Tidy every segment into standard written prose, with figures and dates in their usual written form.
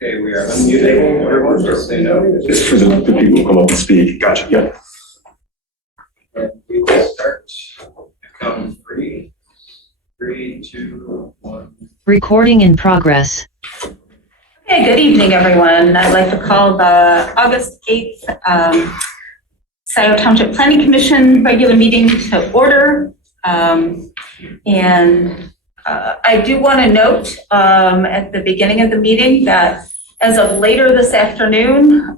Okay, we are unmuted. Everyone just say no. Just for the people who come up and speak. Gotcha. Yeah. And we will start. Count 3, 3, 2, 1. Recording in progress. Okay, good evening, everyone. I'd like to call the August 8th Scio Township Planning Commission regular meeting to order. I do want to note at the beginning of the meeting that as of later this afternoon,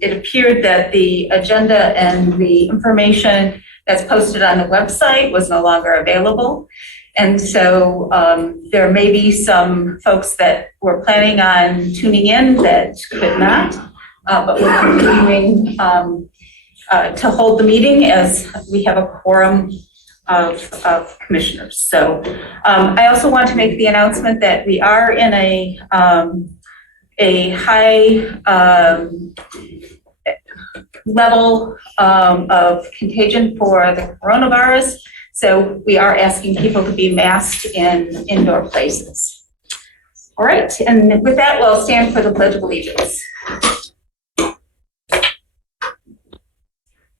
it appeared that the agenda and the information that's posted on the website was no longer available. And so there may be some folks that were planning on tuning in that could not, but we're continuing to hold the meeting as we have a quorum of commissioners. So I also want to make the announcement that we are in a high level of contagion for the coronavirus. So we are asking people to be masked in indoor places. All right, and with that, we'll stand for the Pledge of Allegiance.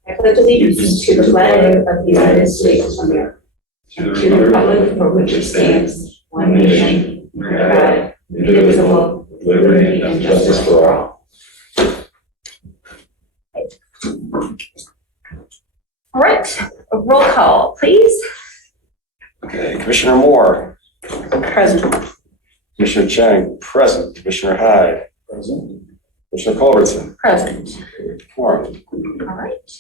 I pledge allegiance to the flag of the United States of America, to the republic for which it stands, one nation, under God, indivisible, with liberty and justice for all. All right, a roll call, please. Okay, Commissioner Moore. Present. Commissioner Chang, present. Commissioner Hyde. Present. Commissioner Culbertson. Present. Quorum. All right.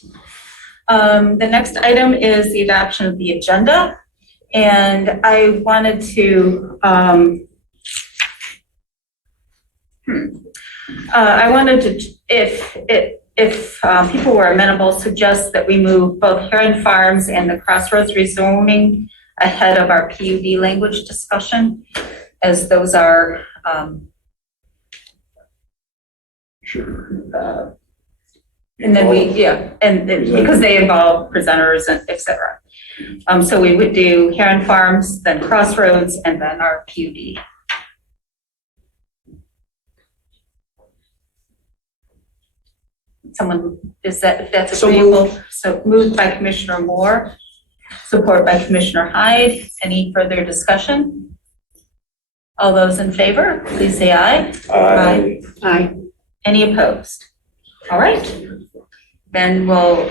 The next item is the adoption of the agenda. And I wanted to, if people were amenable, suggest that we move both Heron Farms and the Crossroads rezoning ahead of our PUD language discussion, as those are Sure. and then because they involve presenters and et cetera. So we would do Heron Farms, then Crossroads, and then our PUD. Someone, if that's agreeable. So moved by Commissioner Moore, support by Commissioner Hyde. Any further discussion? All those in favor, please say aye. Aye. Aye. Any opposed? All right. Then we'll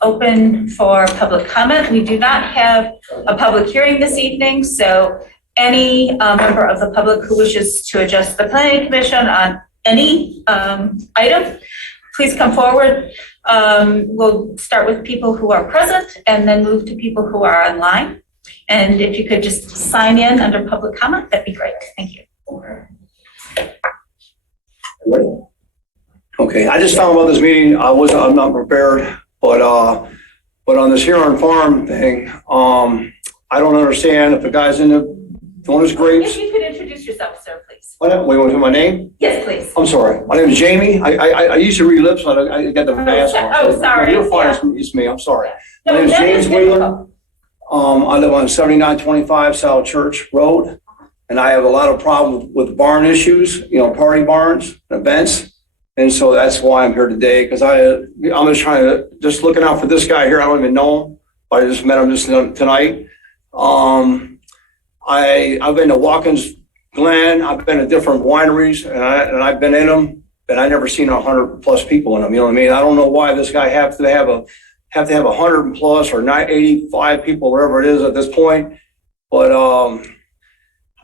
open for public comment. We do not have a public hearing this evening, so any member of the public who wishes to address the Planning Commission on any item, please come forward. We'll start with people who are present and then move to people who are online. And if you could just sign in under public comment, that'd be great. Thank you. Okay, I just found about this meeting. I'm not prepared, but on this Heron Farm thing, I don't understand if the guy's in the doing his grapes. If you could introduce yourself, sir, please. What? Wait, want to do my name? Yes, please. I'm sorry. My name is Jamie. I used to read lips, but I got the mask on. Oh, sorry. You're fine. Yeah. It's me. I'm sorry. No, My name is that James is Wheeler. difficult. I live on 7925 South Church Road, and I have a lot of problems with barn issues, party barns, events. And so that's why I'm here today, because I'm just looking out for this guy here. I don't even know him, but I just met him just tonight. I've been to Watkins Glen. I've been to different wineries, and I've been in them, and I never seen 100 plus people in them. You know what I mean? I don't know why this guy have to have 100 plus or 85 people, wherever it is at this point. But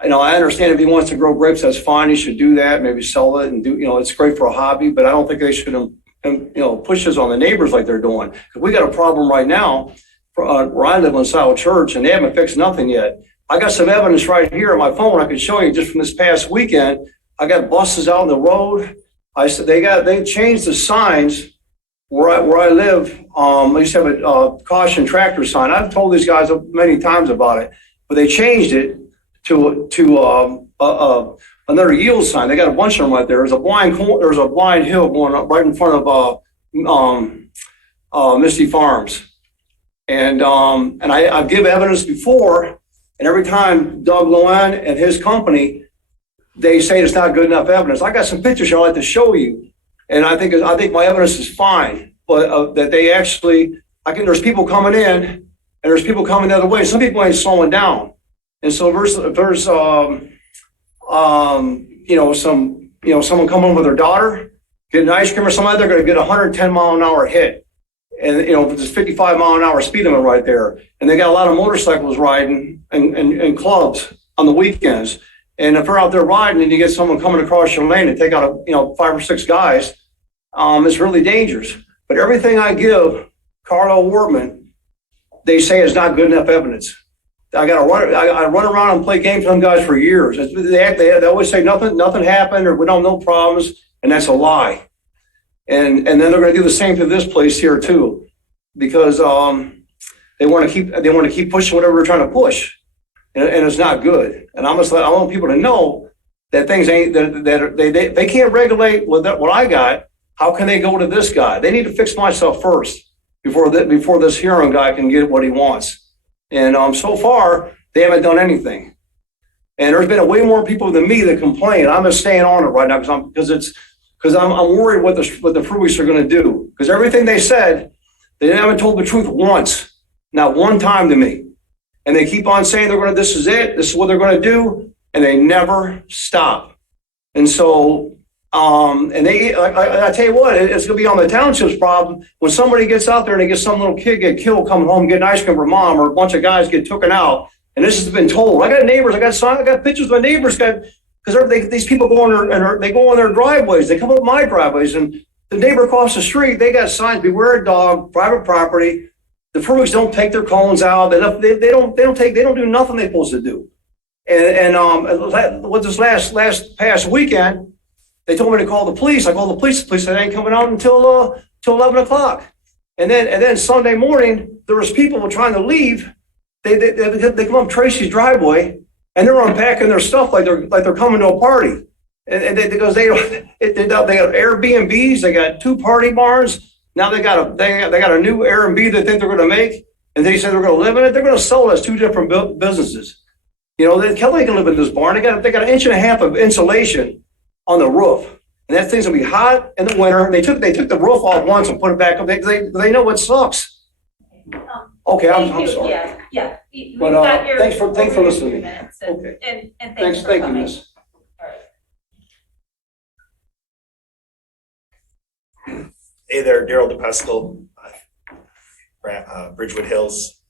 I understand if he wants to grow grapes, that's fine. He should do that. Maybe sell it and do. It's great for a hobby, but I don't think they should, push this on the neighbors like they're doing. Because we got a problem right now where I live on South Church, and they haven't fixed nothing yet. I got some evidence right here on my phone I can show you just from this past weekend. I got buses out on the road. I said they changed the signs where I live. I used to have a caution tractor sign. I've told these guys many times about it, but they changed it to another yield sign. They got a bunch of them right there. There's a blind hill going up right in front of Misty Farms, and I've given evidence before. And every time Doug Lowen and his company they say it's not good enough evidence. I got some pictures I'd like to show you. And I think my evidence is fine, but that they actually, there's people coming in and there's people coming the other way. Some people ain't slowing down. And so there's someone coming in with their daughter, getting ice cream or something, they're going to get a 110 mile an hour hit. And, there's 55 mile an hour speed limit right there. And they got a lot of motorcycles riding and clubs on the weekends. And if they're out there riding and you get someone coming across your lane and take out 5 or 6 guys, it's really dangerous. But everything I give Carlo Wortman, they say is not good enough evidence. I run around and play games with them guys for years. They always say nothing happened or we don't know problems, and that's a lie. And then they're going to do the same to this place here too, because they want to keep pushing whatever they're trying to push, and it's not good. And I want people to know that things ain't that they can't regulate what I got. How can they go to this guy? They need to fix myself first before this hearing guy can get what he wants. And so far they haven't done anything. And there's been way more people than me that complain. I'm just staying on it right now because I'm worried what the Fruits are going to do. Because everything they said, they haven't told the truth once, not one time to me. And they keep on saying this is it, this is what they're going to do, and they never stop. And so, I tell you what, it's going to be on the township's problem when somebody gets out there and they get some little kid get killed coming home getting ice cream for mom, or a bunch of guys get taken out. And this has been told. I got neighbors, I got pictures of my neighbors because these people go on their driveways. They come up my driveways, and the neighbor across the street, they got signs: beware a dog, private property. The Fruits don't take their cones out. They don't do nothing they're supposed to do. And what this last past weekend, they told me to call the police. I called the police. The police said they ain't coming out until 11 o'clock. And then Sunday morning, there was people trying to leave. They come up Tracy's driveway, and they're unpacking their stuff like they're coming to a party. And because they got Airbnbs, they got 2 party barns. Now they got a new Airbnb they think they're going to make, and they say they're going to live in it. They're going to sell it as 2 different businesses. Kelly can live in this barn. They got 1.5 inches of insulation on the roof, and that thing's gonna be hot in the winter. They took the roof off once and put it back up. They know it sucks. Okay, I'm sorry. Yeah. But thanks for listening. Okay. And Thank you, Miss. Hey there, Daryl DePescal, Bridgewood Hills.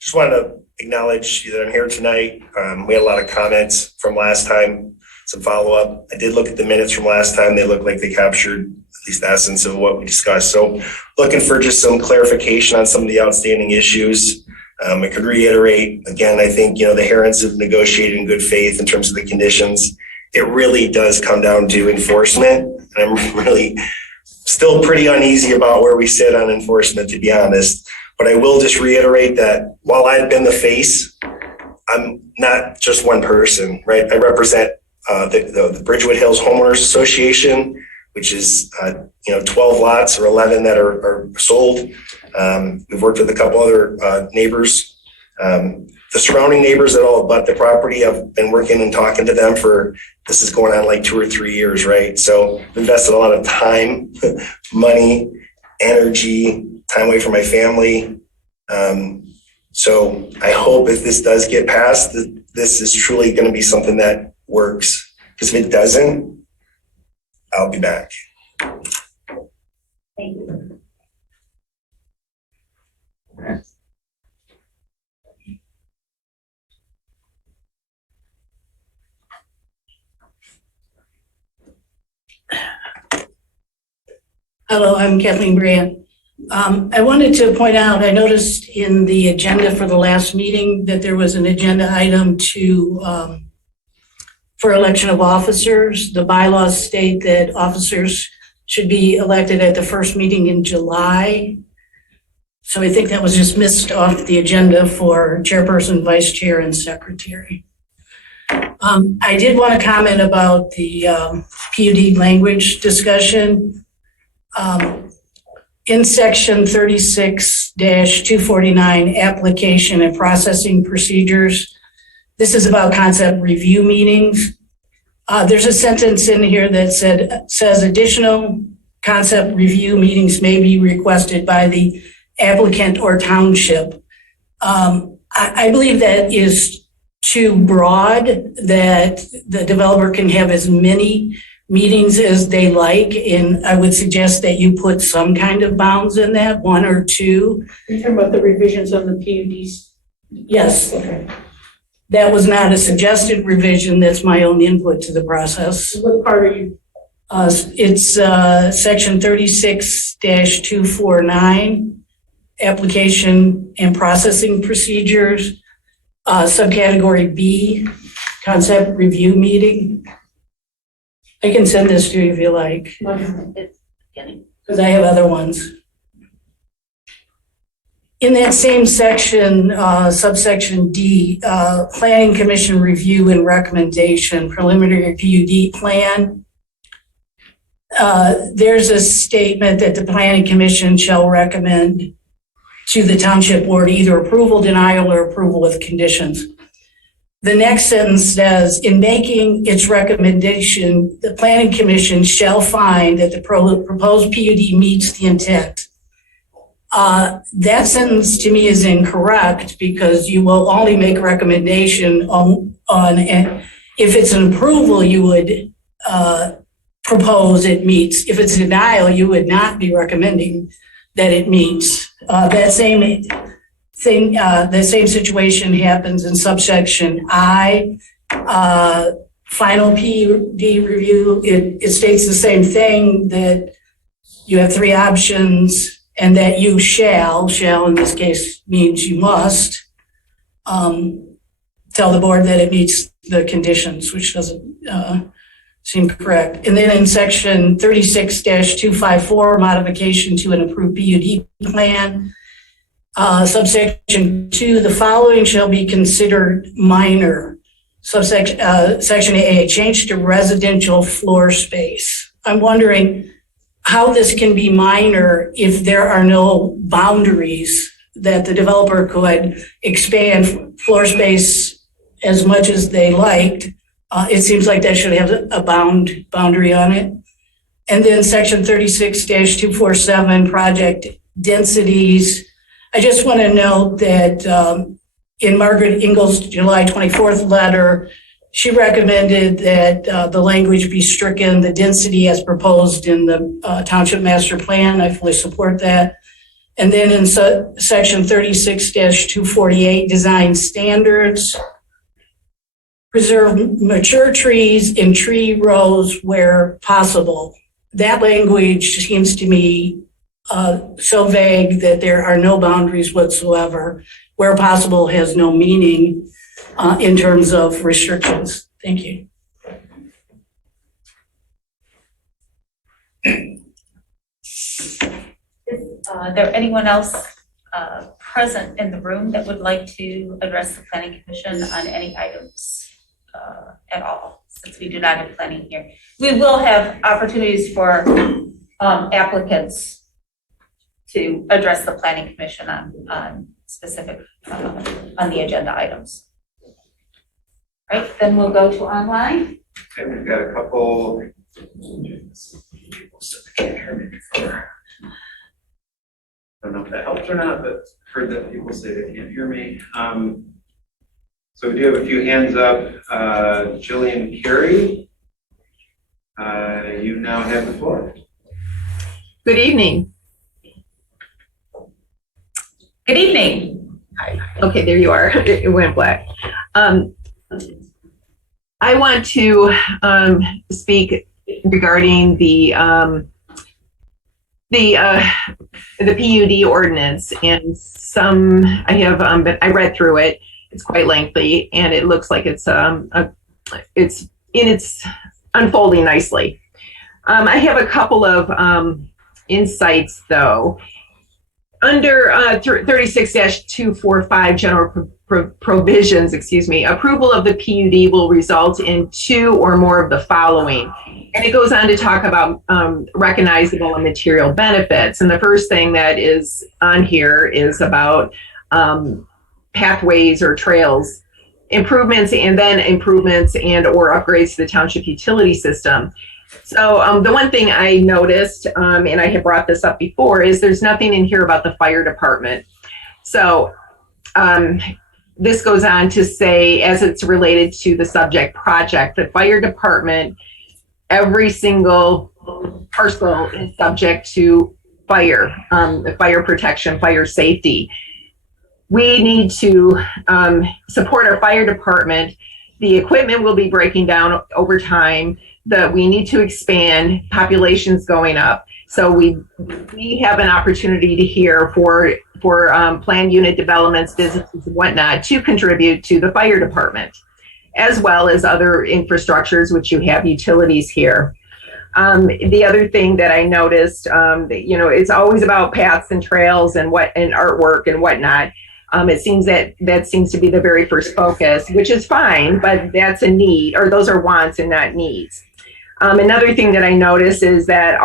Just wanted to acknowledge that I'm here tonight. We had a lot of comments from last time, some follow-up. I did look at the minutes from last time. They look like they captured at least the essence of what we discussed. So looking for just some clarification on some of the outstanding issues. I could reiterate, again, I think, the Herons have negotiated in good faith in terms of the conditions. It really does come down to enforcement. And I'm really still pretty uneasy about where we sit on enforcement, to be honest. But I will just reiterate that while I've been the face, I'm not just one person, right? I represent the Bridgewood Hills Homeowners Association, which is 12 lots or 11 that are sold. We've worked with a couple other neighbors. The surrounding neighbors that all abut the property, I've been working and talking to them this is going on like 2 or 3 years, right? So I've invested a lot of time, money, energy, time away from my family. So I hope if this does get passed, that this is truly going to be something that works. Because if it doesn't, I'll be back. Thank you. Hello, I'm Kathleen Brandt. I wanted to point out, I noticed in the agenda for the last meeting that there was an agenda item for election of officers. The bylaws state that officers should be elected at the first meeting in July. So I think that was just missed off the agenda for chairperson, vice chair, and secretary. I did want to comment about the PUD language discussion. In section 36-249, application and processing procedures, this is about concept review meetings. There's a sentence in here that says additional concept review meetings may be requested by the applicant or township. I believe that is too broad, that the developer can have as many meetings as they like. And I would suggest that you put some kind of bounds in that, 1 or 2. You're talking about the revisions on the PUDs? Yes, Okay. that was not a suggested revision. That's my own input to the process. What part are you? It's section 36-249, application and processing procedures, subcategory B, concept review meeting. I can send this to you if you like, It's beginning. because I have other ones. In that same section, subsection D, Planning Commission review and recommendation, preliminary PUD plan. There's a statement that the Planning Commission shall recommend to the Township Board either approval, denial, or approval with conditions. The next sentence says, in making its recommendation, the Planning Commission shall find that the proposed PUD meets the intent. That sentence to me is incorrect, because you will only make recommendation on if it's an approval, you would propose it meets. If it's a denial, you would not be recommending that it meets. That same thing, the same situation happens in subsection I. Final PUD review, it states the same thing, that you have 3 options, and that you shall in this case means you must, tell the board that it meets the conditions, which doesn't seem correct. And then in section 36-254, modification to an approved PUD plan, subsection 2, the following shall be considered minor. Subsection section A, change to residential floor space. I'm wondering how this can be minor if there are no boundaries, that the developer could expand floor space as much as they liked. It seems like that should have a boundary on it. And then section 36-247, project densities. I just want to note that in Margaret Ingalls' July 24th letter, she recommended that the language be stricken, the density as proposed in the Township Master Plan. I fully support that. And then in section 36-248, design standards, preserve mature trees in tree rows where possible. That language seems to me so vague that there are no boundaries whatsoever. Where possible has no meaning in terms of restrictions. Thank you. Is there anyone else present in the room that would like to address the Planning Commission on any items at all, since we do not have planning here? We will have opportunities for applicants to address the Planning Commission on specific, on the agenda items. Right, then we'll go to online. Okay, we've got a couple. I don't know if that helps or not, but heard that people say they can't hear me. So we do have a few hands up. Jillian Carey, you now have the floor. Good evening. Good evening. Hi. Okay, there you are. It went black. I want to speak regarding the PUD ordinance, and I read through it. It's quite lengthy, and it looks like it's unfolding nicely. I have a couple of insights though. Under 36-245 general provisions, approval of the PUD will result in 2 or more of the following. And it goes on to talk about recognizable and material benefits. And the first thing that is on here is about pathways or trails improvements and or upgrades to the township utility system. So the one thing I noticed, and I had brought this up before, is there's nothing in here about the fire department. So this goes on to say, as it's related to the subject project, the fire department, every single parcel is subject to fire protection, fire safety. We need to support our fire department. The equipment will be breaking down over time. We need to expand, population's going up. So we have an opportunity to hear for planned unit developments, businesses and whatnot to contribute to the fire department, as well as other infrastructures, which you have utilities here. The other thing that I noticed, it's always about paths and trails and artwork and whatnot. It seems that seems to be the very first focus, which is fine, but that's a need, or those are wants and not needs. Another thing that I noticed is that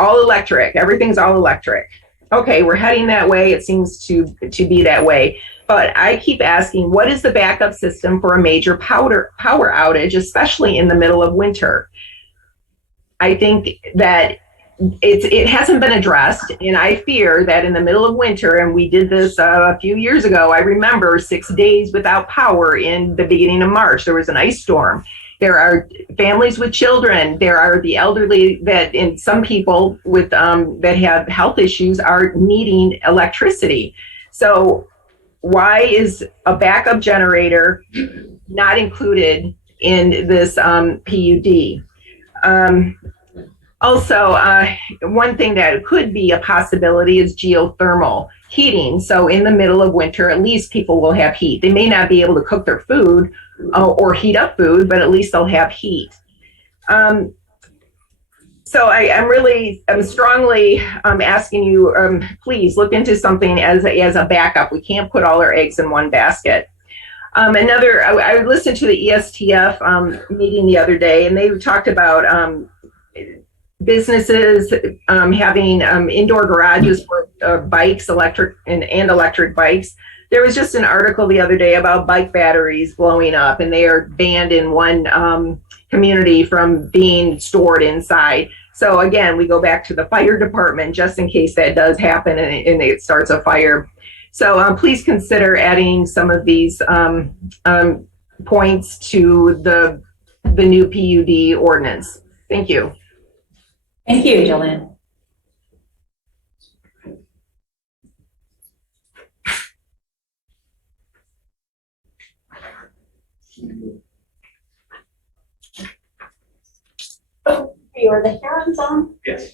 everything's all electric. Okay, we're heading that way. It seems to be that way. But I keep asking, what is the backup system for a major power outage, especially in the middle of winter? I think that it hasn't been addressed, and I fear that in the middle of winter, and we did this a few years ago, I remember 6 days without power in the beginning of March. There was an ice storm. There are families with children. There are the elderly and some people with that have health issues are needing electricity. So why is a backup generator not included in this PUD? Also, one thing that could be a possibility is geothermal heating. So in the middle of winter, at least people will have heat. They may not be able to cook their food or heat up food, but at least they'll have heat. So I'm strongly asking you, please look into something as a backup. We can't put all our eggs in one basket. I listened to the ESTF meeting the other day, and they talked about businesses having indoor garages for bikes, electric bikes. There was just an article the other day about bike batteries blowing up, and they are banned in one community from being stored inside. So again, we go back to the fire department just in case that does happen and it starts a fire. So please consider adding some of these points to the new PUD ordinance. Thank you. Thank you, Jillian. Are the herons on? Yes.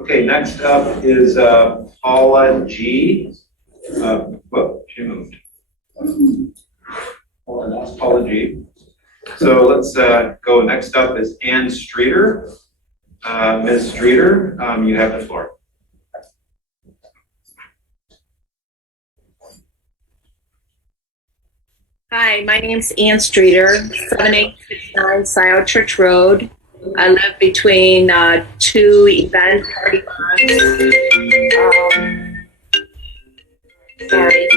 Okay, next up is Paula G. She moved. Paula G. So let's go. Next up is Ann Streeter. Ms. Streeter, you have the floor. Hi, my name's Ann Streeter, 7869 Scio Church Road. I live between two event party barns. Sorry.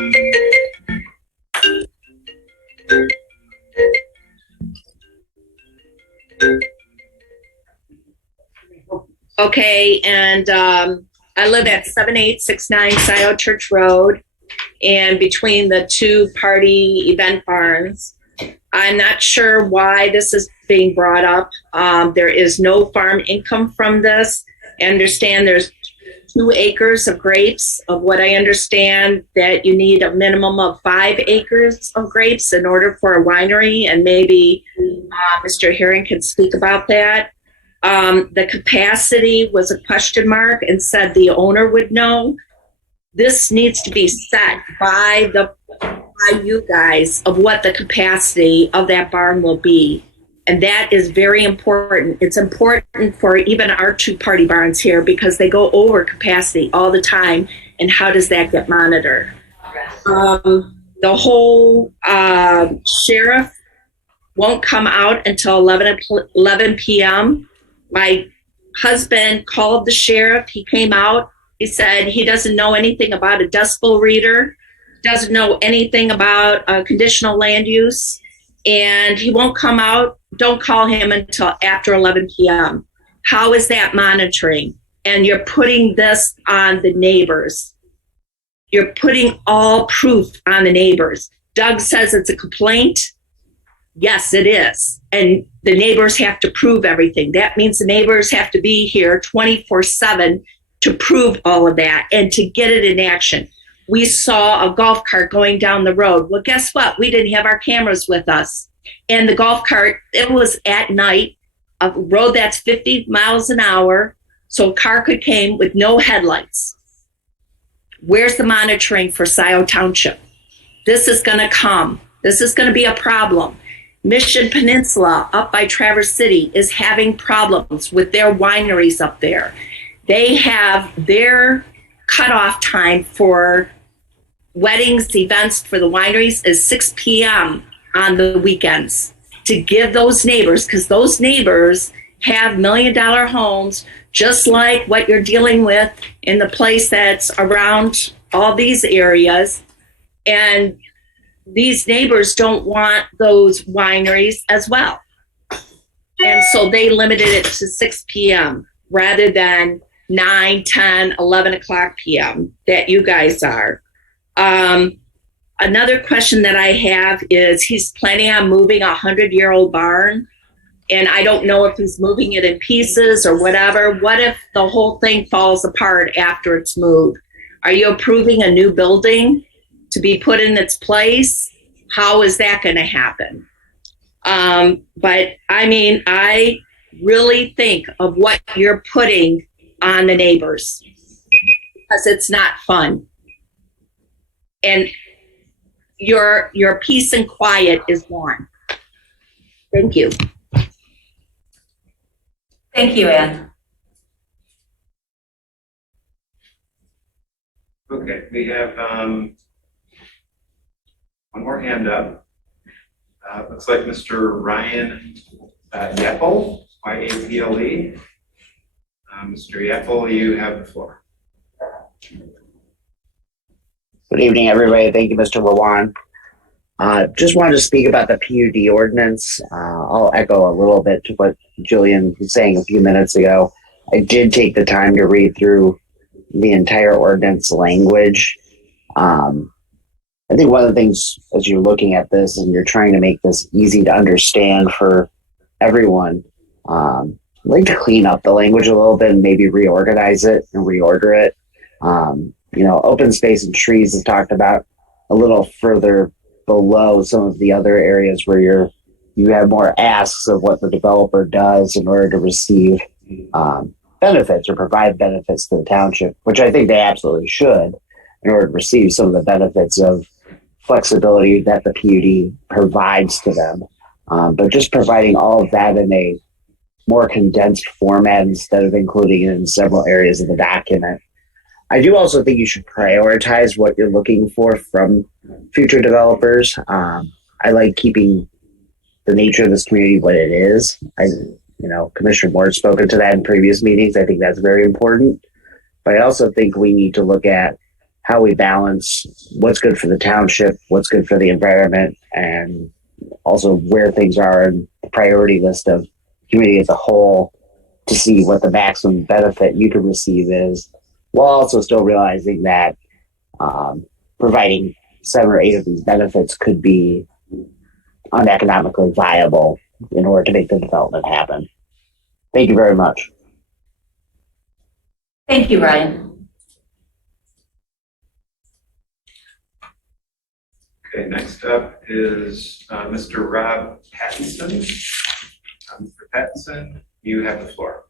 Okay, and I live at 7869 Scio Church Road, and between the two party event barns. I'm not sure why this is being brought up. There is no farm income from this. I understand there's 2 acres of grapes. Of what I understand, that you need a minimum of 5 acres of grapes in order for a winery, and maybe Mr. Herring can speak about that. The capacity was a question mark and said the owner would know. This needs to be set by you guys of what the capacity of that barn will be. And that is very important. It's important for even our 2 party barns here because they go over capacity all the time. And how does that get monitored? The whole sheriff won't come out until 11 p.m. My husband called the sheriff. He came out. He said he doesn't know anything about a decibel reader. doesn't know anything about conditional land use, and he won't come out. Don't call him until after 11 p.m. How is that monitoring? And you're putting this on the neighbors. You're putting all proof on the neighbors. Doug says it's a complaint. Yes, it is. And the neighbors have to prove everything. That means the neighbors have to be here 24/7 to prove all of that and to get it in action. We saw a golf cart going down the road. Well, guess what? We didn't have our cameras with us. And the golf cart, it was at night, a road that's 50 miles an hour, so a car could came with no headlights. Where's the monitoring for Scio Township? This is going to come. This is going to be a problem. Mission Peninsula up by Traverse City is having problems with their wineries up there. They have their cutoff time for weddings, events for the wineries is 6 p.m. on the weekends to give those neighbors, because those neighbors have $1 million homes, just like what you're dealing with in the place that's around all these areas. And these neighbors don't want those wineries as well. And so they limited it to 6 p.m. rather than 9, 10, 11 o'clock p.m. that you guys are. Another question that I have is he's planning on moving a 100-year-old barn. And I don't know if he's moving it in pieces or whatever. What if the whole thing falls apart after it's moved? Are you approving a new building to be put in its place? How is that going to happen? But I mean, I really think of what you're putting on the neighbors, because it's not fun. And your peace and quiet is gone. Thank you. Thank you, Ann. Okay, we have one more hand up. Looks like Mr. Ryan Yeppel, Y-A-P-L-E. Mr. Yeppel, you have the floor. Good evening, everybody. Thank you, Mr. Lawan. Just wanted to speak about the PUD ordinance. I'll echo a little bit to what Jillian was saying a few minutes ago. I did take the time to read through the entire ordinance language. I think one of the things as you're looking at this and you're trying to make this easy to understand for everyone, I'd like to clean up the language a little bit and maybe reorganize it and reorder it. Open space and trees is talked about a little further below some of the other areas where you have more asks of what the developer does in order to receive benefits or provide benefits to the township, which I think they absolutely should in order to receive some of the benefits of flexibility that the PUD provides to them. But just providing all of that in a more condensed format instead of including it in several areas of the document. I do also think you should prioritize what you're looking for from future developers. I like keeping the nature of this community what it is. Commissioner Moore has spoken to that in previous meetings. I think that's very important. But I also think we need to look at how we balance what's good for the township, what's good for the environment, and also where things are in the priority list of community as a whole to see what the maximum benefit you can receive is, while also still realizing that providing 7 or 8 of these benefits could be uneconomically viable in order to make the development happen. Thank you very much. Thank you, Ryan. Okay, next up is Mr. Rob Pattinson. Mr. Pattinson, you have the floor.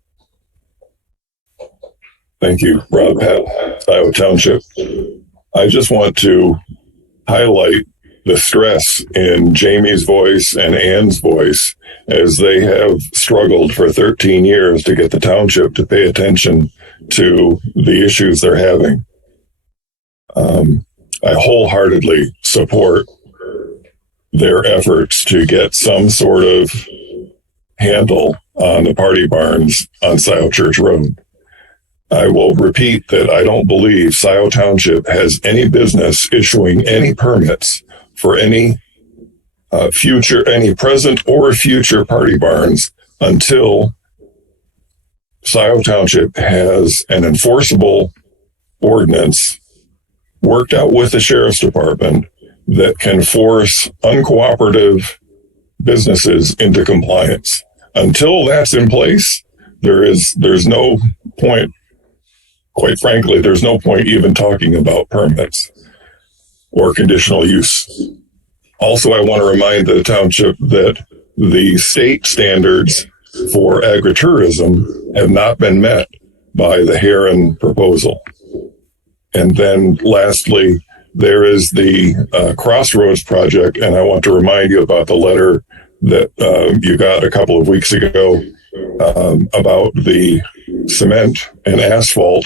Thank you, Rob Pat, Iowa Township. I just want to highlight the stress in Jamie's voice and Ann's voice as they have struggled for 13 years to get the township to pay attention to the issues they're having. I wholeheartedly support their efforts to get some sort of handle on the party barns on Scio Church Road. I will repeat that I don't believe Scio Township has any business issuing any permits for any any present or future party barns until Scio Township has an enforceable ordinance worked out with the sheriff's department that can force uncooperative businesses into compliance. Until that's in place, there's no point, quite frankly, there's no point even talking about permits or conditional use. Also, I want to remind the township that the state standards for agritourism have not been met by the Heron proposal. And then lastly, there is the Crossroads Project, and I want to remind you about the letter that you got a couple of weeks ago about the cement and asphalt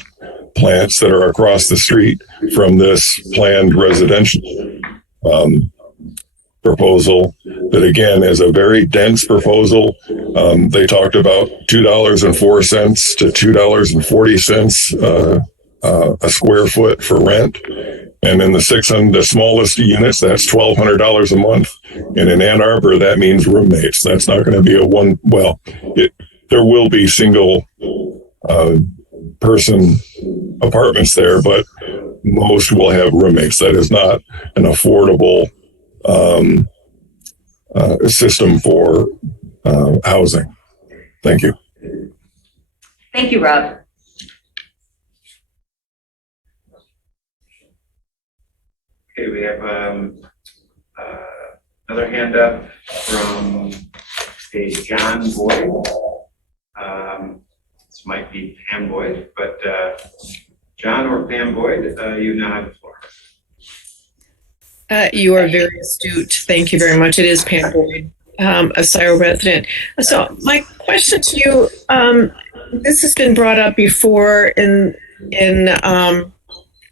plants that are across the street from this planned residential proposal that, again, is a very dense proposal. They talked about $2.04 to $2.40 a square foot for rent. And in the smallest units, that's $1,200 a month. And in Ann Arbor, that means roommates. That's not going to be there will be single person apartments there, but most will have roommates. That is not an affordable system for housing. Thank you. Thank you, Rob. Okay, we have another hand up from a John Boyd. This might be Pam Boyd, but John or Pam Boyd, you now have the floor. You are very astute. Thank you very much. It is Pam Boyd, a Scio resident. So my question to you, this has been brought up before in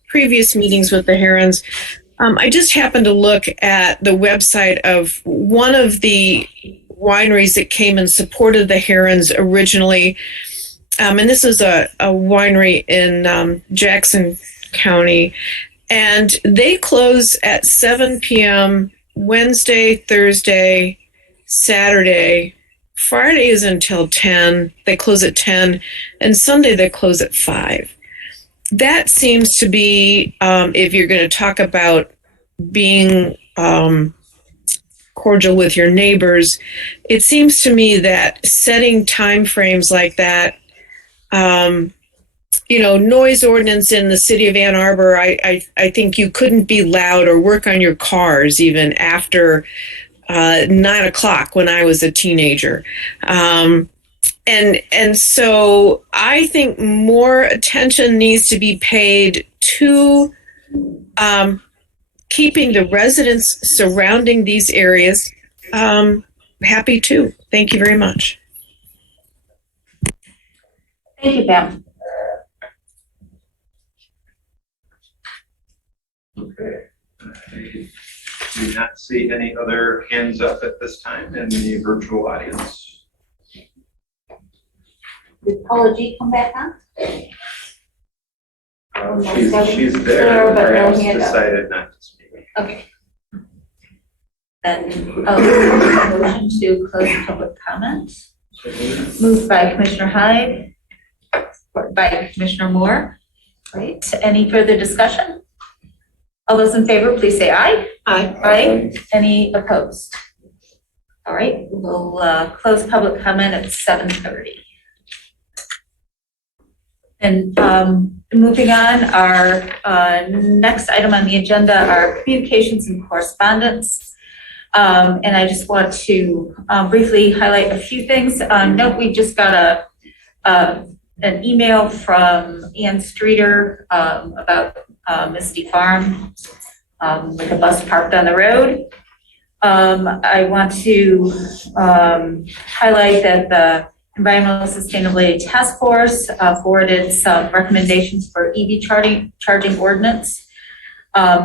previous meetings with the Herons. I just happened to look at the website of one of the wineries that came and supported the Herons originally. And this is a winery in Jackson County. And they close at 7 p.m. Wednesday, Thursday, Saturday. Friday is until 10. They close at 10. And Sunday they close at 5. That seems to be, if you're going to talk about being cordial with your neighbors, it seems to me that setting time frames like that, noise ordinance in the city of Ann Arbor, I think you couldn't be loud or work on your cars even after 9 o'clock when I was a teenager. And so I think more attention needs to be paid to keeping the residents surrounding these areas happy too. Thank you very much. Thank you, Pam. Okay. I do not see any other hands up at this time in the virtual audience. Did Paula G come back on? She's there, but no perhaps hand up. decided not to speak. Okay. Then motion to close public comment. Moved by Commissioner Hyde, supported by Commissioner Moore. Great. Any further discussion? All those in favor, please say aye. Aye. Aye. Any opposed? All right, we'll close public comment at 7:30. And moving on, our next item on the agenda are communications and correspondence. And I just want to briefly highlight a few things. Note we just got an email from Ann Streeter about Misty Farm with a bus parked on the road. I want to highlight that the Environmental Sustainability Task Force forwarded some recommendations for EV charging ordinance.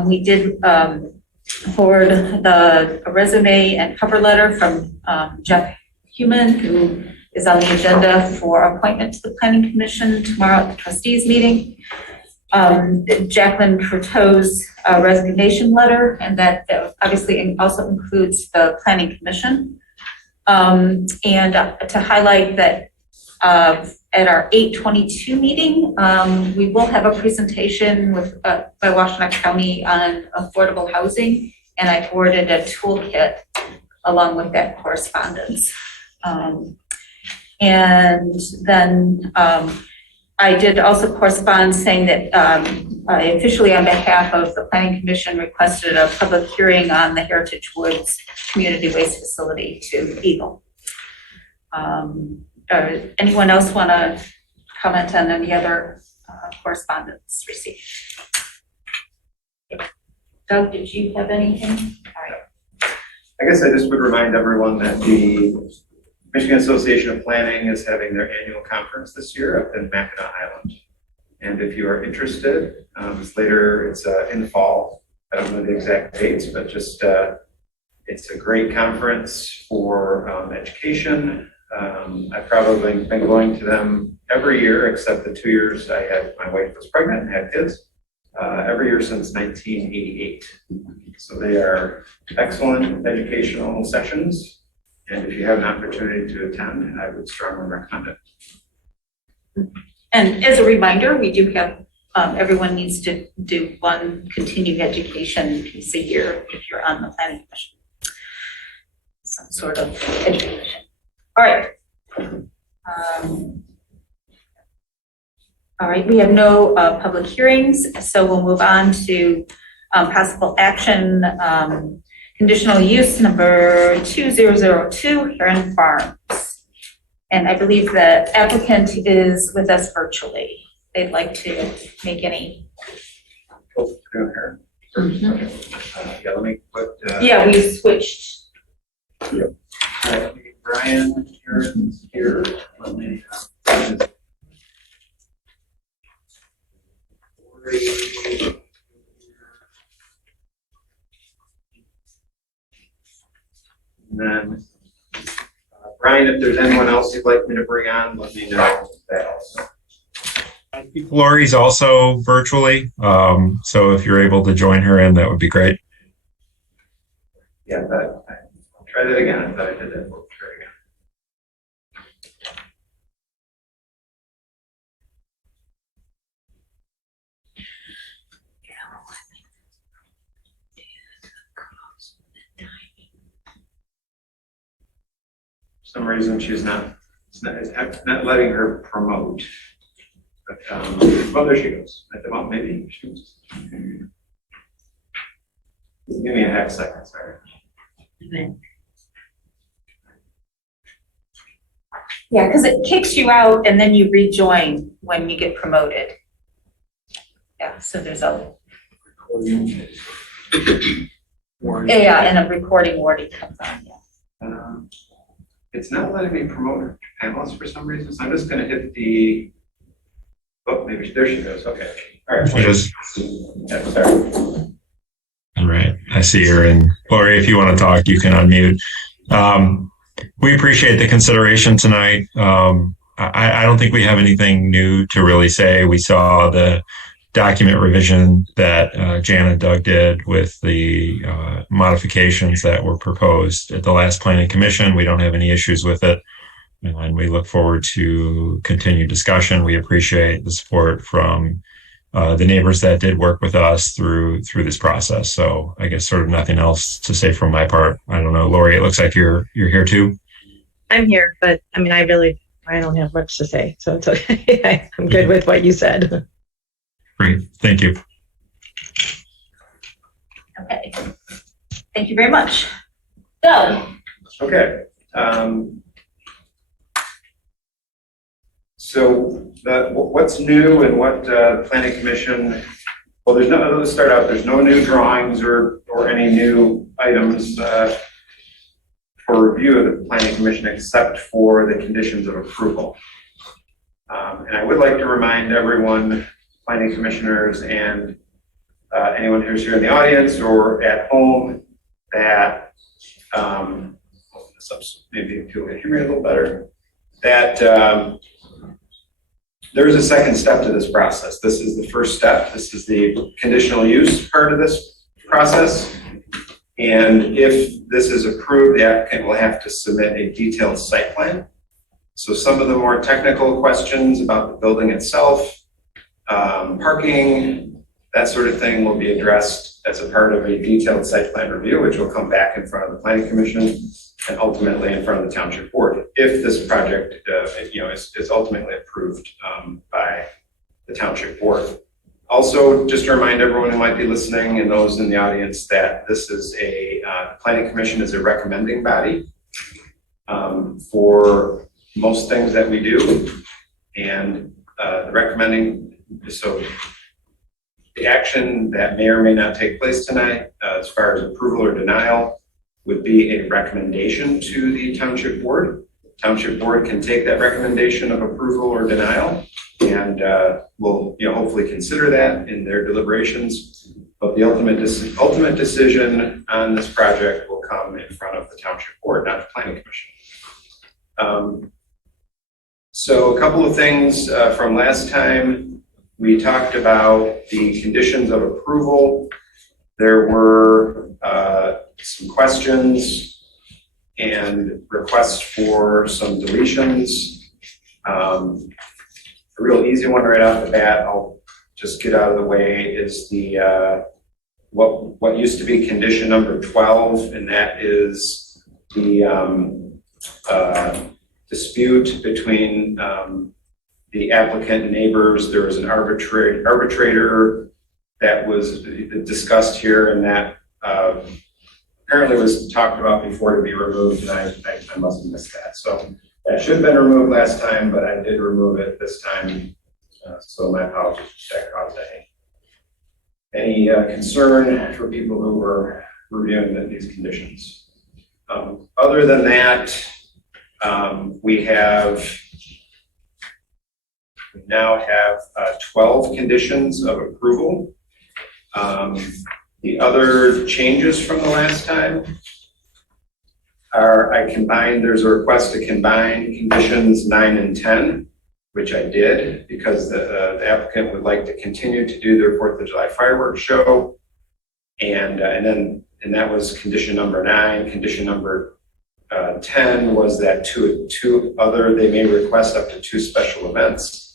We did forward a resume and cover letter from Jeff Human, who is on the agenda for appointment to the Planning Commission tomorrow at the trustees meeting. Jacqueline Croteau's resignation letter, and that obviously also includes the Planning Commission. And to highlight that at our 8/22 meeting, we will have a presentation by Washtenaw County on affordable housing, and I forwarded a toolkit along with that correspondence. And then I did also correspond saying that I officially on behalf of the Planning Commission requested a public hearing on the Heritage Woods Community Waste Facility to Eagle. Anyone else want to comment on any other correspondence received? Doug, did you have anything? All right. I guess I just would remind everyone that the Michigan Association of Planning is having their annual conference this year up in Mackinac Island. And if you are interested, it's later, it's in the fall. I don't know the exact dates, but just it's a great conference for education. I've probably been going to them every year, except the 2 years my wife was pregnant and had kids, every year since 1988. So they are excellent educational sessions. And if you have an opportunity to attend, I would strongly recommend it. And as a reminder, we do have, everyone needs to do one continuing education piece a year if you're on the Planning Commission. Some sort of education. All right. All right, we have no public hearings, so we'll move on to possible action. Conditional use number 2002, Heron Farms. And I believe the applicant is with us virtually. They'd like to make any. Yeah, let me put. Yeah, we switched. Yep. Brian Heron's here. Let me. And then, Brian, if there's anyone else you'd like me to bring on, let me know that also. I think Lori's also virtually, so if you're able to join her in, that would be great. Yeah, I'll try that again. I thought I did that. We'll try it again. For some reason, it's not letting her promote. But, well, there she goes. Well, maybe she was. Give me a half second, sorry. Yeah, because it kicks you out and then you rejoin when you get promoted. Yeah, so there's a. Yeah, and a recording warning comes on, yeah. It's not letting me promote panelists for some reason, so I'm just going to hit the. Oh, maybe there she goes. Okay. All right. Yeah, sorry. All right. I see her. And Lori, if you want to talk, you can unmute. We appreciate the consideration tonight. I don't think we have anything new to really say. We saw the document revision that Jan and Doug did with the modifications that were proposed at the last Planning Commission. We don't have any issues with it. And we look forward to continued discussion. We appreciate the support from the neighbors that did work with us through this process. So I guess sort of nothing else to say from my part. I don't know, Lori, it looks like you're here too. I'm here, but I mean, I don't have much to say, so it's okay. I'm good with what you said. Great, thank you. Okay, thank you very much. Doug. Okay. So what's new and what the Planning Commission, well, let's start out, there's no new drawings or any new items for review of the Planning Commission except for the conditions of approval. And I would like to remind everyone, Planning Commissioners and anyone who's here in the audience or at home that, maybe if you can hear me a little better. that there's a second step to this process. This is the first step. This is the conditional use part of this process. And if this is approved, the applicant will have to submit a detailed site plan. So some of the more technical questions about the building itself, parking, that sort of thing will be addressed as a part of a detailed site plan review, which will come back in front of the Planning Commission and ultimately in front of the Township Board if this project is ultimately approved by the Township Board. Also, just to remind everyone who might be listening and those in the audience that this is the Planning Commission is a recommending body for most things that we do, and the recommending, so the action that may or may not take place tonight as far as approval or denial would be a recommendation to the Township Board. Township Board can take that recommendation of approval or denial and will hopefully consider that in their deliberations. But the ultimate decision on this project will come in front of the Township Board, not the Planning Commission. So a couple of things from last time. We talked about the conditions of approval. There were some questions and requests for some deletions. A real easy one right off the bat, I'll just get out of the way, is the what used to be condition number 12, and that is the dispute between the applicant and neighbors. There was an arbitrator that was discussed here, and that apparently was talked about before to be removed, and I must have missed that. So that should have been removed last time, but I did remove it this time. So my apologies if that caused any concern for people who were reviewing these conditions. Other than that, we now have 12 conditions of approval. The other changes from the last time are there's a request to combine conditions 9 and 10, which I did because the applicant would like to continue to do their 4th of July fireworks show. And that was condition number 9. Condition number 10 was that they may request up to 2 special events.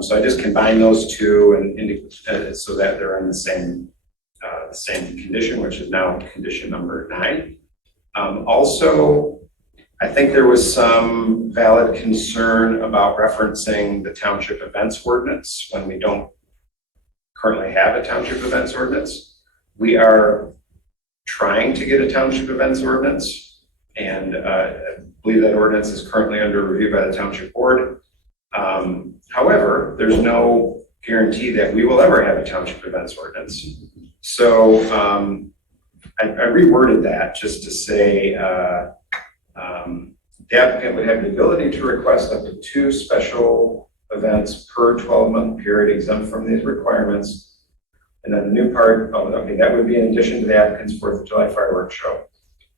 So I just combined those two and so that they're in the same condition, which is now condition number 9. Also, I think there was some valid concern about referencing the Township Events Ordinance when we don't currently have a Township Events Ordinance. We are trying to get a Township Events Ordinance, and I believe that ordinance is currently under review by the Township Board. However, there's no guarantee that we will ever have a Township Events Ordinance. So I reworded that just to say the applicant would have the ability to request up to 2 special events per 12-month period exempt from these requirements. And then the new part, that would be in addition to the applicant's 4th of July fireworks show.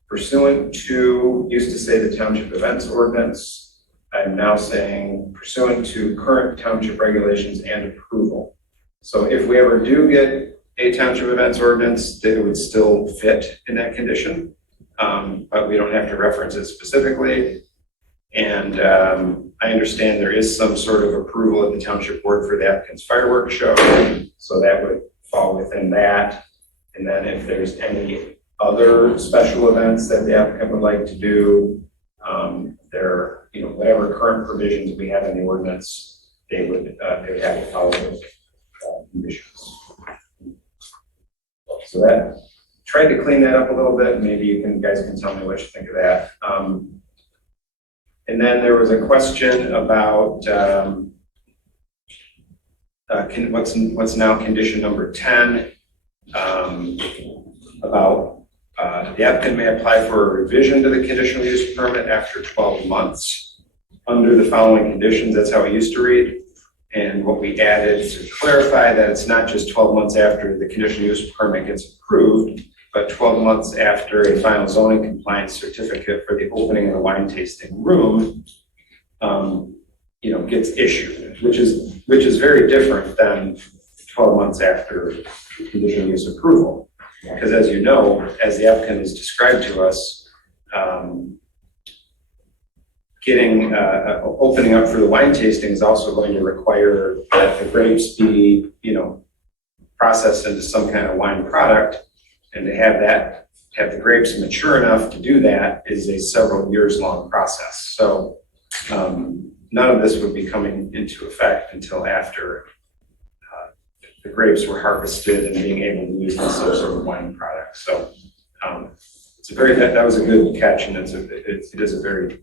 Pursuant to, used to say the Township Events Ordinance, I'm now saying pursuant to current township regulations and approval. So if we ever do get a Township Events Ordinance, that it would still fit in that condition, but we don't have to reference it specifically. And I understand there is some sort of approval at the Township Board for the applicant's fireworks show, so that would fall within that. And then if there's any other special events that the applicant would like to do, whatever current provisions we have in the ordinance, they would have to follow those conditions. So that, tried to clean that up a little bit. Maybe you guys can tell me what you think of that. And then there was a question about what's now condition number 10, about the applicant may apply for a revision to the conditional use permit after 12 months under the following conditions. That's how it used to read. And what we added to clarify that it's not just 12 months after the conditional use permit gets approved, but 12 months after a final zoning compliance certificate for the opening of the wine tasting room gets issued, which is very different than 12 months after conditional use approval. Because as you know, as the applicant has described to us, opening up for the wine tasting is also going to require that the grapes be, processed into some kind of wine product, and to have the grapes mature enough to do that is a several years long process. So none of this would be coming into effect until after the grapes were harvested and being able to use this as a wine product. So that was a good catch, and it is a very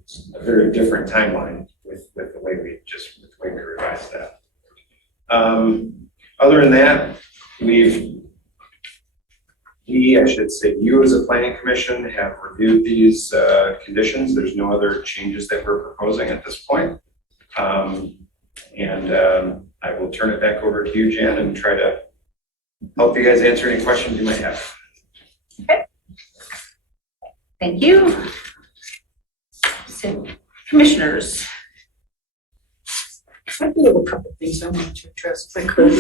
different timeline with the way we revised that. Other than that, you as a planning commission have reviewed these conditions. There's no other changes that we're proposing at this point. I will turn it back over to you, Jan, and try to help you guys answer any questions you might have. Okay. Thank you. So, commissioners. I do have a couple of things I wanted to address if I could.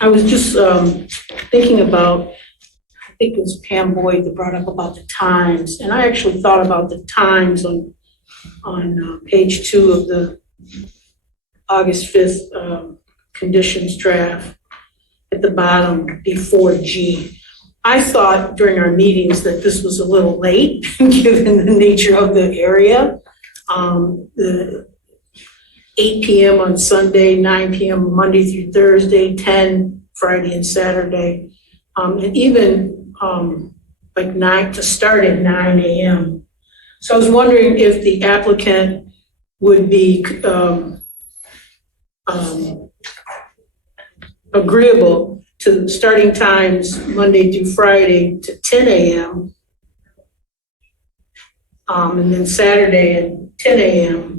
I was just thinking about, I think it was Pam Boyd that brought up about the times, and I actually thought about the times on page 2 of the August 5th conditions draft at the bottom before G. I thought during our meetings that this was a little late given the nature of the area. The 8 p.m. on Sunday, 9 p.m. Monday through Thursday, 10 Friday and Saturday, and even like 9 to start at 9 a.m. So I was wondering if the applicant would be agreeable to starting times Monday through Friday to 10 a.m. And then Saturday at 10 a.m.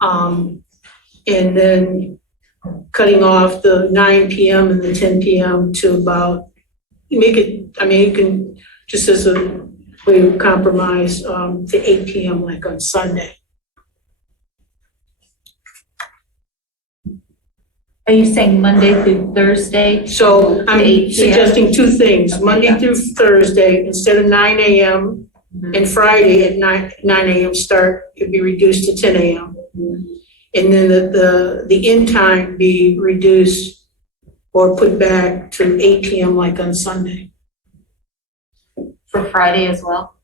And then cutting off the 9 p.m. and the 10 p.m. to about, you can, just as a way of compromise, to 8 p.m. like on Sunday. Are you saying Monday through Thursday? So I'm 8 p.m.? suggesting two things. Okay, Monday yeah. through Thursday, instead of 9 a.m. and Friday at 9 a.m. start, it'd be reduced to 10 a.m. And then the end time be reduced or put back to 8 p.m. like on Sunday. For Friday as well?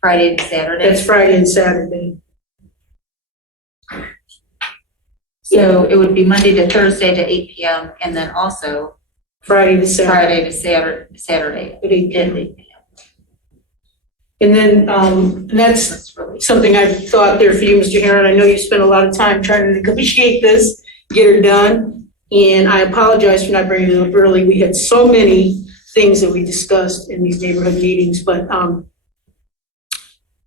Friday and Saturday? That's Friday and Saturday. So it would be Monday to Thursday to 8 p.m. and then also Friday to Saturday. Friday to Saturday At 8 at p.m. 8 p.m. And then and that's something I've thought there for you, Mr. Heron. I know you spent a lot of time trying to negotiate this, get her done. And I apologize for not bringing it up early. We had so many things that we discussed in these neighborhood meetings, but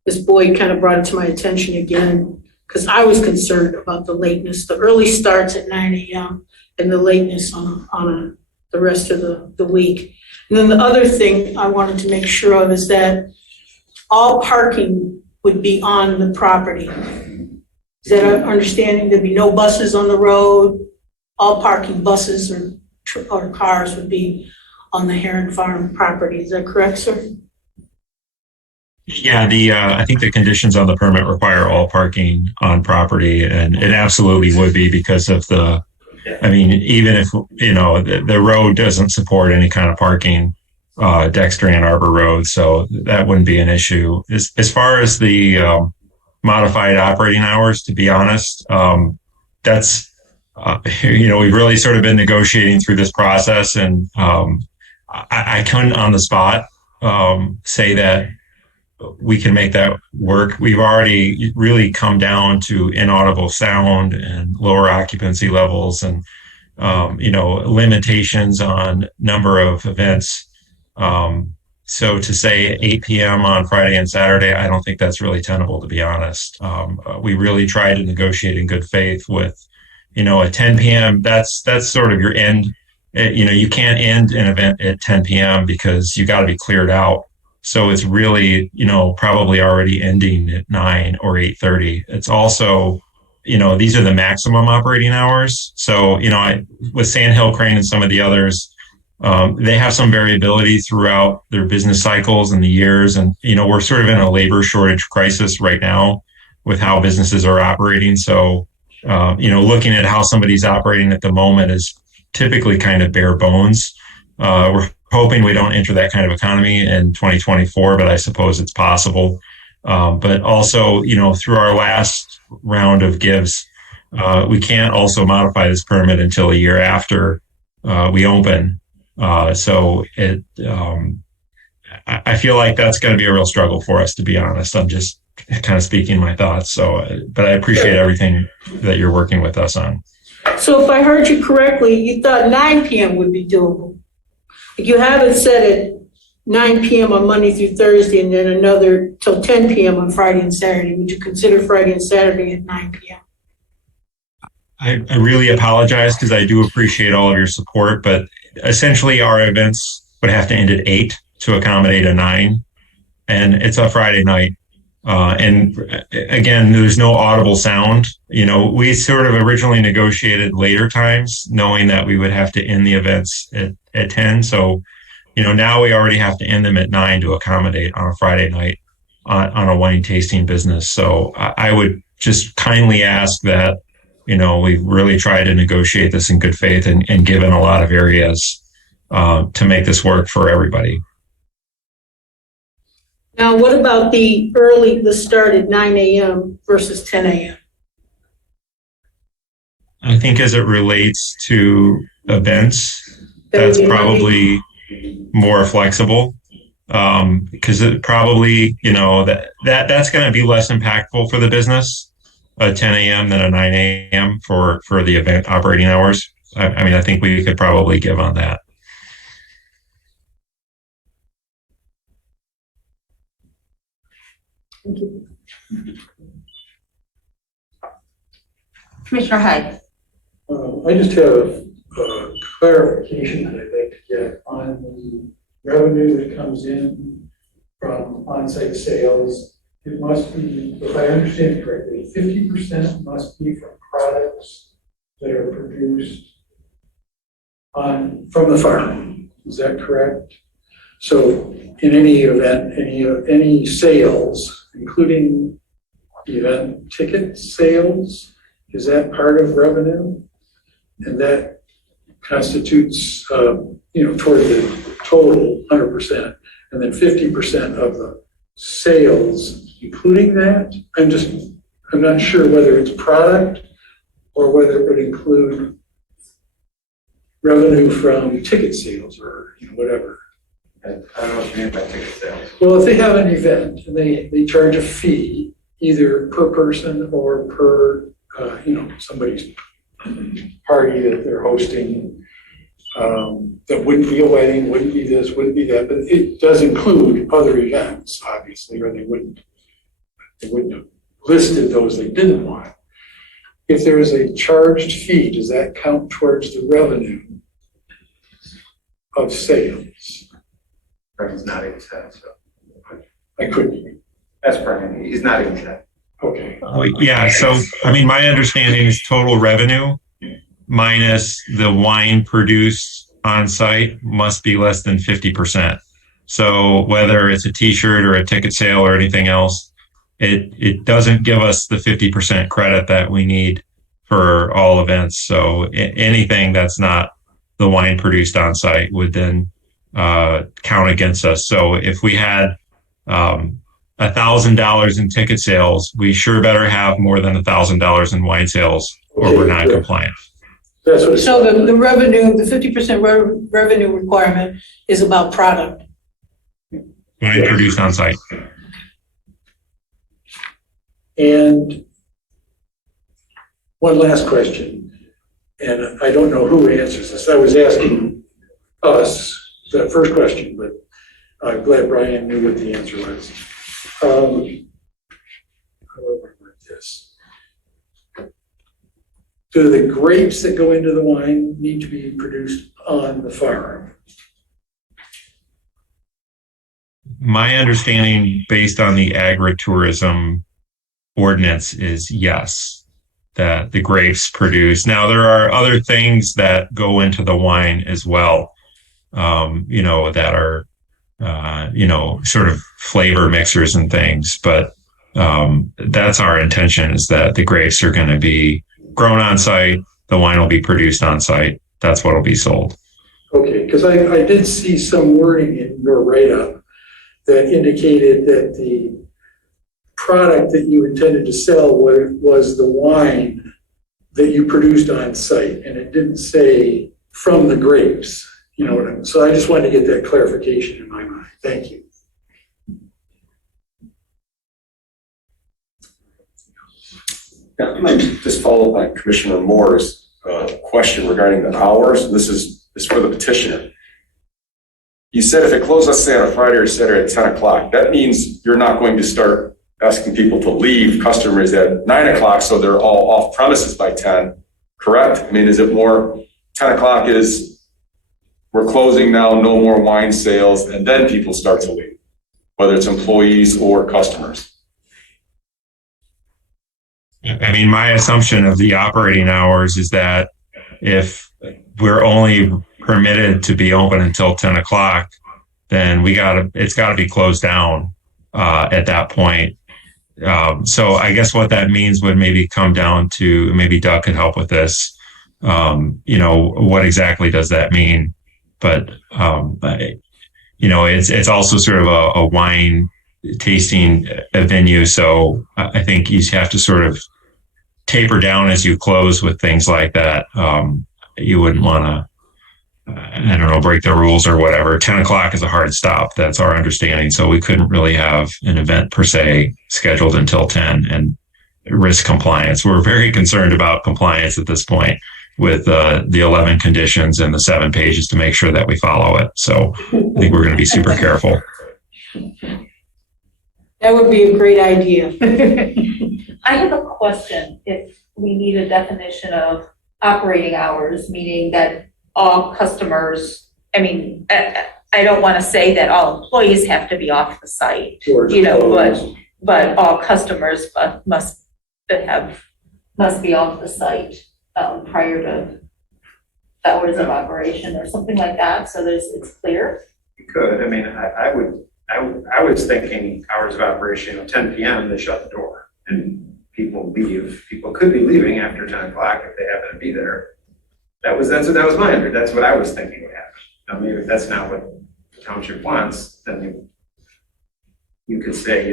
Ms. Boyd kind of brought it to my attention again, because I was concerned about the lateness. The early starts at 9 a.m. and the lateness on the rest of the week. And then the other thing I wanted to make sure of is that all parking would be on the property. Is that an understanding? There'd be no buses on the road. All parking, buses or cars would be on the Heron Farm property. Is that correct, sir? Yeah, I think the conditions on the permit require all parking on property, and it absolutely would be because of even if, the road doesn't support any kind of parking, Dexter Ann Arbor Road, so that wouldn't be an issue. As far as the modified operating hours, to be honest, that's, we've really sort of been negotiating through this process, and I couldn't on the spot say that we can make that work. We've already really come down to inaudible sound and lower occupancy levels and, limitations on number of events. So to say 8 p.m. on Friday and Saturday, I don't think that's really tenable, to be honest. We really try to negotiate in good faith with, at 10 p.m., that's sort of your end you can't end an event at 10 p.m. because you got to be cleared out. So it's really, probably already ending at 9 or 8:30. It's also, these are the maximum operating hours. So, with Sandhill Crane and some of the others, they have some variability throughout their business cycles and the years. And, we're sort of in a labor shortage crisis right now with how businesses are operating. So, looking at how somebody's operating at the moment is typically kind of bare bones. We're hoping we don't enter that kind of economy in 2024, but I suppose it's possible. But also, through our last round of gives, we can't also modify this permit until a year after we open. So I feel like that's going to be a real struggle for us, to be honest. I'm just kind of speaking my thoughts. So, but I appreciate everything that you're working with us on. So if I heard you correctly, you thought 9 p.m. would be doable. You have it set at 9 p.m. on Monday through Thursday and then another till 10 p.m. on Friday and Saturday. Would you consider Friday and Saturday at 9 p.m.? I really apologize because I do appreciate all of your support, but essentially our events would have to end at 8 to accommodate a 9, and it's a Friday night. And again, there's no audible sound. We sort of originally negotiated later times, knowing that we would have to end the events at 10. So, now we already have to end them at 9 to accommodate on a Friday night on a wine tasting business. So I would just kindly ask that, we've really tried to negotiate this in good faith and given a lot of areas to make this work for everybody. Now, what about the start at 9 a.m. versus 10 a.m.? I think as it relates to events, that's probably more flexible because it probably, that's going to be less impactful for the business, a 10 a.m. than a 9 a.m. for the event operating hours. I think we could probably give on that. Thank you. Commissioner Hyde. I just have a clarification that I'd like to get on the revenue that comes in from on-site sales. It must be, if I understand it correctly, 50% must be from products that are produced from the farm. Is that correct? So in any event, any sales, including event ticket sales, is that part of revenue? And that constitutes, toward the total 100%, and then 50% of the sales, including that. I'm not sure whether it's product or whether it would include revenue from ticket sales or whatever. I don't know what you mean by ticket sales. Well, if they have an event and they charge a fee, either per person or per, somebody's party that they're hosting, that wouldn't be a wedding, wouldn't be this, wouldn't be that, but it does include other events, obviously, or they wouldn't have listed those they didn't want. If there is a charged fee, does that count towards the revenue of sales? Brian's nodding his head, so. I couldn't. That's Brian. He's nodding his head. Okay. Yeah. So, my understanding is total revenue minus the wine produced on site must be less than 50%. So whether it's a t-shirt or a ticket sale or anything else, it doesn't give us the 50% credit that we need for all events. So anything that's not the wine produced on site would then count against us. So if we had $1,000 in ticket sales, we sure better have more than $1,000 in wine sales, or we're not compliant. So the revenue, the 50% revenue requirement is about product. Wine produced on site. And one last question, and I don't know who answers this. I was asking us the first question, but I'm glad Brian knew what the answer was. How do I word this? do the grapes that go into the wine need to be produced on the farm? My understanding, based on the agritourism ordinance, is yes, that the grapes produce. Now, there are other things that go into the wine as well, that are, sort of flavor mixers and things. But that's our intention, is that the grapes are going to be grown on site. The wine will be produced on site. That's what will be sold. Okay, because I did see some wording in your write-up that indicated that the product that you intended to sell was the wine that you produced on site, and it didn't say from the grapes. You know what I mean? So I just wanted to get that clarification in my mind. Thank you. Yeah, let me just follow up on Commissioner Moore's question regarding the hours. This is for the petitioner. You said if it closed, let's say on a Friday or Saturday at 10 o'clock, that means you're not going to start asking people to leave customers at 9 o'clock so they're all off premises by 10, correct? I mean, is it more 10 o'clock is we're closing now, no more wine sales, and then people start to leave, whether it's employees or customers? I mean, my assumption of the operating hours is that if we're only permitted to be open until 10 o'clock, then it's gotta be closed down, at that point. So I guess what that means would maybe come down to, maybe Doug could help with this. What exactly does that mean? But, it's also sort of a wine tasting venue. So I think you have to sort of taper down as you close with things like that. You wouldn't want to, break the rules or whatever. 10 o'clock is a hard stop. That's our understanding. So we couldn't really have an event per se scheduled until 10 and risk compliance. We're very concerned about compliance at this point with the 11 conditions and the 7 pages to make sure that we follow it. So I think we're going to be super careful. That would be a great idea. I have a question. If we need a definition of operating hours, meaning that all customers, I don't want to say that all employees have to be off the site, but all customers must be off the site prior to hours of operation or something like that. So it's clear. You could. I was thinking hours of operation, 10 p.m. they shut the door and people leave. People could be leaving after 10 o'clock if they happen to be there. That's what I was thinking would happen. Now, maybe if that's not what the township wants, then you could say,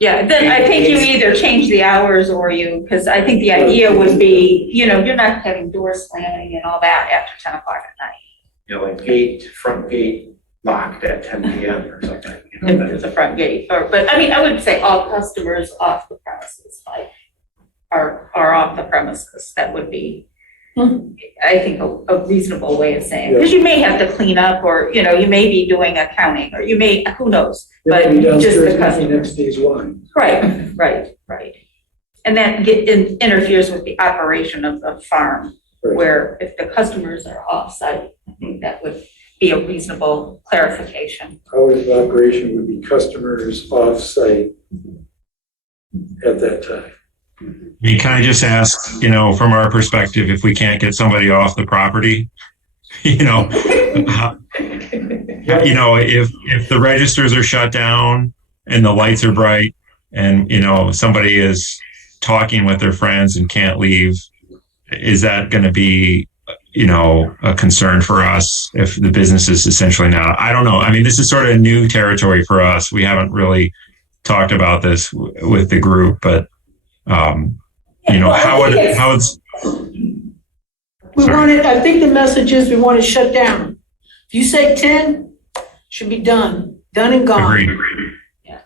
Yeah, then I think you either change the hours or because I think the idea would be, you're not having doors slamming and all that after 10 o'clock at night. Front gate locked at 10 p.m. or something. If there's a front gate. But I would say all customers off the premises, are off the premises. That would be, I think, a reasonable way of saying, because you may have to clean up or, you may be doing accounting or you may, who knows, but just the customers. Next day's wine. Right. And that interferes with the operation of the farm, where if the customers are off-site, I think that would be a reasonable clarification. Hours of operation would be customers off-site at that time. You kind of just ask, from our perspective, if we can't get somebody off the property, if the registers are shut down and the lights are bright and, somebody is talking with their friends and can't leave, is that going to be, a concern for us if the business is essentially not? I don't know. This is sort of new territory for us. We haven't really talked about this with the group, but how it's. I think the message is we want to shut down. If you say 10, should be done and gone. Agreed.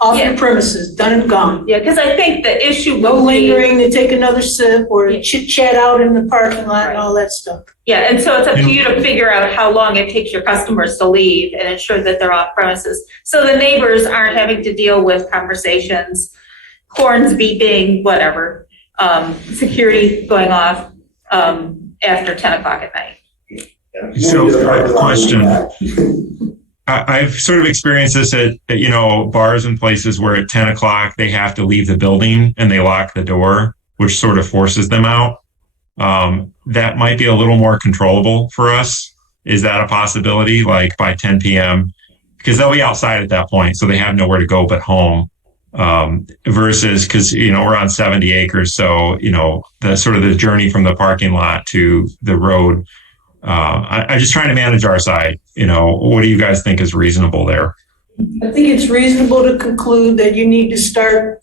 Off the premises, done and gone. Yeah, because I think the issue No would be, lingering to take another sip or chit chat out in the parking lot and all that stuff. yeah, and so it's up to you to figure out how long it takes your customers to leave and ensure that they're off premises. So the neighbors aren't having to deal with conversations, horns beeping, whatever, security going off. after 10 o'clock at night. So, question. I've sort of experienced this at, you know, bars and places where at 10 o'clock they have to leave the building and they lock the door, which sort of forces them out. That might be a little more controllable for us. Is that a possibility? Like by 10 p.m. because they'll be outside at that point, so they have nowhere to go but home. Versus because, you know, we're on 70 acres, so, you know, the sort of the journey from the parking lot to the road. I'm just trying to manage our side. You know, what do you guys think is reasonable there? I think it's reasonable to conclude that you need to start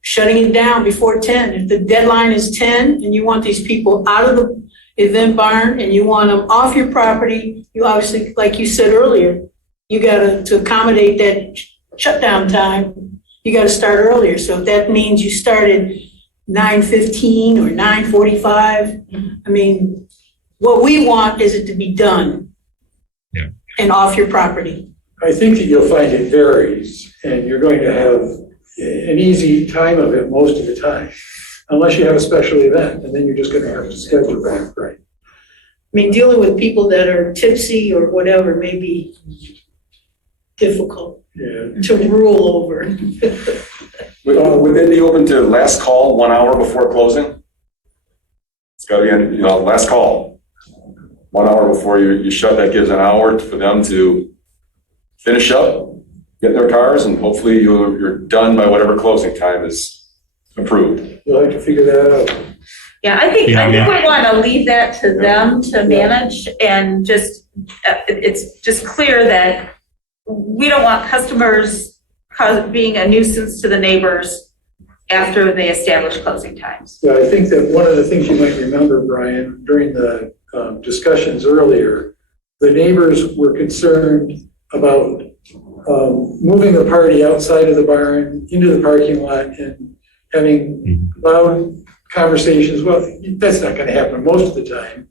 shutting it down before 10. If the deadline is 10 and you want these people out of the event barn and you want them off your property, you obviously, like you said earlier, you got to accommodate that shutdown time. You got to start earlier. So if that means you start at 9:15 or 9:45, I mean, what we want is it to be done and off your property. I think that you'll find it varies, and you're going to have an easy time of it most of the time, unless you have a special event, and then you're just going to have to schedule that, right? I mean, dealing with people that are tipsy or whatever may be difficult to rule over. Would they be open to last call 1 hour before closing? It's got to be, you know, last call. 1 hour before you shut, that gives an hour for them to finish up, get in their cars, and hopefully you're done by whatever closing time is approved. You'll have to figure that out. Yeah, I think we want to leave that to them to manage, and just, it's just clear that we don't want customers being a nuisance to the neighbors after they establish closing times. Yeah, I think that one of the things you might remember, Brian, during the discussions earlier, the neighbors were concerned about moving the party outside of the barn into the parking lot and having loud conversations. Well, that's not going to happen most of the time,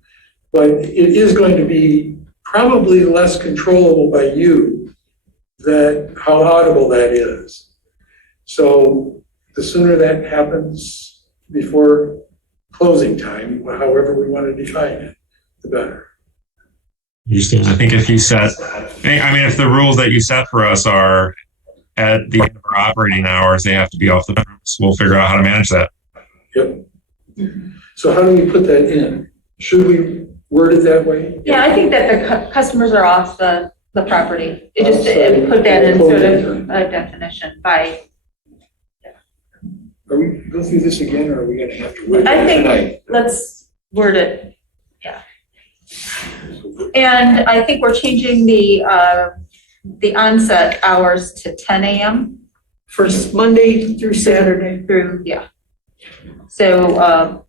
but it is going to be probably less controllable by you that how audible that is. So the sooner that happens before closing time, however we want to define it, the better. I think if you set, I mean, if the rules that you set for us are at the end of our operating hours, they have to be off the premise, we'll figure out how to manage that. Yep. So how do we put that in? Should we word it that way? Yeah, I think that the customers are off the property. It just put that in sort of a definition by. Are we go through this again, or are we going to have to word it I think tonight? let's word it. Yeah. And I think we're changing the onset hours to 10 a.m. For Monday through Saturday. Through, yeah. So,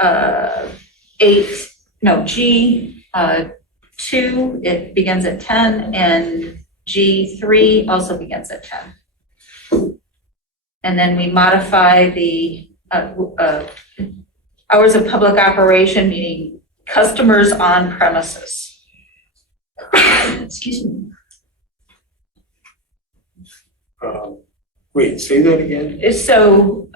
G2, it begins at 10, and G3 also begins at 10. And then we modify the hours of public operation, meaning customers on premises. Excuse me. Wait, say that again? So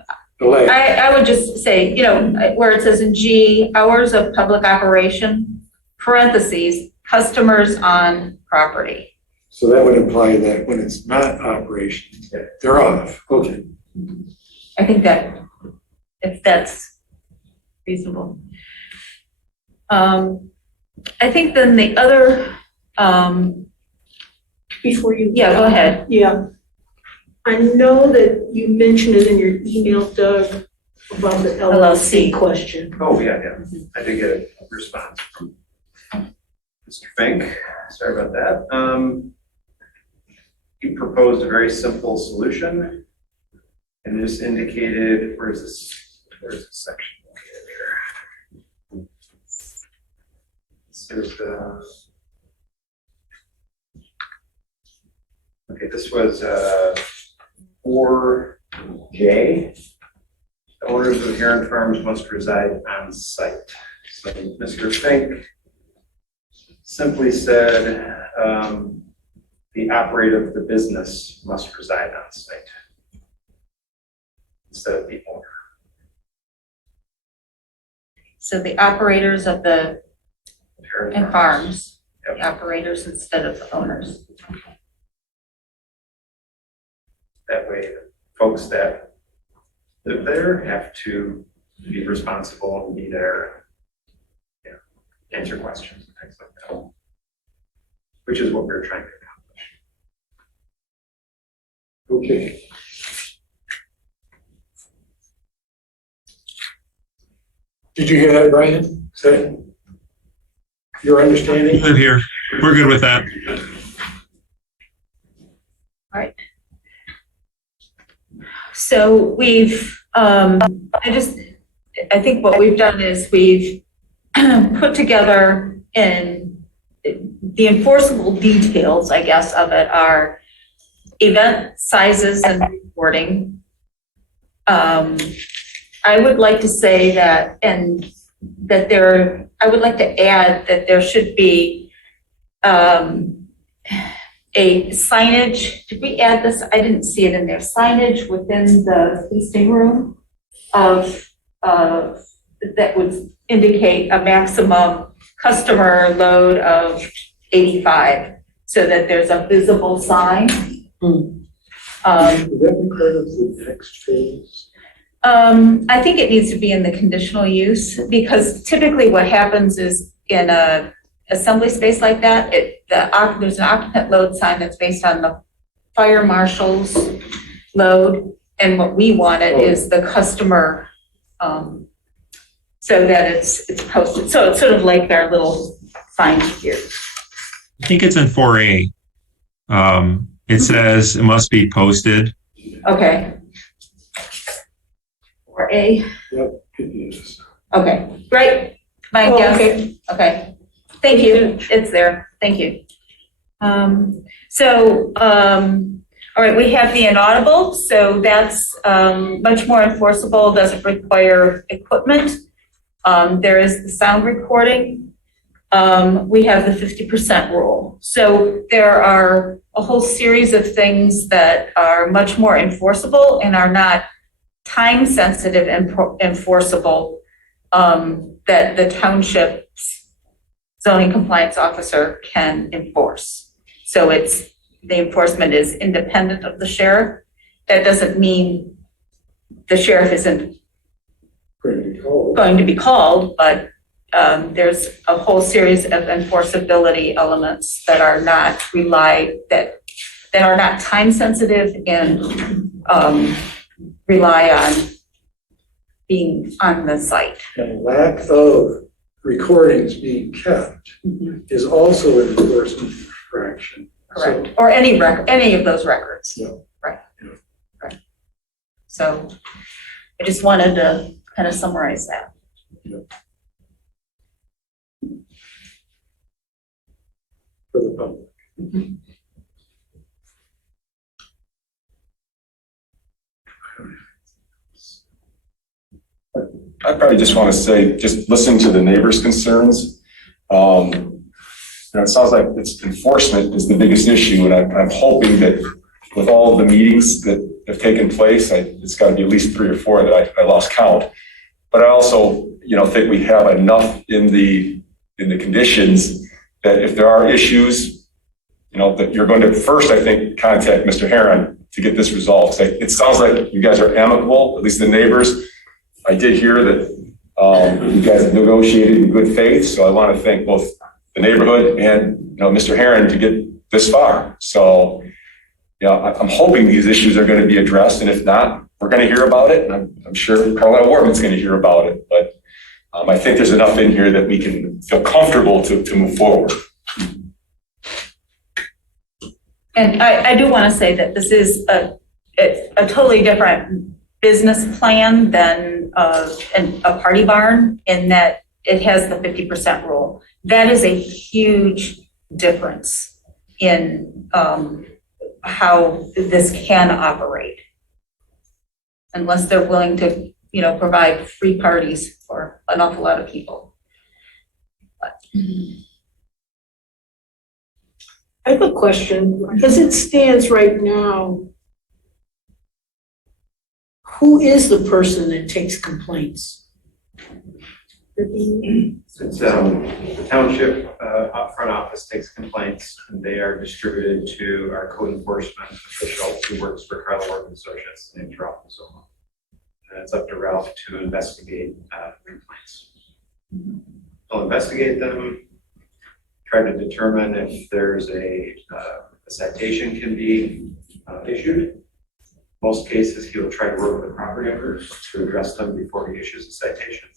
I would just say, you know, where it says in G, hours of public operation, parentheses, customers on property. So that would imply that when it's not operation, they're off. Okay. I think that if that's reasonable. I think then the other, Before you. yeah, go ahead. Yeah. I know that you mentioned it in your email, Doug, about the LLC question. Oh, yeah. I did get a response from Mr. Fink. Sorry about that. He proposed a very simple solution and just indicated, where's this section located here? There's okay, this was 4J. The owners of Heron Farms must reside on site. So Mr. Fink simply said the operator of the business must reside on site instead of the owner. So the operators of the Parent and farms, the operators instead of the owners. That way, the folks that live there have to be responsible and be there, you know, answer questions and things like that, which is what we're trying to accomplish. Okay. Did you hear that, Brian? Is that your understanding? Live here. We're good with that. All right. So we've, I think what we've done is we've put together in the enforceable details, I guess, of it are event sizes and reporting. I would like to say that, I would like to add that there should be a signage. Did we add this? I didn't see it in there. Signage within the tasting room of that would indicate a maximum customer load of 85, so that there's a visible sign. Would that be part of the next phase? I think it needs to be in the conditional use, because typically what happens is in a assembly space like that, there's an occupant load sign that's based on the fire marshal's load, and what we wanted is the customer, so that it's posted. So it's sort of like our little sign here. I think it's in 4A. It says it must be posted. Okay. 4A. Yep, it is. Okay, great. My guess. Okay. Thank you. It's there. Thank you. All right, we have the inaudible. So that's much more enforceable, doesn't require equipment. There is the sound recording. We have the 50% rule. So there are a whole series of things that are much more enforceable and are not time sensitive and enforceable, that the township zoning compliance officer can enforce. So the enforcement is independent of the sheriff. That doesn't mean the sheriff isn't going to be called, but there's a whole series of enforceability elements that are not that are not time sensitive and rely on being on the site. And lack of recordings being kept is also an enforcement infraction. Correct. Or any of those records. Yeah. Right. Yeah. Right. So I just wanted to kind of summarize that. Yeah. For the public. Mm-hmm. I probably just want to say, just listen to the neighbors' concerns. It sounds like it's enforcement is the biggest issue, and I'm hoping that with all of the meetings that have taken place, it's got to be at least 3 or 4 that I lost count. But I also, think we have enough in the conditions that if there are issues, that you're going to first, I think, contact Mr. Heron to get this resolved. It sounds like you guys are amicable, at least the neighbors. I did hear that you guys have negotiated in good faith, so I want to thank both the neighborhood and Mr. Heron to get this far. So, I'm hoping these issues are going to be addressed, and if not, we're going to hear about it. And I'm sure Carlisle Warman's going to hear about it, but I think there's enough in here that we can feel comfortable to move forward. And I do want to say that this is a totally different business plan than a party barn, in that it has the 50% rule. That is a huge difference in how this can operate, unless they're willing to, provide free parties for an awful lot of people. But. I have a question. As it stands right now, who is the person that takes complaints? It's, the township, front office takes complaints and they are distributed to our code enforcement official who works for Carl Work Associates named Ralph Zoma. And it's up to Ralph to investigate, complaints. He'll investigate them, try to determine if there's a citation can be issued. Most cases, he will try to work with the property owners to address them before he issues a citation.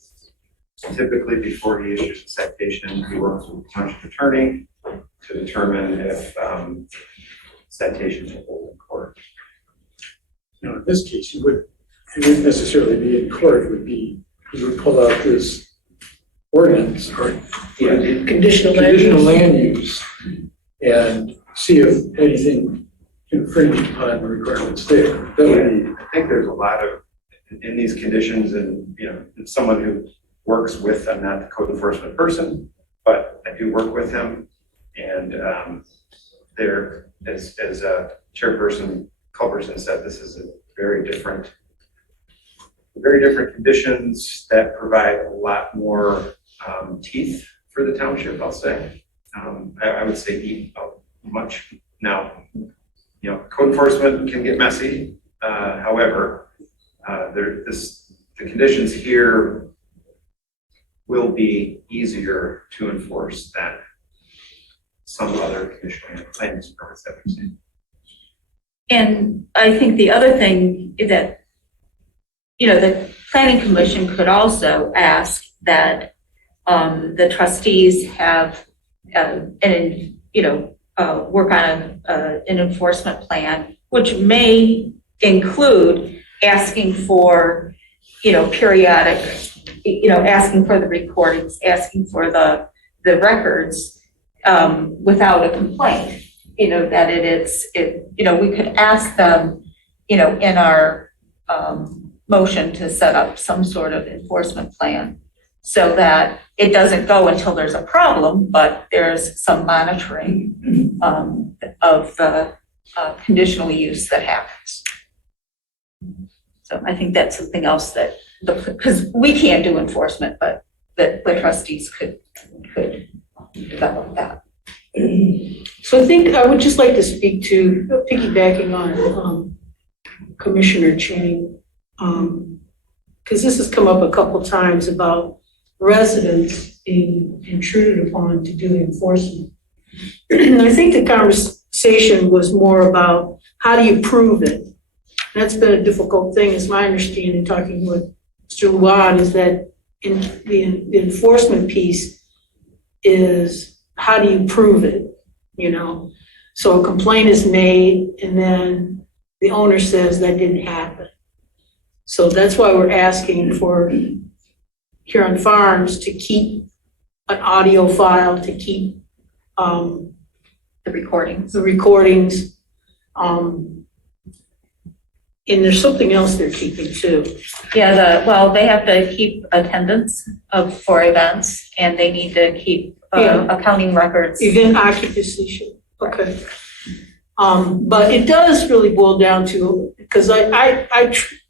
Typically, before he issues a citation, he works with the township attorney to determine if citations will hold in court. Now, in this case, it wouldn't necessarily be in court. It would be, you would pull out this ordinance or Conditional land use and see if anything infringes upon the requirements there. That would be, I think there's a lot of, in these conditions, and if someone who works with, I'm not the code enforcement person, but I do work with him. And there, as Chairperson Culberson said, this is a very different conditions that provide a lot more teeth for the township, I'll say. I would say much. Now, code enforcement can get messy. However, the conditions here will be easier to enforce than some other conditional land use permits that we've seen. And I think the other thing is that, the planning commission could also ask that the trustees have work on an enforcement plan, which may include asking for, periodic, asking for the recordings, asking for the records without a complaint. That we could ask them, in our motion to set up some sort of enforcement plan so that it doesn't go until there's a problem, but there's some monitoring of the conditional use that happens. So I think that's something else that, because we can't do enforcement, but the trustees could develop that. So I think I would just like to speak to, piggybacking on Commissioner Chang, because this has come up a couple times about residents being intruded upon to do enforcement. And I think the conversation was more about how do you prove it? That's been a difficult thing, is my understanding, talking with Mr. Luan, is that in the enforcement piece is how do you prove it? So a complaint is made and then the owner says that didn't happen. So that's why we're asking for Huron Farms to keep an audio file, to keep the recordings. And there's something else they're keeping too. Yeah, they have to keep attendance for events, and they need to keep accounting records. Event occupancy, okay. But it does really boil down to, because I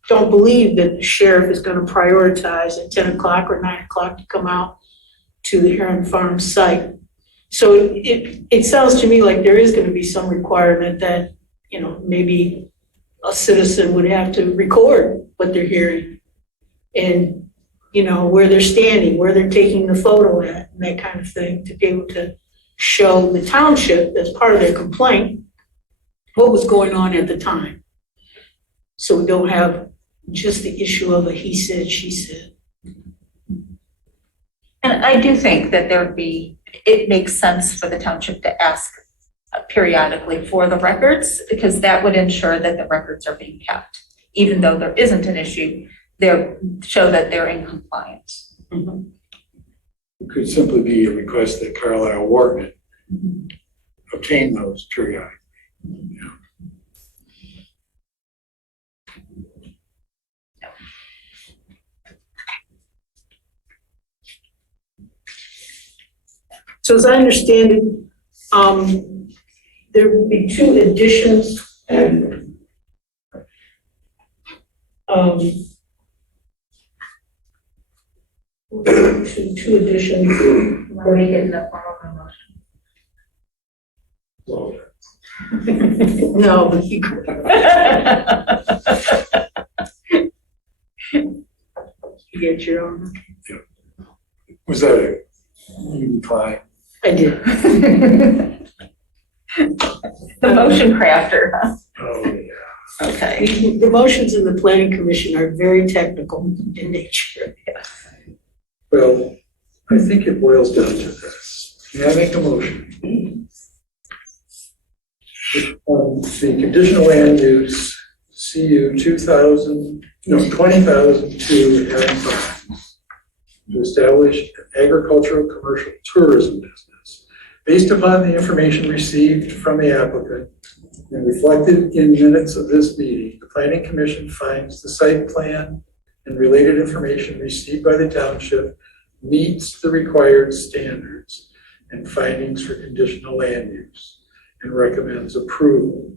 don't believe that the sheriff is going to prioritize at 10 o'clock or 9 o'clock to come out to the Huron Farms site. So it sounds to me like there is going to be some requirement that, maybe a citizen would have to record what they're hearing and, where they're standing, where they're taking the photo at, and that kind of thing, to be able to show the township as part of their complaint what was going on at the time. So we don't have just the issue of a he said, she said. And I do think that it makes sense for the township to ask periodically for the records, because that would ensure that the records are being kept, even though there isn't an issue. They show that they're in compliance. Mm-hmm. it could simply be a request that Carlisle Wharton obtain those periodically. So as I understand it, there will be 2 additions. Two additions. We'll make it in the form of a motion. No, but you. You get your own. Was that a reply? I did. The motion crafter, huh? Oh, yeah. Okay. The motions in the planning commission are very technical in nature. Well, I think it boils down to this. May I make a motion? The conditional land use, CU 20,002 Heron Farms, to establish an agricultural commercial tourism business based upon the information received from the applicant and reflected in minutes of this meeting. The Planning Commission finds the site plan and related information received by the township meets the required standards and findings for conditional land use and recommends approval.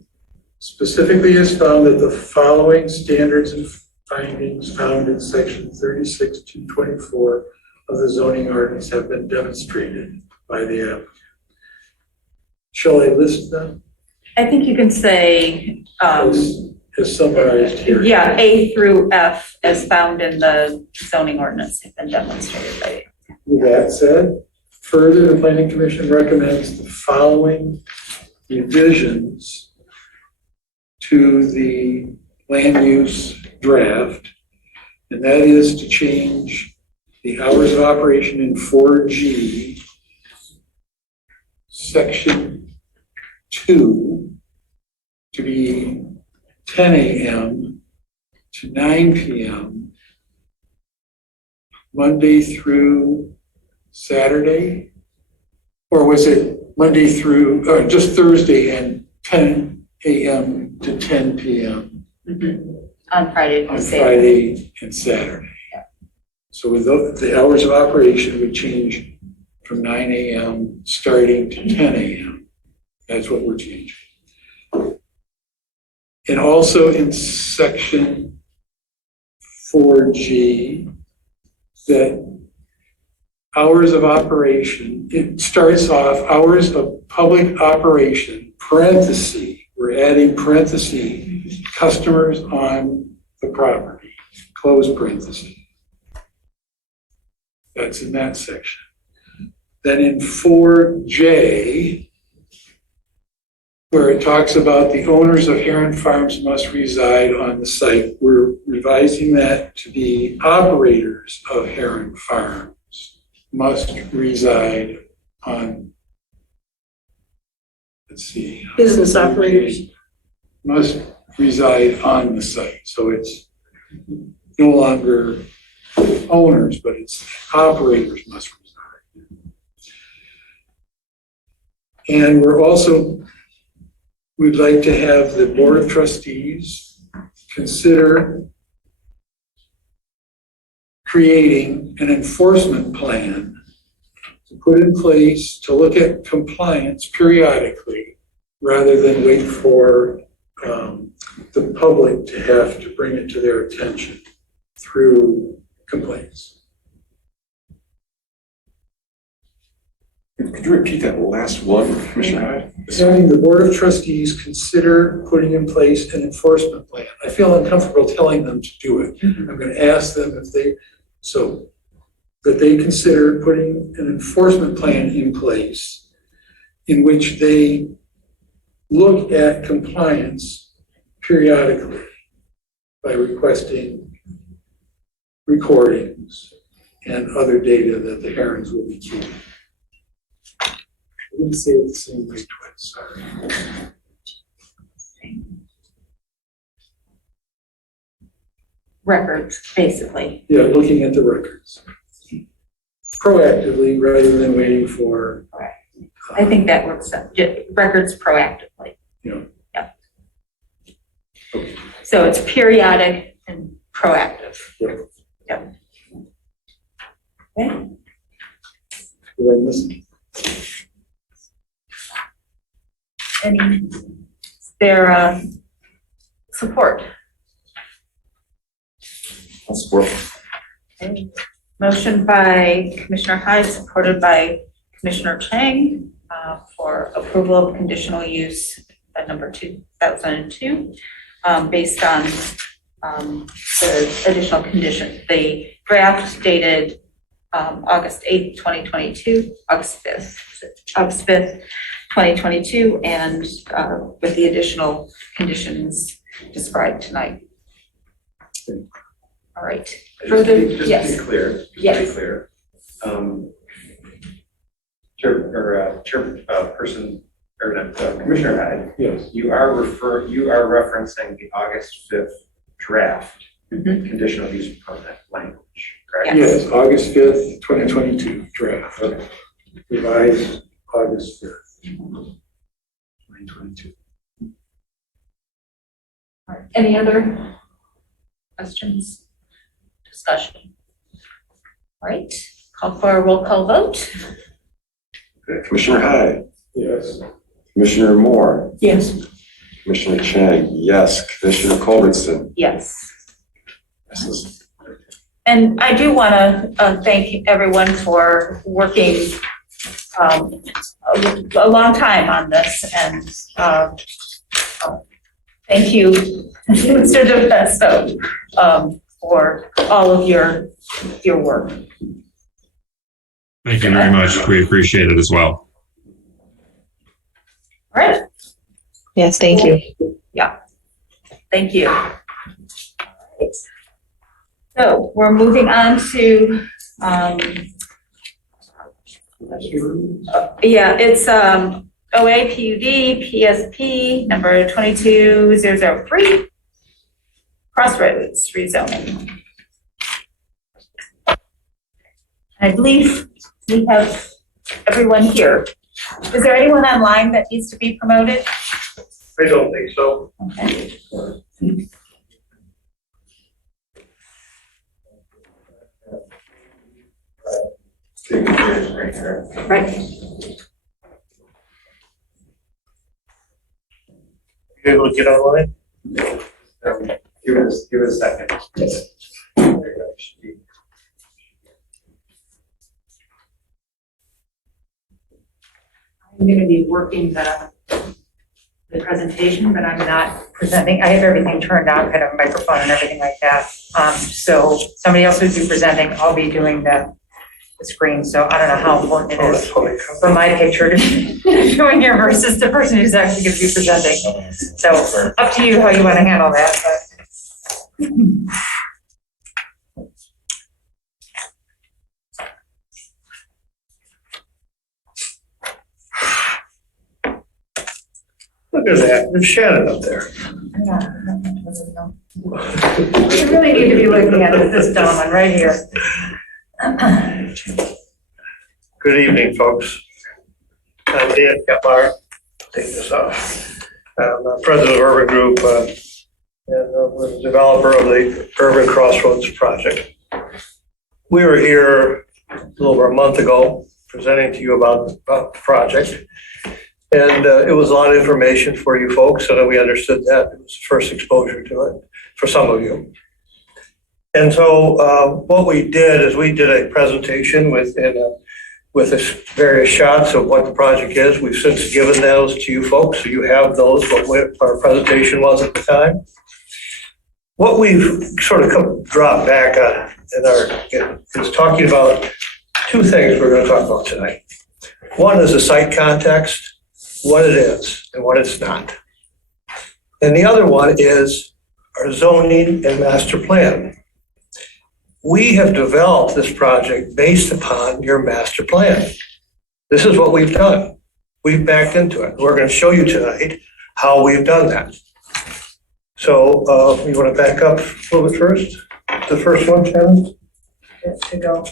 Specifically, is found that the following standards and findings found in section 36-224 of the zoning ordinance have been demonstrated by the applicant. Shall I list them? I think you can say, As summarized here. yeah, A through F as found in the zoning ordinance have been demonstrated by you. With that said, further, the Planning Commission recommends the following revisions to the land use draft, and that is to change the hours of operation in 4G, section 2, to be 10 a.m. to 9 p.m. Monday through Saturday? Or was it Monday through, or just Thursday and 10 a.m. to 10 p.m.? On Friday. On Friday and Saturday. So with the hours of operation would change from 9 a.m. starting to 10 a.m. That's what we're changing. And also in section 4G, that hours of operation, it starts off hours of public operation, parenthesis, we're adding parenthesis, customers on the property, close parenthesis. That's in that section. Then in 4J, where it talks about the owners of Heron Farms must reside on the site, we're revising that to be operators of Heron Farms must reside on, let's see. Business operators. Must reside on the site. So it's no longer owners, but it's operators must reside. And we'd like to have the Board of Trustees consider creating an enforcement plan to put in place to look at compliance periodically rather than wait for the public to have to bring it to their attention through complaints. Could you repeat that last one, Commissioner Hyde? Having the Board of Trustees consider putting in place an enforcement plan. I feel uncomfortable telling them to do it. I'm going to ask them so that they consider putting an enforcement plan in place in which they look at compliance periodically by requesting recordings and other data that the herons will be keeping. I didn't say it the same way twice, sorry. Records, basically. Yeah, looking at the records. Proactively rather than waiting for. I think that works. Records proactively. Yeah. Yeah. Okay. So it's periodic and proactive. Yeah. Yep. Okay. Did I miss it? Is there support? I'll support. Okay. Motion by Commissioner Hyde, supported by Commissioner Chang, for approval of conditional use at number 2002, based on the additional condition. The draft dated August 8th, 2022, August 5th, 2022, and with the additional conditions described tonight. All right. Further, Just yes. to be clear, Yes. Chairperson, or not, Commissioner Hyde, Yes. you are referencing the August 5th draft conditional use permit language, correct? Yes, August 5th, 2022 draft. Okay. Revised August 5th, 2022. All right. Any other questions, discussion? All right, call for a roll call vote. Commissioner Hyde, Yes. Commissioner Moore, Yes. Commissioner Chang, yes, Commissioner Culbertson. Yes. And I do want to thank everyone for working a long time on this, and thank you, Mr. DeFesto, for all of your work. Thank you very much. We appreciate it as well. All right. Yes, thank you. Yeah. Thank you. So we're moving on to, it's OA PUD PSP number 22003, Crossroads rezoning. I believe we have everyone here. Is there anyone online that needs to be promoted? I don't think so. Okay. Right. You able to get online? Give it a second. Yes. There you go. I'm going to be working the presentation, but I'm not presenting. I have everything turned on, kind of microphone and everything like that. So somebody else would be presenting. I'll be doing the screen. So I don't know how important it is for my picture to be showing here versus the person who's actually going to be presenting. So up to you how you want to handle that. But. Look at that, there's Shannon up there. You really need to be looking at this gentleman right here. Good evening, folks. I'm Dan Kepler. Take this off. I'm president of Urban Group and we're the developer of the Urban Crossroads Project. We were here a little over a month ago presenting to you about the project. And it was a lot of information for you folks, so that we understood that. It was the first exposure to it for some of you. And so what we did is we did a presentation with various shots of what the project is. We've since given those to you folks, so you have those, what our presentation was at the time. What we've sort of dropped back on is talking about two things we're going to talk about tonight. One is the site context, what it is and what it's not. And the other one is our zoning and master plan. We have developed this project based upon your master plan. This is what we've done. We've backed into it. We're going to show you tonight how we've done that. So you want to back up a little bit first? The first one, Shannon? To go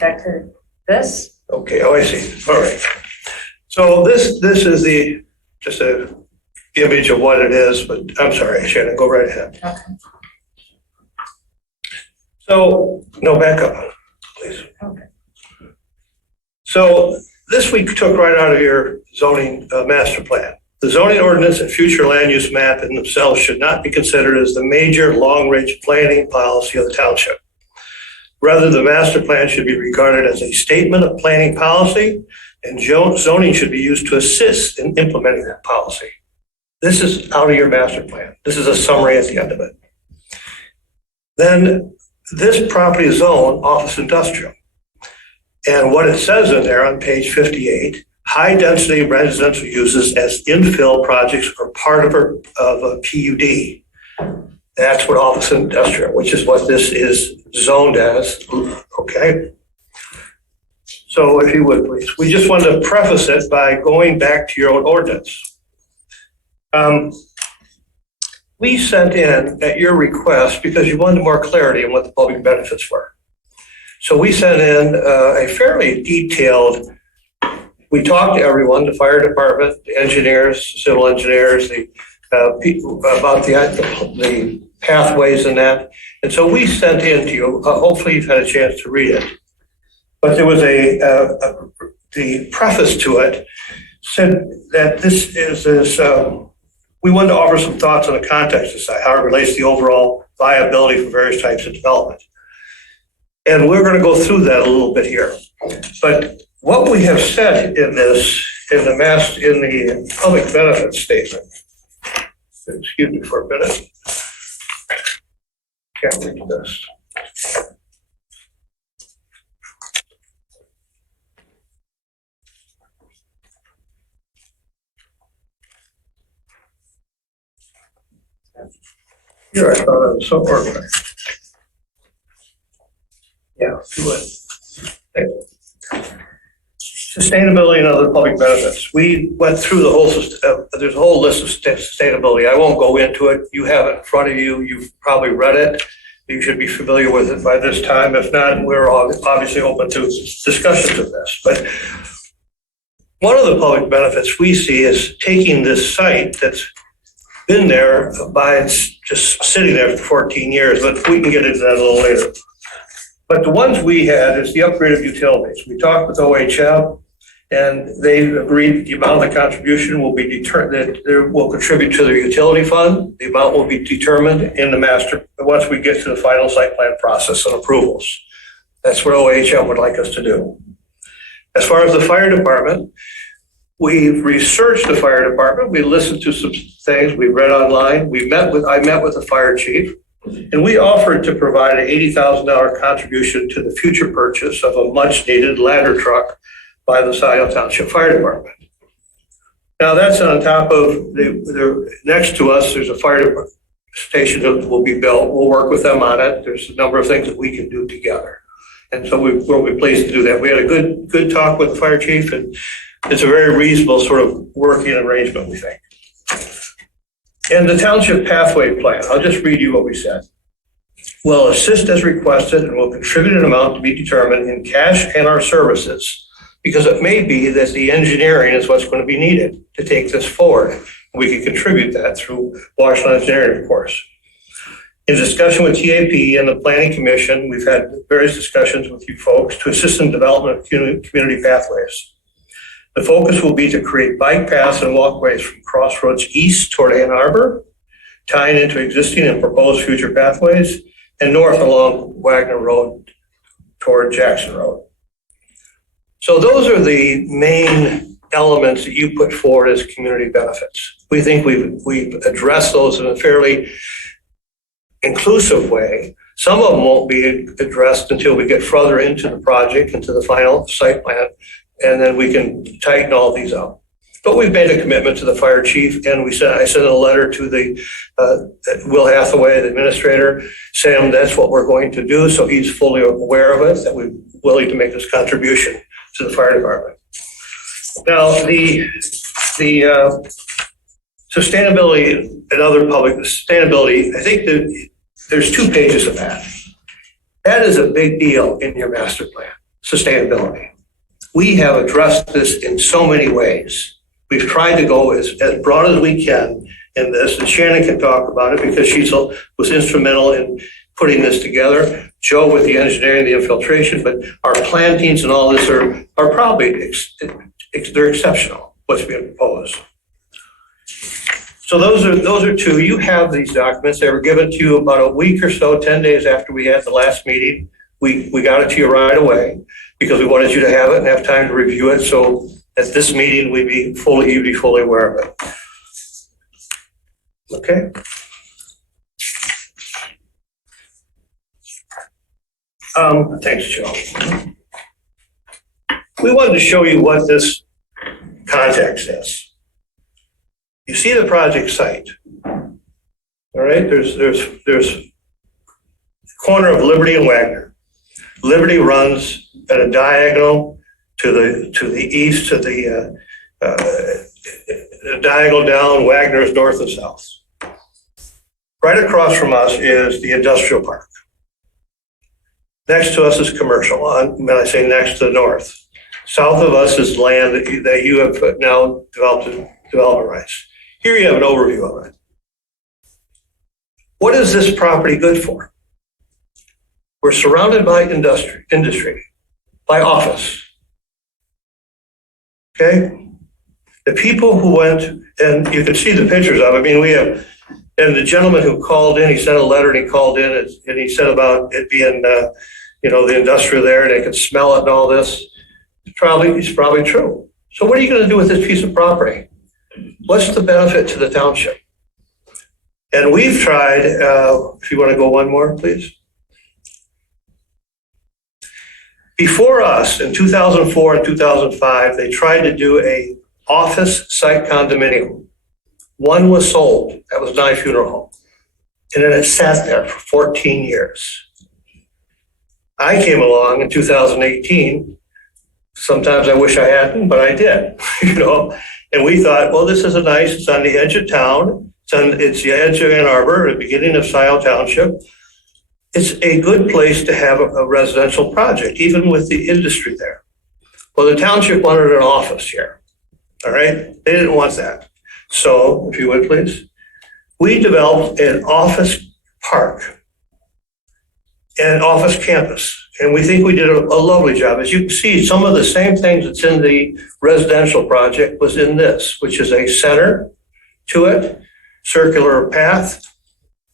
back to this. Okay, oh, I see. All right. So this is just a image of what it is, but I'm sorry, Shannon, go right ahead. Okay. So, no, back up, please. Okay. So this we took right out of your zoning master plan. The zoning ordinance and future land use map in themselves should not be considered as the major long-range planning policy of the township. Rather, the master plan should be regarded as a statement of planning policy, and zoning should be used to assist in implementing that policy. This is out of your master plan. This is a summary at the end of it. Then this property is zoned office industrial. And what it says in there on page 58, high density residential uses as infill projects are part of a PUD. That's what office industrial, which is what this is zoned as, okay? So if you would, please. We just wanted to preface it by going back to your own ordinance. We sent in at your request because you wanted more clarity on what the public benefits were. So we sent in a fairly detailed, we talked to everyone, the fire department, the engineers, civil engineers, the people about the pathways and that. And so we sent in to you, hopefully you've had a chance to read it. But there was the preface to it said that this is we wanted to offer some thoughts on the context of site, how it relates to the overall viability for various types of development. And we're going to go through that a little bit here. But what we have said in this, in the public benefit statement, excuse me for a minute. Can't read this. Here, I thought it was so organized. Yeah, do it. Sustainability and other public benefits. We went through the whole, there's a whole list of sustainability. I won't go into it. You have it in front of you. You've probably read it. You should be familiar with it by this time. If not, we're obviously open to discussions of this. But one of the public benefits we see is taking this site that's been there just sitting there for 14 years, but we can get into that a little later. But the ones we had is the upgrade of utilities. We talked with OHM, and they agreed the amount of the contribution will be determined, that they will contribute to their utility fund. The amount will be determined in the master, once we get to the final site plan process and approvals. That's what OHM would like us to do. As far as the fire department, we've researched the fire department. We listened to some things we read online. I met with the fire chief, and we offered to provide an $80,000 contribution to the future purchase of a much-needed ladder truck by the Scio Township Fire Department. Now that's on top of next to us, there's a fire station that will be built. We'll work with them on it. There's a number of things that we can do together. And so we'll be pleased to do that. We had a good talk with the fire chief, and it's a very reasonable sort of working arrangement, we think. And the township pathway plan, I'll just read you what we said. Will assist as requested and will contribute an amount to be determined in cash and our services, because it may be that the engineering is what's going to be needed to take this forward. We can contribute that through Washington Engineering, of course. In discussion with TAP and the Planning Commission, we've had various discussions with you folks to assist in development of community pathways. The focus will be to create bike paths and walkways from Crossroads east toward Ann Arbor, tying into existing and proposed future pathways, and north along Wagner Road toward Jackson Road. So those are the main elements that you put forward as community benefits. We think we've addressed those in a fairly inclusive way. Some of them won't be addressed until we get further into the project, into the final site plan, and then we can tighten all these up. But we've made a commitment to the fire chief, and I sent a letter to the Will Hathaway, the administrator, saying that's what we're going to do. So he's fully aware of it, that we're willing to make this contribution to the fire department. Now, the sustainability and other public sustainability, I think that there's 2 pages of that. That is a big deal in your master plan, sustainability. We have addressed this in so many ways. We've tried to go as broad as we can in this, and Shannon can talk about it because she was instrumental in putting this together. Joe with the engineering, the infiltration, but our plantings and all this are probably, they're exceptional, what's being proposed. So those are 2. You have these documents. They were given to you about a week or so, 10 days after we had the last meeting. We got it to you right away because we wanted you to have it and have time to review it. So at this meeting, you'd be fully aware of it. Okay. Thanks, Joe. We wanted to show you what this context is. You see the project site. All right, there's corner of Liberty and Wagner. Liberty runs at a diagonal to the east, to the diagonal down. Wagner is north and south. Right across from us is the industrial park. Next to us is commercial. When I say next to the north, south of us is land that you have now developed development rights. Here you have an overview of it. What is this property good for? We're surrounded by industry, by office. Okay? The people who went, and you can see the pictures of it. I mean, we have, and the gentleman who called in, he sent a letter and he called in and he said about it being, the industrial there and they could smell it and all this. It's probably true. So what are you going to do with this piece of property? What's the benefit to the township? And we've tried, if you want to go one more, please. Before us, in 2004 and 2005, they tried to do a office site condominium. One was sold. That was Nye Funeral Home. And then it sat there for 14 years. I came along in 2018. Sometimes I wish I hadn't, but I did, And we thought, well, this is it's on the edge of town. It's the edge of Ann Arbor, the beginning of Scio Township. It's a good place to have a residential project, even with the industry there. Well, the township wanted an office here. All right? They didn't want that. So, if you would please, we developed an office park, an office campus. And we think we did a lovely job. As you can see, some of the same things that's in the residential project was in this, which is a center to it, circular path.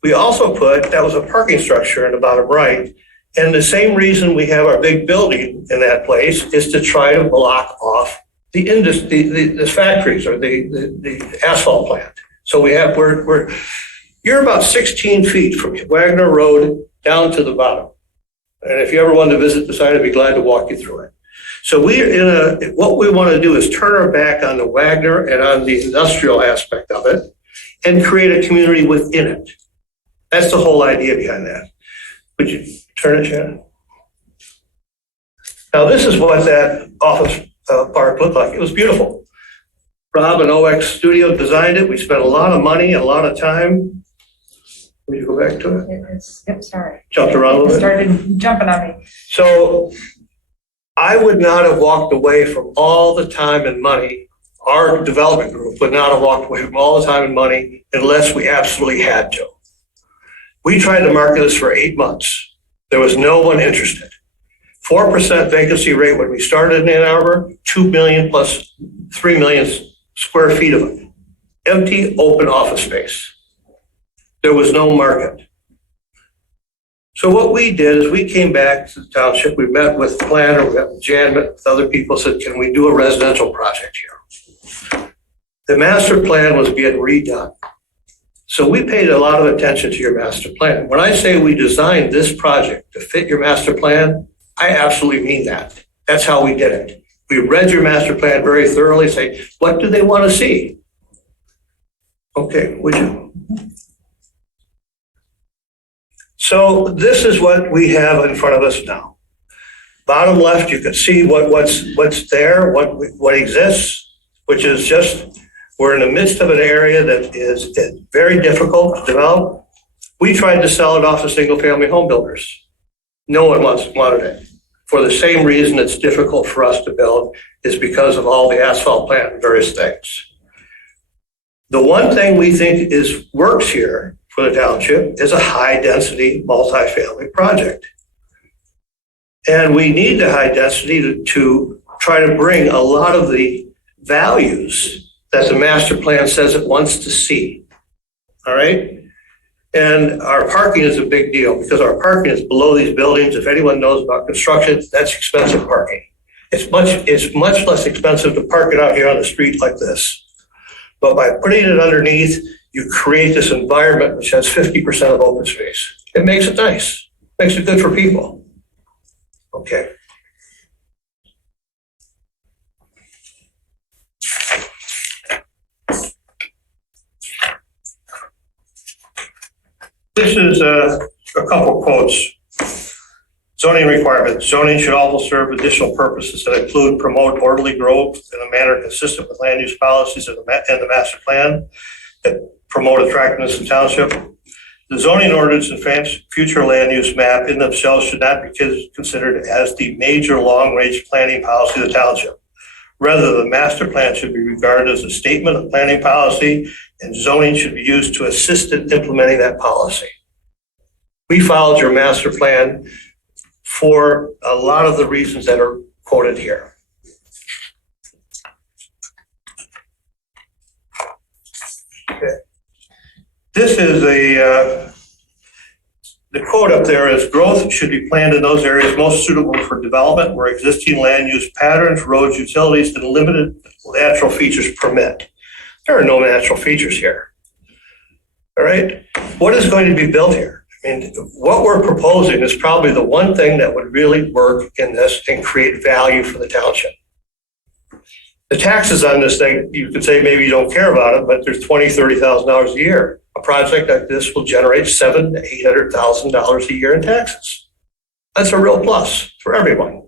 We also that was a parking structure in the bottom right. And the same reason we have our big building in that place is to try to block off the industry, the factories or the asphalt plant. So you're about 16 feet from Wagner Road down to the bottom. And if you ever want to visit the site, I'd be glad to walk you through it. So what we want to do is turn our back on the Wagner and on the industrial aspect of it and create a community within it. That's the whole idea behind that. Would you turn it, Shannon? Now, this is what that office park looked like. It was beautiful. Rob and OX Studio designed it. We spent a lot of money, a lot of time. Will you go back to it? Yep, sorry. Jumped around a little bit. Started jumping on me. So I would not have walked away from all the time and money. Our development group would not have walked away from all the time and money unless we absolutely had to. We tried to market this for 8 months. There was no one interested. 4% vacancy rate when we started in Ann Arbor, 2 million plus 3 million square feet of empty open office space. There was no market. So what we did is we came back to the township. We met with the planner, we met with Jan, met with other people, said, can we do a residential project here? The master plan was being redone. So we paid a lot of attention to your master plan. When I say we designed this project to fit your master plan, I absolutely mean that. That's how we did it. We read your master plan very thoroughly, say, what do they want to see? Okay, would you? So this is what we have in front of us now. Bottom left, you can see what's there, what exists, which is just, we're in the midst of an area that is very difficult to develop. We tried to sell it off to single-family home builders. No one wanted it. For the same reason it's difficult for us to build is because of all the asphalt plant and various things. The one thing we think works here for the township is a high-density multifamily project. And we need the high density to try to bring a lot of the values that the master plan says it wants to see. All right? And our parking is a big deal because our parking is below these buildings. If anyone knows about construction, that's expensive parking. It's much less expensive to park it out here on the street like this. But by putting it underneath, you create this environment which has 50% of open space. It makes it nice, makes it good for people. Okay. This is a couple quotes. Zoning requirements. Zoning should also serve additional purposes that include promote orderly growth in a manner consistent with land use policies and the master plan that promote attractiveness in township. The zoning ordinance and future land use map in themselves should not be considered as the major long-range planning policy of the township. Rather, the master plan should be regarded as a statement of planning policy, and zoning should be used to assist in implementing that policy. We followed your master plan for a lot of the reasons that are quoted here. Okay. This is the quote up there is growth should be planned in those areas most suitable for development where existing land use patterns, roads, utilities, and limited natural features permit. There are no natural features here. All right. What is going to be built here? I mean, what we're proposing is probably the one thing that would really work in this and create value for the township. The taxes on this thing, you could say maybe you don't care about it, but there's $20,000, $30,000 a year. A project like this will generate $700,000 to $800,000 a year in taxes. That's a real plus for everyone.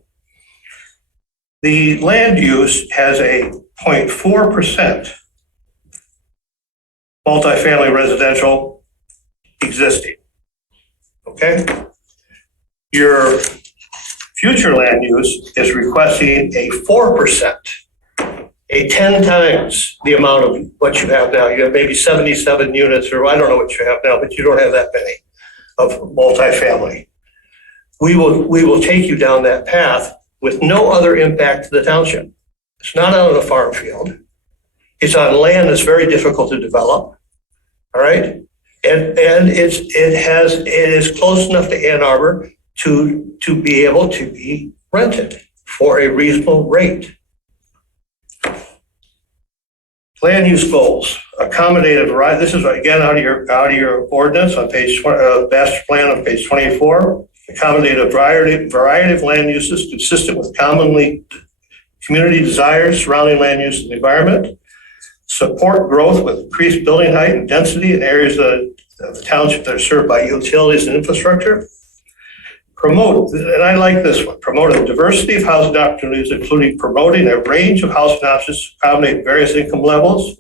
The land use has a 0.4% multifamily residential existing. Okay? Your future land use is requesting a 4%. 10 times the amount of what you have now. You have maybe 77 units, or I don't know what you have now, but you don't have that many of multifamily. We will take you down that path with no other impact to the township. It's not on a farm field. It's on land that's very difficult to develop. All right, and it is close enough to Ann Arbor to be able to be rented for a reasonable rate. Land use goals, accommodative variety. This is again out of your ordinance on page 20, master plan on page 24. Accommodate a variety of land uses consistent with community desires surrounding land use and the environment. Support growth with increased building height and density in areas of the township that are served by utilities and infrastructure. Promote, and I like this one, promote a diversity of housing opportunities, including promoting a range of housing options to accommodate various income levels.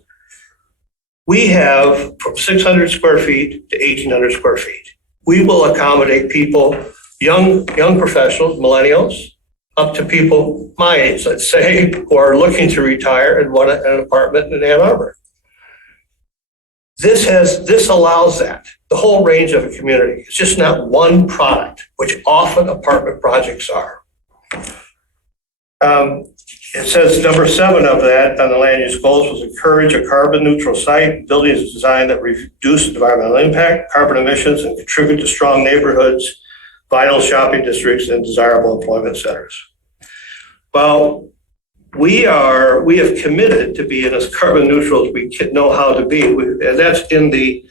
We have from 600 square feet to 1,800 square feet. We will accommodate people, young professionals, millennials, up to people my age, let's say, who are looking to retire and want an apartment in Ann Arbor. This allows that, the whole range of a community. It's just not one product, which often apartment projects are. It says number 7 of that on the land use goals was encourage a carbon neutral site, buildings designed that reduce environmental impact, carbon emissions, and contribute to strong neighborhoods, vital shopping districts, and desirable employment centers. Well, we have committed to being as carbon neutral as we know how to be, and that's in the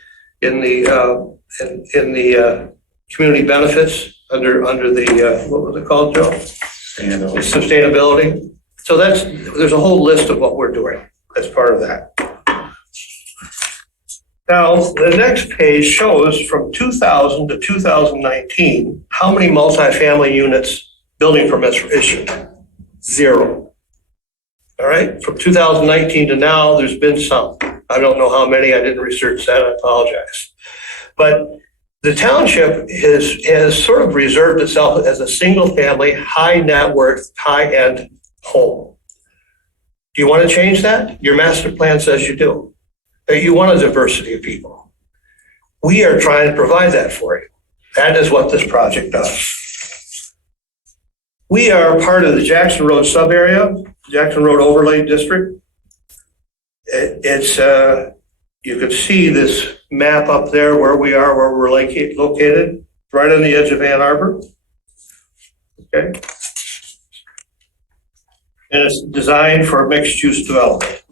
community benefits under the what was it called, Joe? Sustainability. So there's a whole list of what we're doing as part of that. Now, the next page shows from 2000 to 2019 how many multifamily units building permits were issued. 0. All right, from 2019 to now, there's been some. I don't know how many, I didn't research that, I apologize. But the township has sort of reserved itself as a single family, high net worth, high end home. Do you want to change that? Your master plan says you do. That you want a diversity of people. We are trying to provide that for you. That is what this project does. We are part of the Jackson Road sub-area, Jackson Road Overlay District. It's you can see this map up there where we are, where we're located, right on the edge of Ann Arbor. Okay. And it's designed for mixed-use development.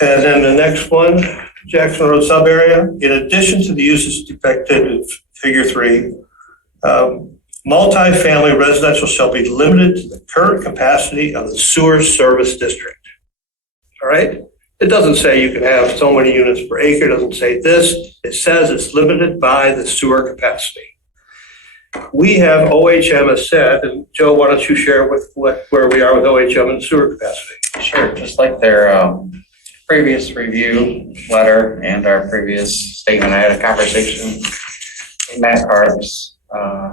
And then the next one, Jackson Road sub-area. In addition to the uses depicted in Figure 3, multifamily residential shall be limited to the current capacity of the sewer service district. All right? It doesn't say you can have so many units per acre. It doesn't say this. It says it's limited by the sewer capacity. We have OHM has said, and Joe, why don't you share with where we are with OHM and sewer capacity? Sure, just like their previous review letter and our previous statement, I had a conversation with Matt Harps,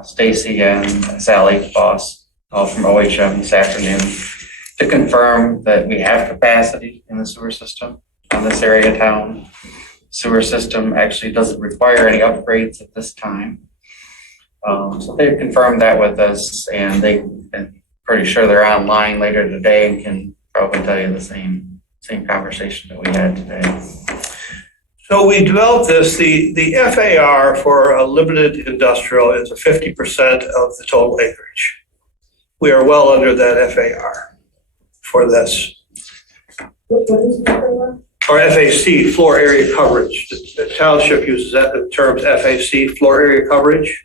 Stacy, and Sally Boss, all from OHM this afternoon, to confirm that we have capacity in the sewer system on this area of town. Sewer system actually doesn't require any upgrades at this time. So they've confirmed that with us, and they've been pretty sure they're online later today and can probably tell you the same conversation that we had today. So we developed this, the FAR for a limited industrial is a 50% of the total acreage. We are well under that FAR for this. What is the FAR? Or FAC, floor area coverage. The township uses that, the terms FAC, floor area coverage.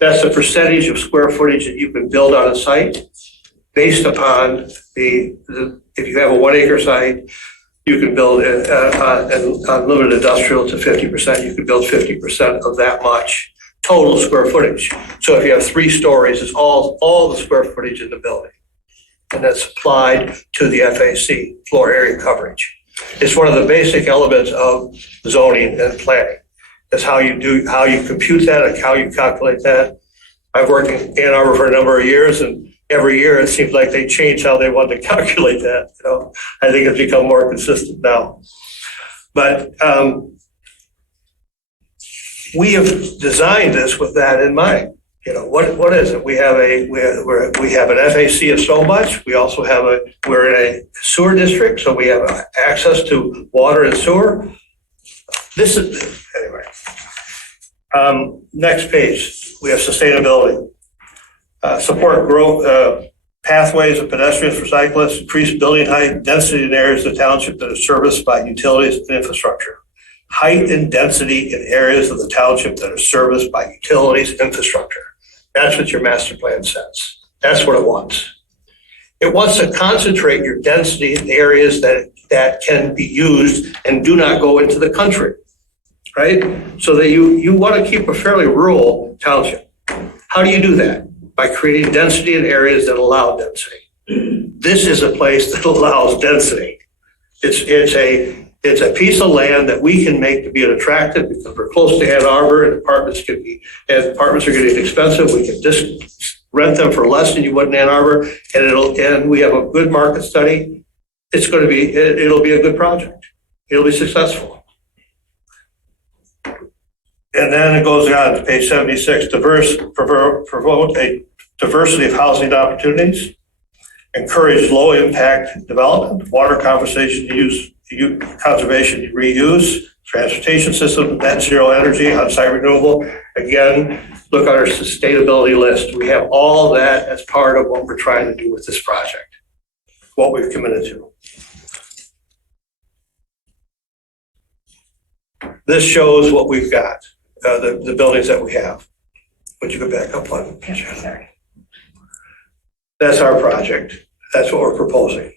That's the percentage of square footage that you can build on a site based upon if you have a 1 acre site, you can build on limited industrial to 50%. You can build 50% of that much total square footage. So if you have 3 stories, it's all the square footage in the building. And that's applied to the FAC, floor area coverage. It's one of the basic elements of zoning and planning. That's how you compute that, and how you calculate that. I've worked in Ann Arbor for a number of years, and every year it seems like they change how they want to calculate that. I think it's become more consistent now. But we have designed this with that in mind. What is it? We have an FAC of so much. We also have we're in a sewer district, so we have access to water and sewer. This is anyway. Next page, we have sustainability. Support growth pathways of pedestrians for cyclists, increase building height, density in areas of the township that are serviced by utilities and infrastructure. Height and density in areas of the township that are serviced by utilities and infrastructure. That's what your master plan says. That's what it wants. It wants to concentrate your density in areas that can be used and do not go into the country, right? So that you want to keep a fairly rural township. How do you do that? By creating density in areas that allow density. This is a place that allows density. It's a piece of land that we can make to be attractive because we're close to Ann Arbor, and apartments are getting expensive. We can just rent them for less than you would in Ann Arbor, and we have a good market study. It'll be a good project. It'll be successful. And then it goes on to page 76, promote a diversity of housing opportunities, encourage low impact development, water conservation, reuse, transportation system, net zero energy, on-site renewable. Again, look at our sustainability list. We have all that as part of what we're trying to do with this project, what we've committed to. This shows what we've got, the buildings that we have. Would you go back up one? Sorry. That's our project. That's what we're proposing.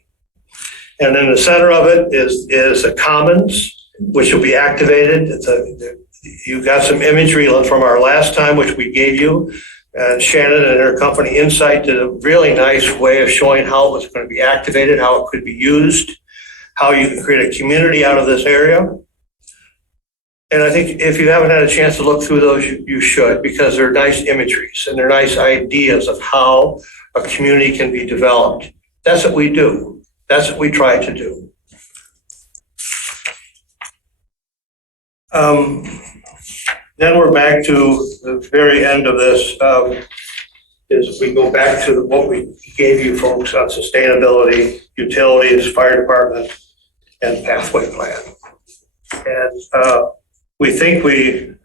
And in the center of it is a commons, which will be activated. You got some imagery from our last time, which we gave you. And Shannon and her company Insight did a really nice way of showing how it was going to be activated, how it could be used, how you can create a community out of this area. And I think if you haven't had a chance to look through those, you should, because they're nice imageries and they're nice ideas of how a community can be developed. That's what we do. That's what we try to do. Then we're back to the very end of this, is we go back to what we gave you folks on sustainability, utilities, fire department, and pathway plan. And we think we've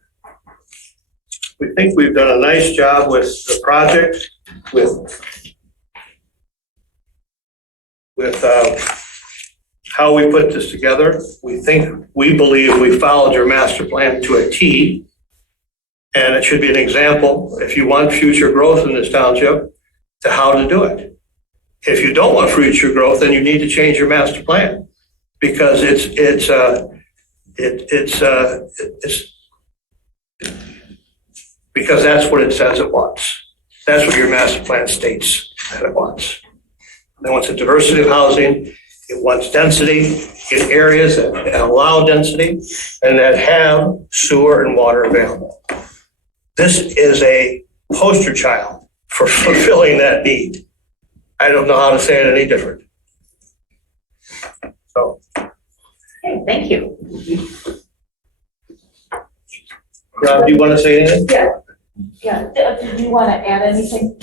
done a nice job with the project, with how we put this together. We believe we followed your master plan to a T. And it should be an example, if you want future growth in this township, to how to do it. If you don't want future growth, then you need to change your master plan, because because that's what it says it wants. That's what your master plan states that it wants. It wants a diversity of housing. It wants density in areas that allow density and that have sewer and water available. This is a poster child for fulfilling that need. I don't know how to say it any different. So. Okay, thank you. Rob, do you want to say anything? Yeah. Did you want to add anything?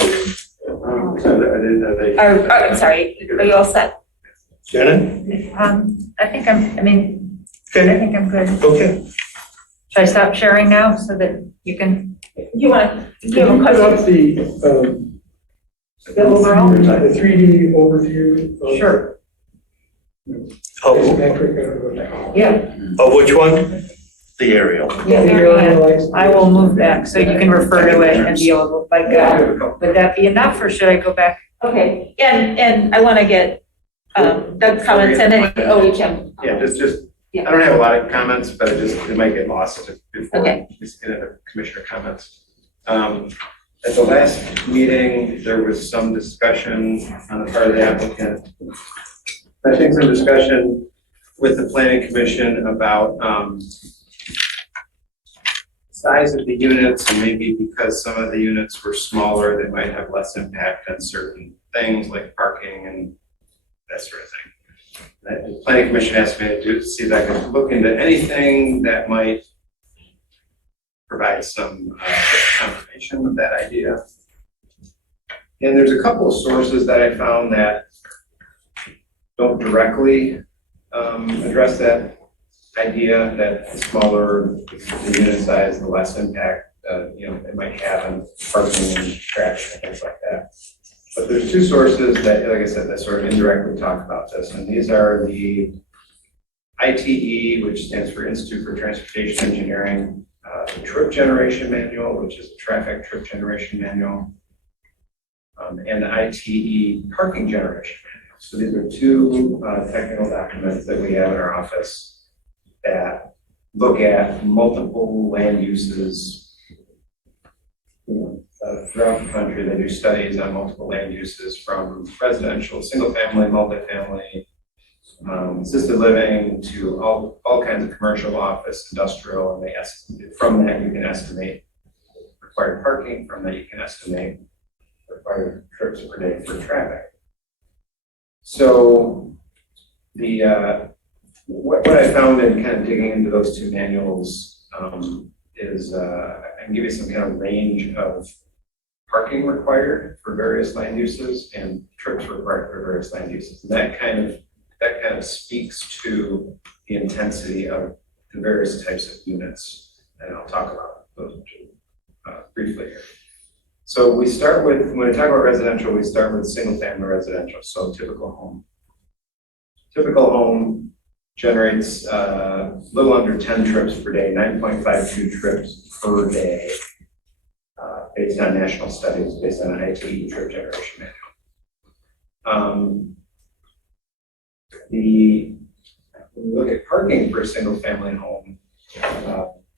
I'm sorry. Are you all set? Shannon? I think I'm good. Okay. Should I stop sharing now so that you can? You want to? Can you put up the overall? The 3D overview? Of, Sure. Yeah. Of which one? The aerial. Yeah, I will move back so you can refer to it and be able, like, would that be enough or should I go back? Okay, and I want to get Doug's comments and then OHM. Yeah, I don't have a lot of comments, but it might get lost before we get into commissioner comments. At the last meeting, there was some discussion on the part of the applicant. I think some discussion with the planning commission about size of the units, and maybe because some of the units were smaller, they might have less impact on certain things like parking and that sort of thing. The planning commission asked me to see if I could look into anything that might provide some confirmation of that idea. And there's a couple of sources that I found that don't directly address that idea, that the smaller the unit size, the less impact it might have on parking and traction and things like that. But there's two sources that, like I said, that sort of indirectly talk about this, and these are the ITE, which stands for Institute for Transportation Engineering, the Trip Generation Manual, which is the Traffic Trip Generation Manual, and the ITE Parking Generation Manual. So these are two technical documents that we have in our office that look at multiple land uses throughout the country. They do studies on multiple land uses, from residential, single family, multifamily, assisted living, to all kinds of commercial, office, industrial, and from that you can estimate required parking. From that you can estimate required trips per day for traffic. So what I found in kind of digging into those two manuals is I can give you some kind of range of parking required for various land uses and trips required for various land uses. And that kind of speaks to the intensity of the various types of units. And I'll talk about those briefly here. So we start with, when we talk about residential, we start with single family residential. So typical home. Typical home generates a little under 10 trips per day, 9.52 trips per day, based on national studies, based on an ITE Trip Generation Manual. When we look at parking for a single family home,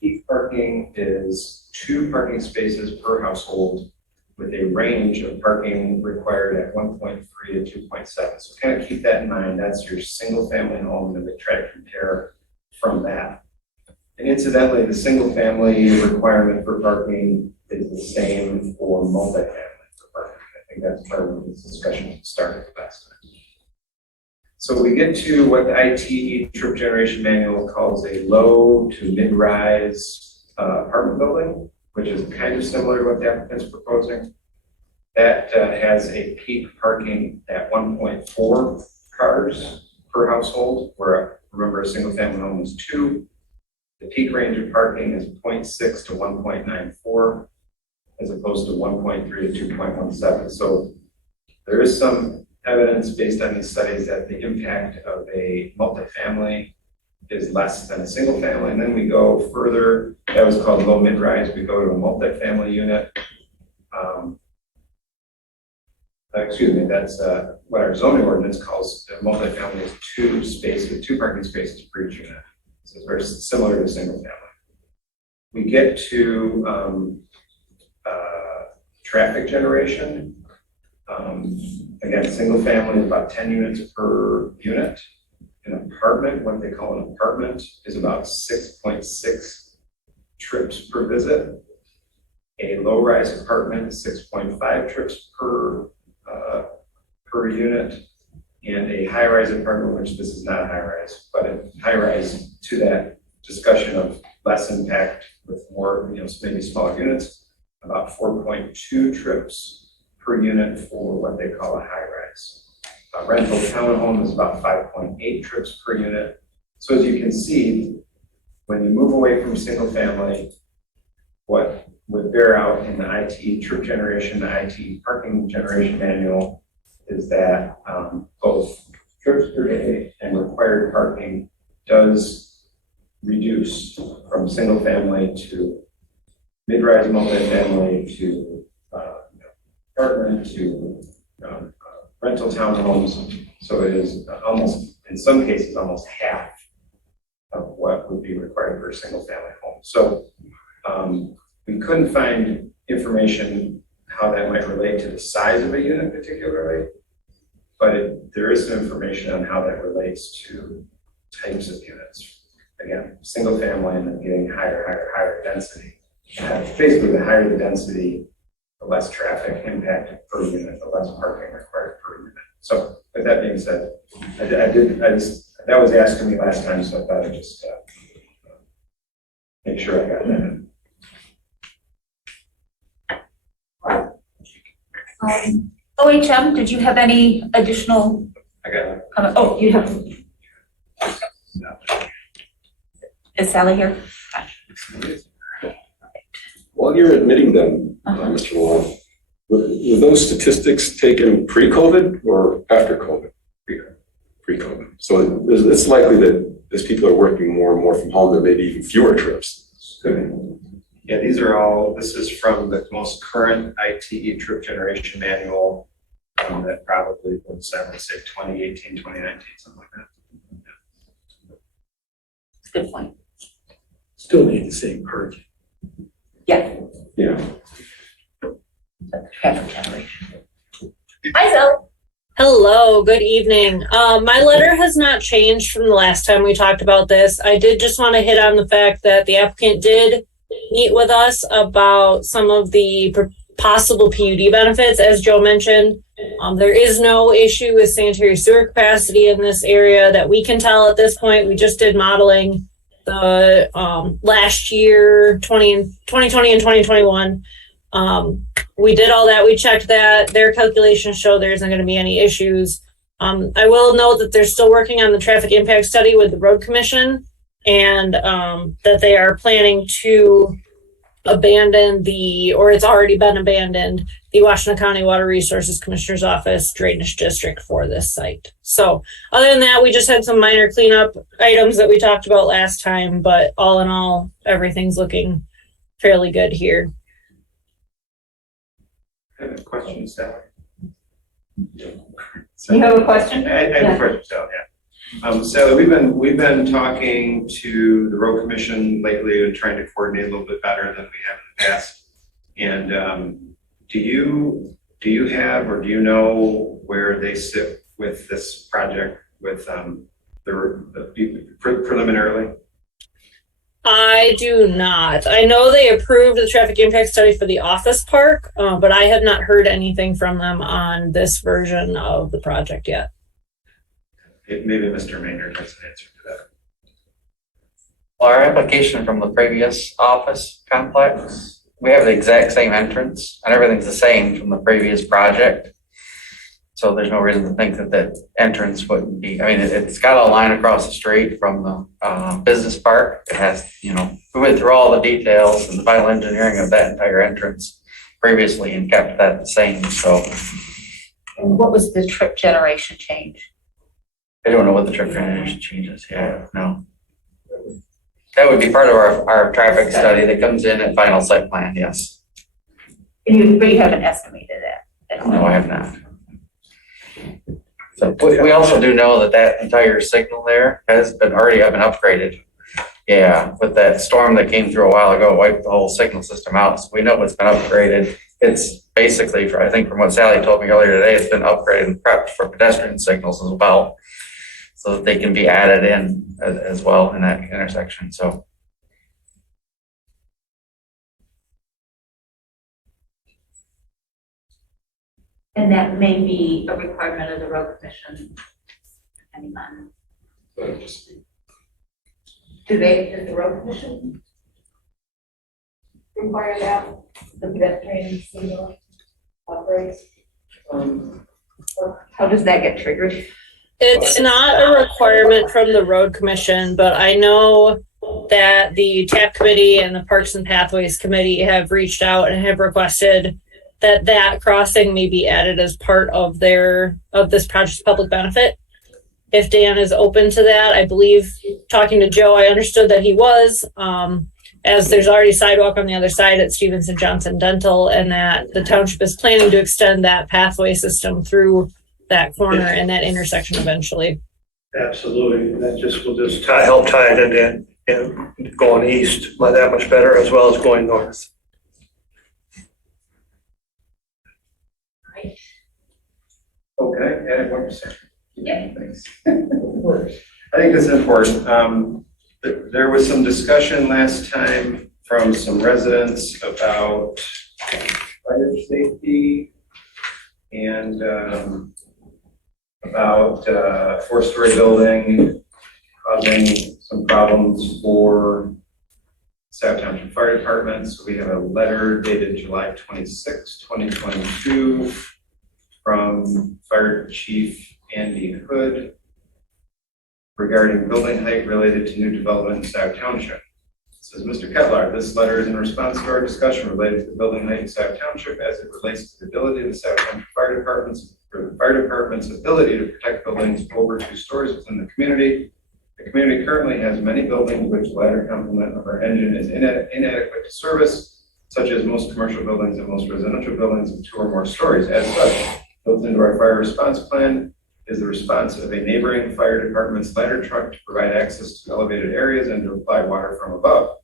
peak parking is 2 parking spaces per household, with a range of parking required at 1.3 to 2.7. So kind of keep that in mind. That's your single family home, and we try to compare from that. And incidentally, the single family requirement for parking is the same for multifamily for parking. I think that's part of this discussion started last time. So we get to what the ITE Trip Generation Manual calls a low to mid-rise apartment building, which is kind of similar to what the applicant's proposing. That has a peak parking at 1.4 cars per household, where remember a single family home is 2. The peak range of parking is 0.6 to 1.94, as opposed to 1.3 to 2.17. So there is some evidence based on these studies that the impact of a multifamily is less than a single family. And then we go further, that was called low mid-rise. We go to a multifamily unit. That's what our zoning ordinance calls a multifamily is two parking spaces per each unit. So it's very similar to single family. We get to traffic generation. Again, single family is about 10 units per unit. An apartment, what they call an apartment, is about 6.6 trips per visit. A low-rise apartment is 6.5 trips per unit, and a high-rise apartment, which this is not a high-rise, but a high-rise, to that discussion of less impact with more, maybe smaller units, about 4.2 trips per unit for what they call a high-rise. A rental townhome is about 5.8 trips per unit. So as you can see, when you move away from single family, what would bear out in the IT trip generation, the IT parking generation manual, is that both trips per day and required parking does reduce from single family to mid-rise multifamily to apartment to rental townhomes. So it is almost, in some cases, almost half of what would be required for a single family home. So we couldn't find information how that might relate to the size of a unit particularly, but there is some information on how that relates to types of units. Again, single family and then getting higher density. Basically, the higher the density, the less traffic impacted per unit, the less parking required per unit. So with that being said, that was asked of me last time, so I thought I'd just make sure I got that in. OHM, did you have any additional I got it. comment? Oh, you have. Is Sally here? While you're admitting them, Mr. Wall, were those statistics taken pre-COVID or after COVID? Pre-COVID. So it's likely that as people are working more and more from home, there may be even fewer trips. Good. Yeah, this is from the most current ITE trip generation manual that probably was, I would say, 2018, 2019, something like that. Good point. Still need the same purge. Yeah. Yeah. Traffic generation. Hi, Sally. Hello, good evening. My letter has not changed from the last time we talked about this. I did just want to hit on the fact that the applicant did meet with us about some of the possible PUD benefits. As Joe mentioned, there is no issue with sanitary sewer capacity in this area that we can tell at this point. We just did modeling the last year, 2020 and 2021. We did all that. We checked that. Their calculations show there isn't going to be any issues. I will note that they're still working on the traffic impact study with the road commission, and that they are planning to abandon it's already been abandoned, the Washington County Water Resources Commissioner's Office Drainage District for this site. So other than that, we just had some minor cleanup items that we talked about last time, but all in all, everything's looking fairly good here. I have a question, Sally. You have a question? I have a question, Sally, yeah. Sally, we've been talking to the road commission lately and trying to coordinate a little bit better than we have in the past. And do you have, or do you know where they sit with this project with the preliminarily? I do not. I know they approved the traffic impact study for the office park, but I have not heard anything from them on this version of the project yet. Maybe Mr. Maynard has an answer to that. Well, our application from the previous office complex, we have the exact same entrance and everything's the same from the previous project. So there's no reason to think that that entrance wouldn't be, I mean, it's got a line across the street from the business park. It has, we went through all the details and the final engineering of that entire entrance previously and kept that the same, so. And what was the trip generation change? I don't know what the trip generation changes, no. That would be part of our traffic study that comes in at final site plan, yes. But you haven't estimated that? No, I have not. So we also do know that entire signal there has already been upgraded. Yeah, with that storm that came through a while ago, it wiped the whole signal system out. So we know it's been upgraded. It's basically, I think from what Sally told me earlier today, it's been upgraded and prepped for pedestrian signals as well, so that they can be added in as well in that intersection. So. And that may be a requirement of the road commission, depending on. Does the road commission require that, the pedestrian signal upgrades? Or how does that get triggered? It's not a requirement from the road commission, but I know that the TAP committee and the Parks and Pathways committee have reached out and have requested that crossing may be added as part of this project's public benefit. If Dan is open to that, I believe, talking to Joe, I understood that he was, as there's already sidewalk on the other side at Stevenson Johnson Dental, and that the township is planning to extend that pathway system through that corner and that intersection eventually. Absolutely, and that will just help tie it in, and going east that much better, as well as going north. Okay, add 1%. Yeah. Thanks. I think it's important. There was some discussion last time from some residents about fire safety and about a 4-story building causing some problems for Scio Township Fire Department. So we have a letter dated July 26, 2022 from Fire Chief Andy Hood regarding building height related to new development in Scio Township. It says, Mr. Ketlar, this letter is in response to our discussion related to building height in Scio Township as it relates to the ability of the Scio Township Fire Department's ability to protect buildings over 2 stories within the community. The community currently has many buildings which ladder complement of our engine is inadequate to service, such as most commercial buildings and most residential buildings of 2 or more stories. As such, built into our fire response plan is the response of a neighboring fire department's ladder truck to provide access to elevated areas and to apply water from above.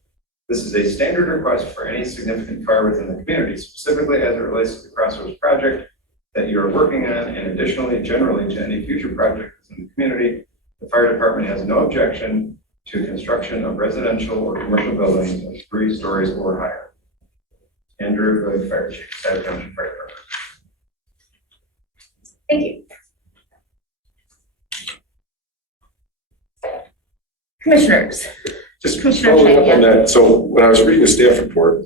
This is a standard request for any significant fire within the community, specifically as it relates to the Crossroads Project that you are working on, and additionally, generally to any future projects in the community. The fire department has no objection to construction of residential or commercial buildings of 3 stories or higher. Andrew Hood, Fire Chief, Scio Township Fire Department. Thank you. Commissioners. Just following up on that, so when I was reading the staff report,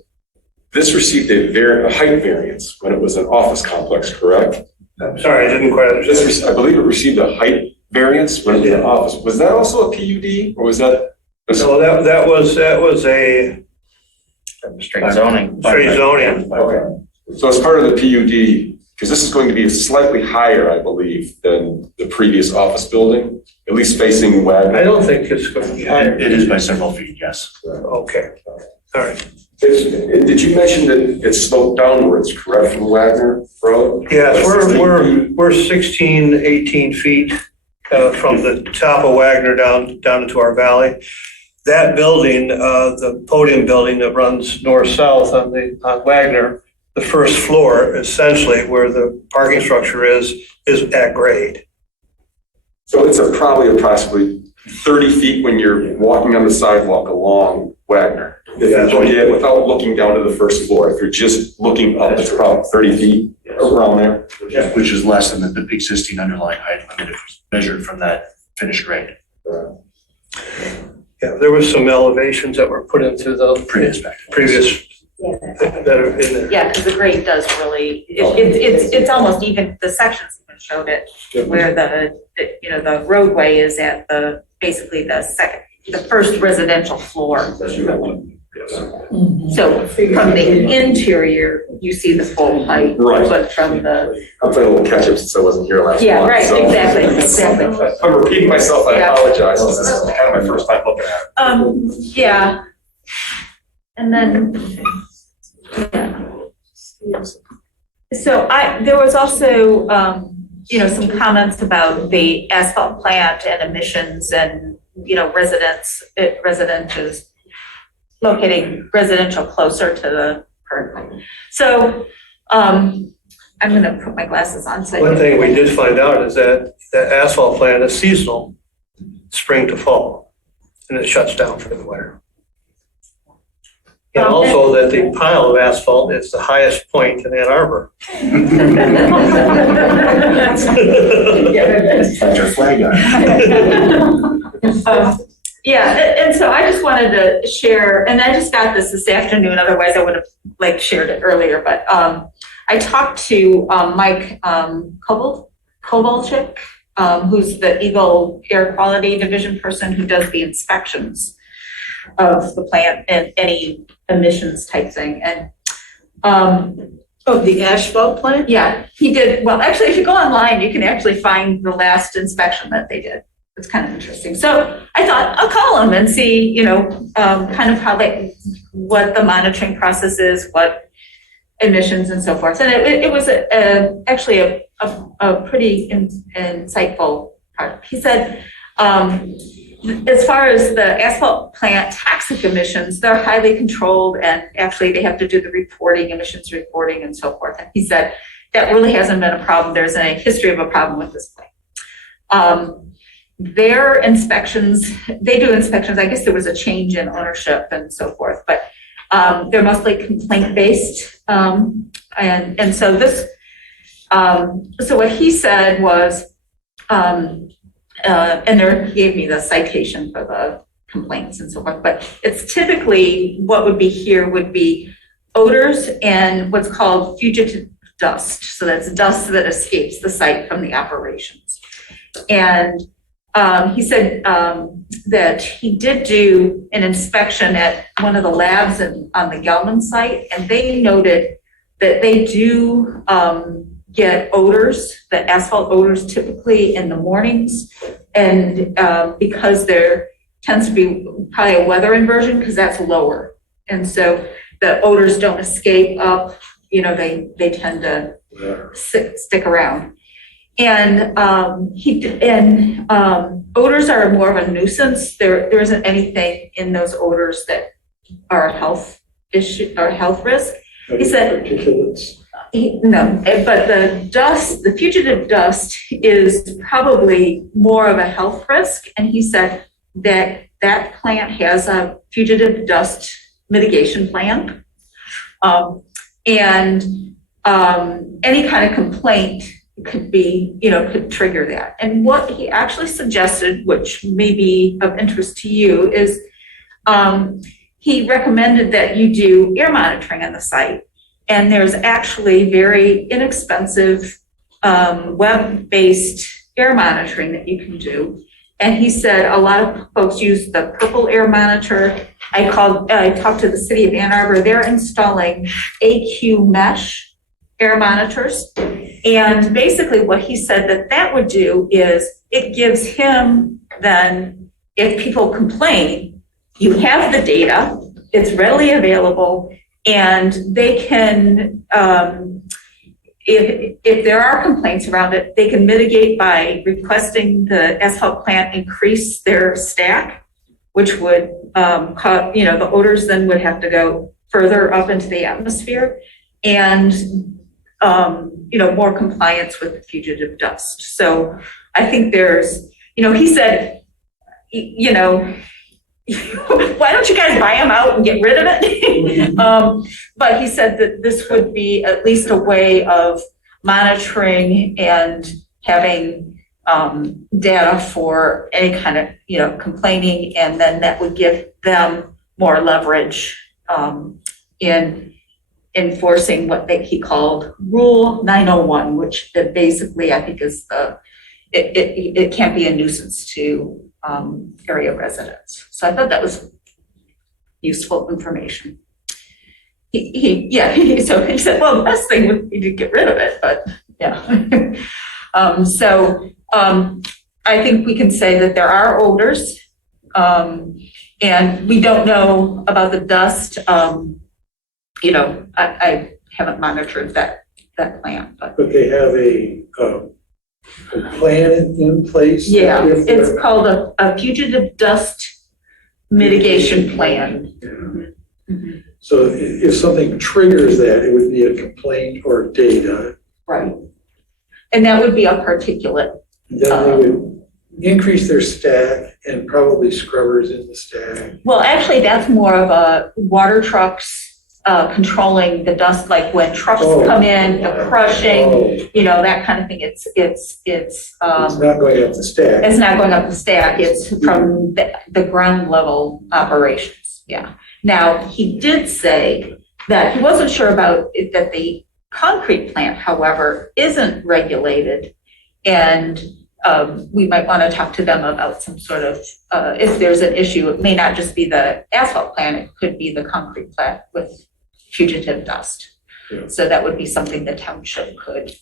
this received a height variance when it was an office complex, correct? I'm sorry, I didn't quite understand. I believe it received a height variance when it was an office. Was that also a PUD, or was that? No, that was a straight zoning. Straight zoning. Okay. So as part of the PUD, because this is going to be slightly higher, I believe, than the previous office building, at least facing Wagner. I don't think it's going to be higher. It is by several feet, yes. Okay, all right. Did you mention that it's sloped downwards, correct, from Wagner Road? Yes, we're 16, 18 feet from the top of Wagner down into our valley. That building, the podium building that runs north-south on Wagner, the first floor, essentially where the parking structure is at grade. So it's probably approximately 30 feet when you're walking on the sidewalk along Wagner. Without looking down to the first floor. If you're just looking up, it's about 30 feet around there. Which is less than the existing underlying height limit if measured from that finished grade. Yeah, there was some elevations that were put into the previous that are in there. Yeah, because the grade does really, it's almost even, the sections even showed it, where the roadway is at basically the first residential floor. So from the interior, you see the full height, Right. but from the. I'm playing a little catch up since I wasn't here last month. Yeah, right, so- exactly. If I'm repeating myself, I Yeah. apologize. This is kind of my first time looking at it. Yeah. And then, yeah. So there was also, some comments about the asphalt plant and emissions and, residential closer to the current. So, I'm gonna put my glasses on. So One thing we did find out is that the asphalt plant is seasonal, spring to fall, and it shuts down for the winter. And also that the pile of asphalt is the highest point in Ann Arbor. Yeah, and so I just wanted to share, and I just got this afternoon, otherwise I would have shared it earlier, but I talked to Mike Kovalchik, who's the Eagle Air Quality Division person who does the inspections of the plant and any emissions type thing. And Of the asphalt plant? yeah, he did. Well, actually, if you go online, you can actually find the last inspection that they did. It's kind of interesting. So I thought I'll call him and see, kind of how what the monitoring process is, what emissions and so forth. And it was actually a pretty insightful part. He said, as far as the asphalt plant toxic emissions, they're highly controlled, and actually they have to do the emissions reporting and so forth. And he said that really hasn't been a problem. There's a history of a problem with this plant. Their inspections, they do inspections. I guess there was a change in ownership and so forth, but they're mostly complaint-based. And so this, so what he said was, and he gave me the citation for the complaints and so forth, but it's typically what would be here would be odors and what's called fugitive dust. So that's dust that escapes the site from the operations. And he said that he did do an inspection at one of the labs on the Gelman site, and they noted that they do get odors, the asphalt odors typically in the mornings, and because there tends to be probably a weather inversion because that's lower, and so the odors don't escape up, they tend to stick around. And odors are more of a nuisance. There isn't anything in those odors that are a health issue or health risk. He said, no, but the fugitive dust is probably more of a health risk. And he said that plant has a fugitive dust mitigation plan. And any kind of complaint could trigger that. And what he actually suggested, which may be of interest to you, is he recommended that you do air monitoring on the site. And there's actually very inexpensive web-based air monitoring that you can do. And he said a lot of folks use the purple air monitor. I talked to the city of Ann Arbor. They're installing AQ mesh air monitors. And basically what he said that would do is it gives him then, if people complain, you have the data, it's readily available, and they can, if there are complaints around it, they can mitigate by requesting the asphalt plant increase their stack, which would cause, the odors then would have to go further up into the atmosphere, and more compliance with the fugitive dust. So I think there's, he said, why don't you guys buy them out and get rid of it? But he said that this would be at least a way of monitoring and having data for any kind of, complaining, and then that would give them more leverage in enforcing what he called Rule 901, which basically I think is it can't be a nuisance to area residents. So I thought that was useful information. So he said, well, the best thing would be to get rid of it, but yeah. I think we can say that there are odors, and we don't know about the dust. I haven't monitored that plant, but they have a plan in place? yeah, it's called a fugitive dust mitigation plan. Yeah. So if something triggers that, it would be a complaint or data. Right. And that would be a particulate. Then they would increase their stack and probably scrubbers in the stack. Well, actually, that's more of a water trucks controlling the dust, like when trucks come in, the crushing, that kind of thing. It's not going up the stack. It's not going up the stack. It's from the ground level operations. Yeah. Now, he did say that he wasn't sure about it, that the concrete plant, however, isn't regulated, and we might want to talk to them about some sort of, if there's an issue, it may not just be the asphalt plant, it could be the concrete plant with fugitive dust. Yeah. So that would be something the township could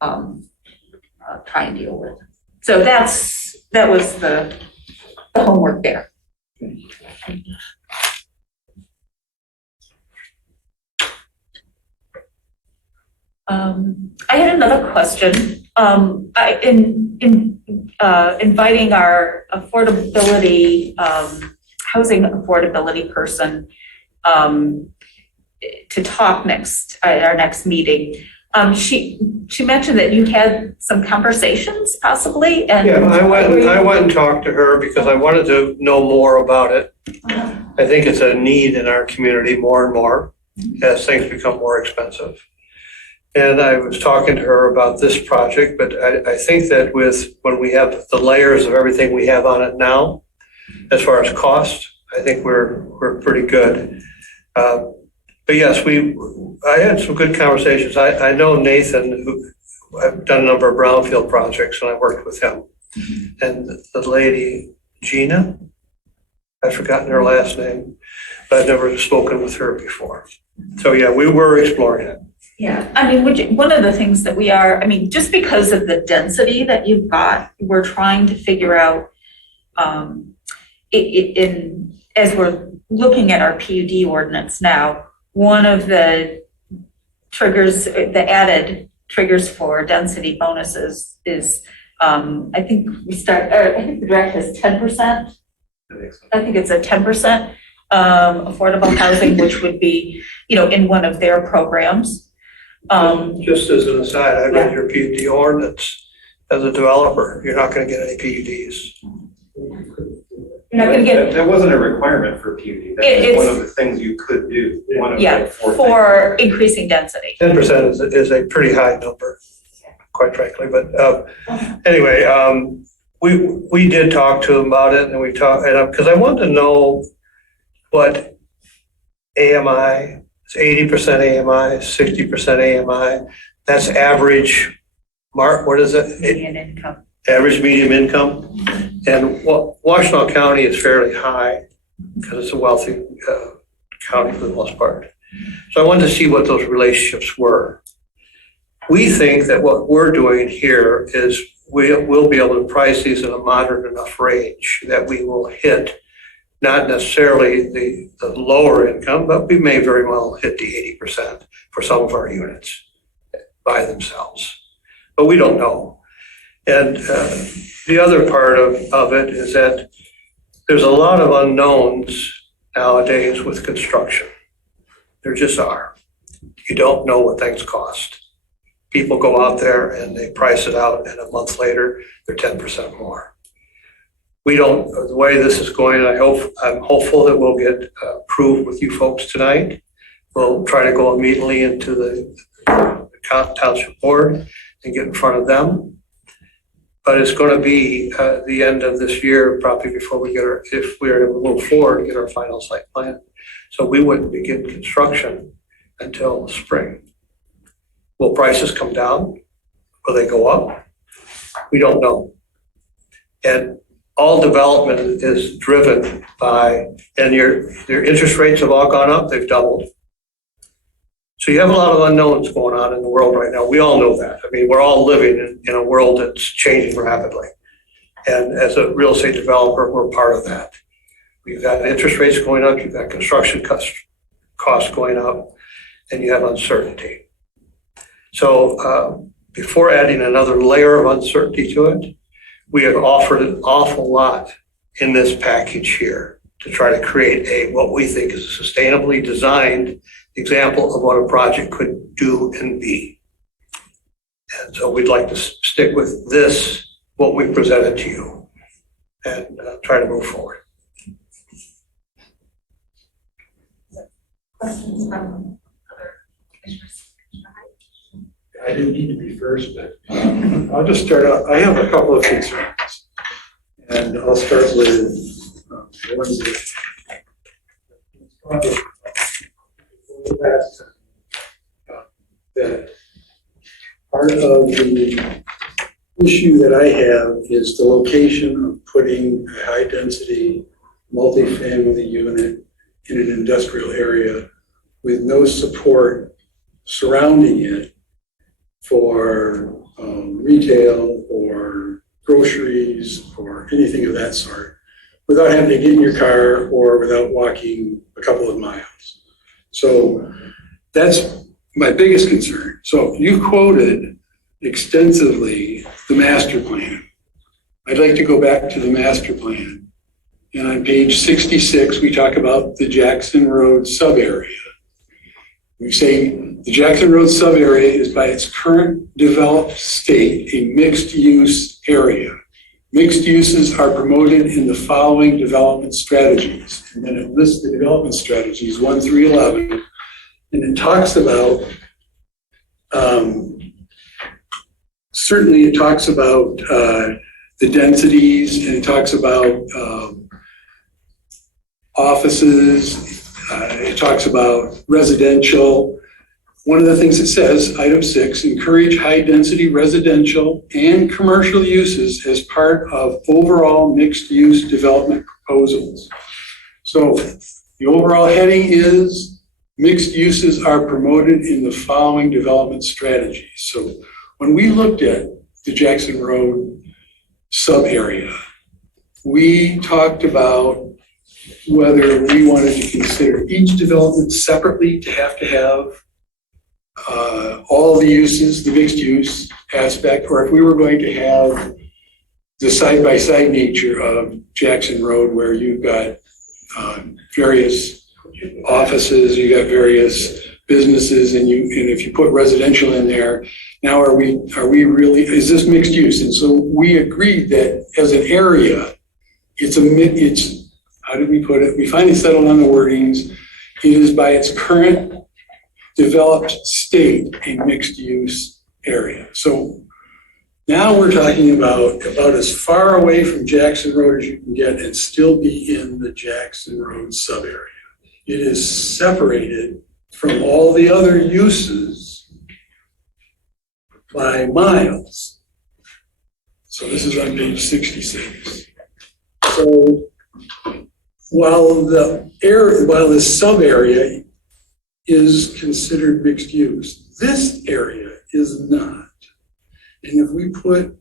try and deal with. So that was the homework there. I had another question. Inviting our affordability, housing affordability person to talk at our next meeting. She mentioned that you had some conversations possibly, and yeah, I went and talked to her because I wanted to know more about it. I think it's a need in our community more and more as things become more expensive. And I was talking to her about this project, but I think that when we have the layers of everything we have on it now, as far as cost, I think we're pretty good. But yes, I had some good conversations. I know Nathan, who I've done a number of brownfield projects, and I worked with him. And the lady, Gina, I've forgotten her last name, but I've never spoken with her before. So yeah, we were exploring it. Yeah, one of the things that we are, just because of the density that you've got, we're trying to figure out, as we're looking at our PUD ordinance now, one of the triggers, the added triggers for density bonuses is, I think the draft is 10%. I think it's a 10% affordable housing, which would be, in one of their programs. Just as an aside, I read your PUD ordinance. As a developer, you're not going to get any PUDs. You're not going to get. That wasn't a requirement for PUD. That's one of the things you could do. For increasing density. 10% is a pretty high number, quite frankly. But anyway, we did talk to them about it, and we talked because I wanted to know what AMI. It's 80% AMI, 60% AMI. That's average. Mark, what is it? Median income. Average medium income. And Washtenaw County is fairly high because it's a wealthy county for the most part. So I wanted to see what those relationships were. We think that what we're doing here is we'll be able to price these in a moderate enough range that we will hit not necessarily the lower income, but we may very well hit the 80% for some of our units by themselves. But we don't know. And the other part of it is that there's a lot of unknowns nowadays with construction. There just are. You don't know what things cost. People go out there and they price it out, and a month later, they're 10% more. We don't, the way this is going, I'm hopeful that we'll get approved with you folks tonight. We'll try to go immediately into the Township Board and get in front of them. But it's going to be the end of this year, probably before we get if we're able to move forward, get our final site plan. So we wouldn't begin construction until spring. Will prices come down? Will they go up? We don't know. And all development is driven by, and your interest rates have all gone up, they've doubled. So you have a lot of unknowns going on in the world right now. We all know that. I mean, we're all living in a world that's changing rapidly. And as a real estate developer, we're part of that. We've got interest rates going up, you've got construction costs going up, and you have uncertainty. So before adding another layer of uncertainty to it, we have offered an awful lot in this package here to try to create what we think is a sustainably designed example of what a project could do and be. And so we'd like to stick with this, what we presented to you, and try to move forward. Questions from other commissioners? I didn't need to be first, but I'll just start out. I have a couple of concerns. And I'll start with the ones that part of the issue that I have is the location of putting a high-density multifamily unit in an industrial area with no support surrounding it for retail or groceries or anything of that sort, without having to get in your car or without walking a couple of miles. So that's my biggest concern. So you quoted extensively the master plan. I'd like to go back to the master plan. And on page 66, we talk about the Jackson Road sub-area. We say the Jackson Road sub-area is by its current developed state a mixed-use area. Mixed uses are promoted in the following development strategies. And then it lists the development strategies 1 through 11. And it talks about, certainly it talks about the densities, and it talks about offices, it talks about residential. One of the things it says, item 6, encourage high-density residential and commercial uses as part of overall mixed-use development proposals. So the overall heading is mixed uses are promoted in the following development strategies. So when we looked at the Jackson Road sub-area, we talked about whether we wanted to consider each development separately to have all the uses, the mixed use aspect, or if we were going to have the side-by-side nature of Jackson Road, where you've got various offices, you got various businesses, and if you put residential in there, now are we really, is this mixed use? And so we agreed that as an area, it's how did we put it? We finally settled on the wordings. It is by its current developed state a mixed use area. So now we're talking about as far away from Jackson Road as you can get and still be in the Jackson Road sub-area. It is separated from all the other uses by miles. So this is on page 66. So while the sub-area is considered mixed use, this area is not. And if we put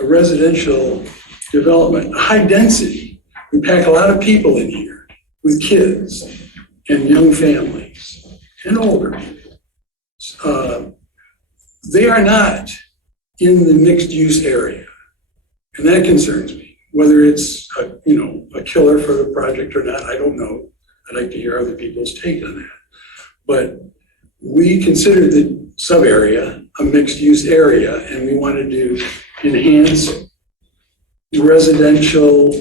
a residential development, high density, we pack a lot of people in here with kids and young families and older people. They are not in the mixed use area. And that concerns me. Whether it's a killer for the project or not, I don't know. I'd like to hear other people's take on that. But we consider the sub-area a mixed-use area, and we wanted to enhance residential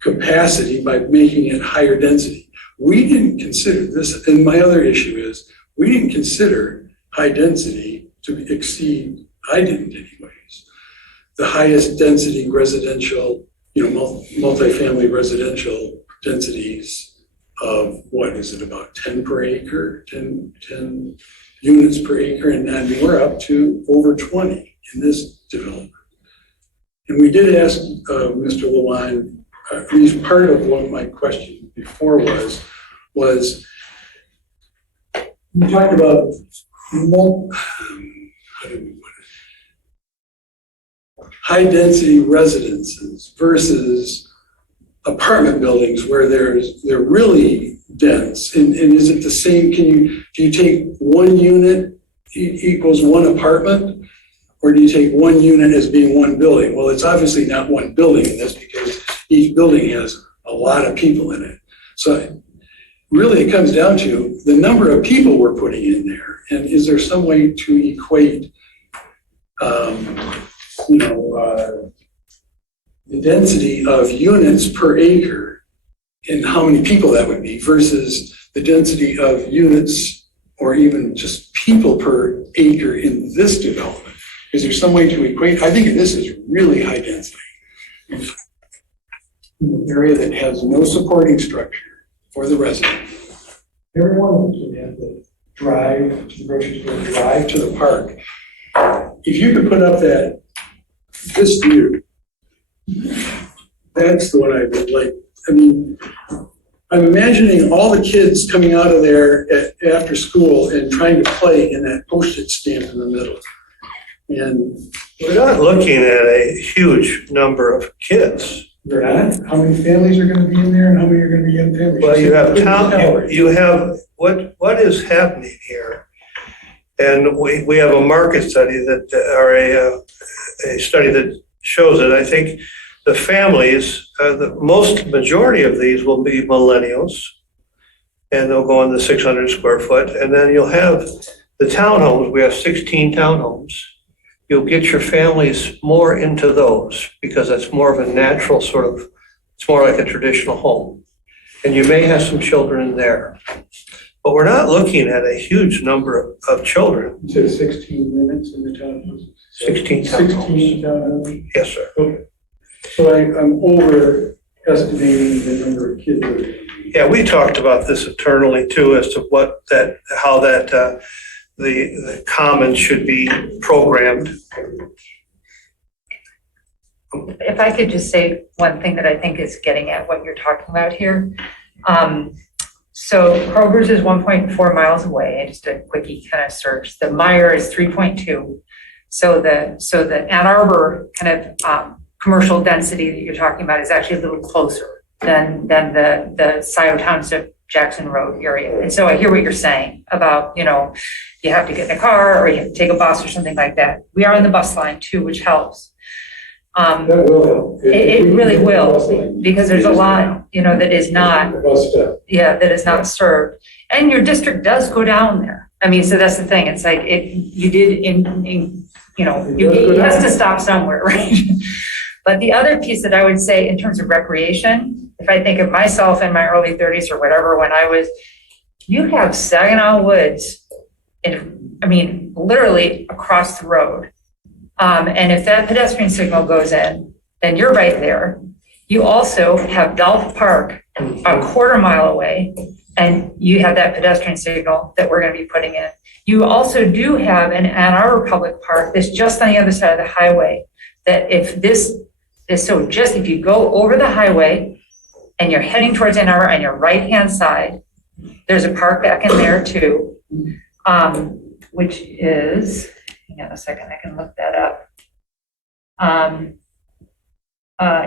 capacity by making it higher density. We didn't consider this, and my other issue is, we didn't consider high density to exceed, I didn't anyways, the highest density residential, multifamily residential densities of, what is it, about 10 per acre, 10 units per acre, and we're up to over 20 in this development. And we did ask Mr. Lewine, at least part of what my question before was we talked about how do we put it? High density residences versus apartment buildings where they're really dense. And is it the same? Do you take one unit equals one apartment? Or do you take one unit as being one building? Well, it's obviously not one building in this because each building has a lot of people in it. So really it comes down to the number of people we're putting in there. And is there some way to equate, the density of units per acre and how many people that would be versus the density of units or even just people per acre in this development? Is there some way to equate? I think this is really high density. In an area that has no supporting structure for the resident. Everyone can have to drive to the grocery store, drive to the park. If you could put up this view, that's the one I would like. I mean, I'm imagining all the kids coming out of there after school and trying to play in that postage stamp in the middle. And we're not looking at a huge number of kids. You're not? How many families are going to be in there and how many are going to be young families? Well, you have what is happening here. And we have a market study or a study that shows it. I think the families, the majority of these will be millennials, and they'll go on the 600 square foot. And then you'll have the townhomes. We have 16 townhomes. You'll get your families more into those because that's more of a natural it's more like a traditional home. And you may have some children in there. But we're not looking at a huge number of children. You said 16 units in the townhouse? 16 townhomes. 16 townhomes? Yes, sir. Okay. So I'm overestimating the number of kids. Yeah, we talked about this internally too, as to how the commons should be programmed. If I could just say one thing that I think is getting at what you're talking about here. So Kroger's is 1.4 miles away. I just did a quickie kind of search. The Meijer is 3.2. So the Ann Arbor kind of commercial density that you're talking about is actually a little closer than the Scio Township Jackson Road area. And so I hear what you're saying about, you have to get in a car or you have to take a bus or something like that. We are on the bus line too, which helps. That will help. It really will, because there's a lot, that is not, that is not served. And your district does go down there. I mean, so that's the thing. It's like it has to stop somewhere, right? But the other piece that I would say in terms of recreation, if I think of myself in my early 30s or whatever, you have Saginaw Woods, literally across the road. And if that pedestrian signal goes in, then you're right there. You also have Dolph Park a quarter mile away, and you have that pedestrian signal that we're going to be putting in. You also do have an Ann Arbor Public Park that's just on the other side of the highway, that if you go over the highway and you're heading towards Ann Arbor on your right-hand side, there's a park back in there too, which is, hang on a second, I can look that up.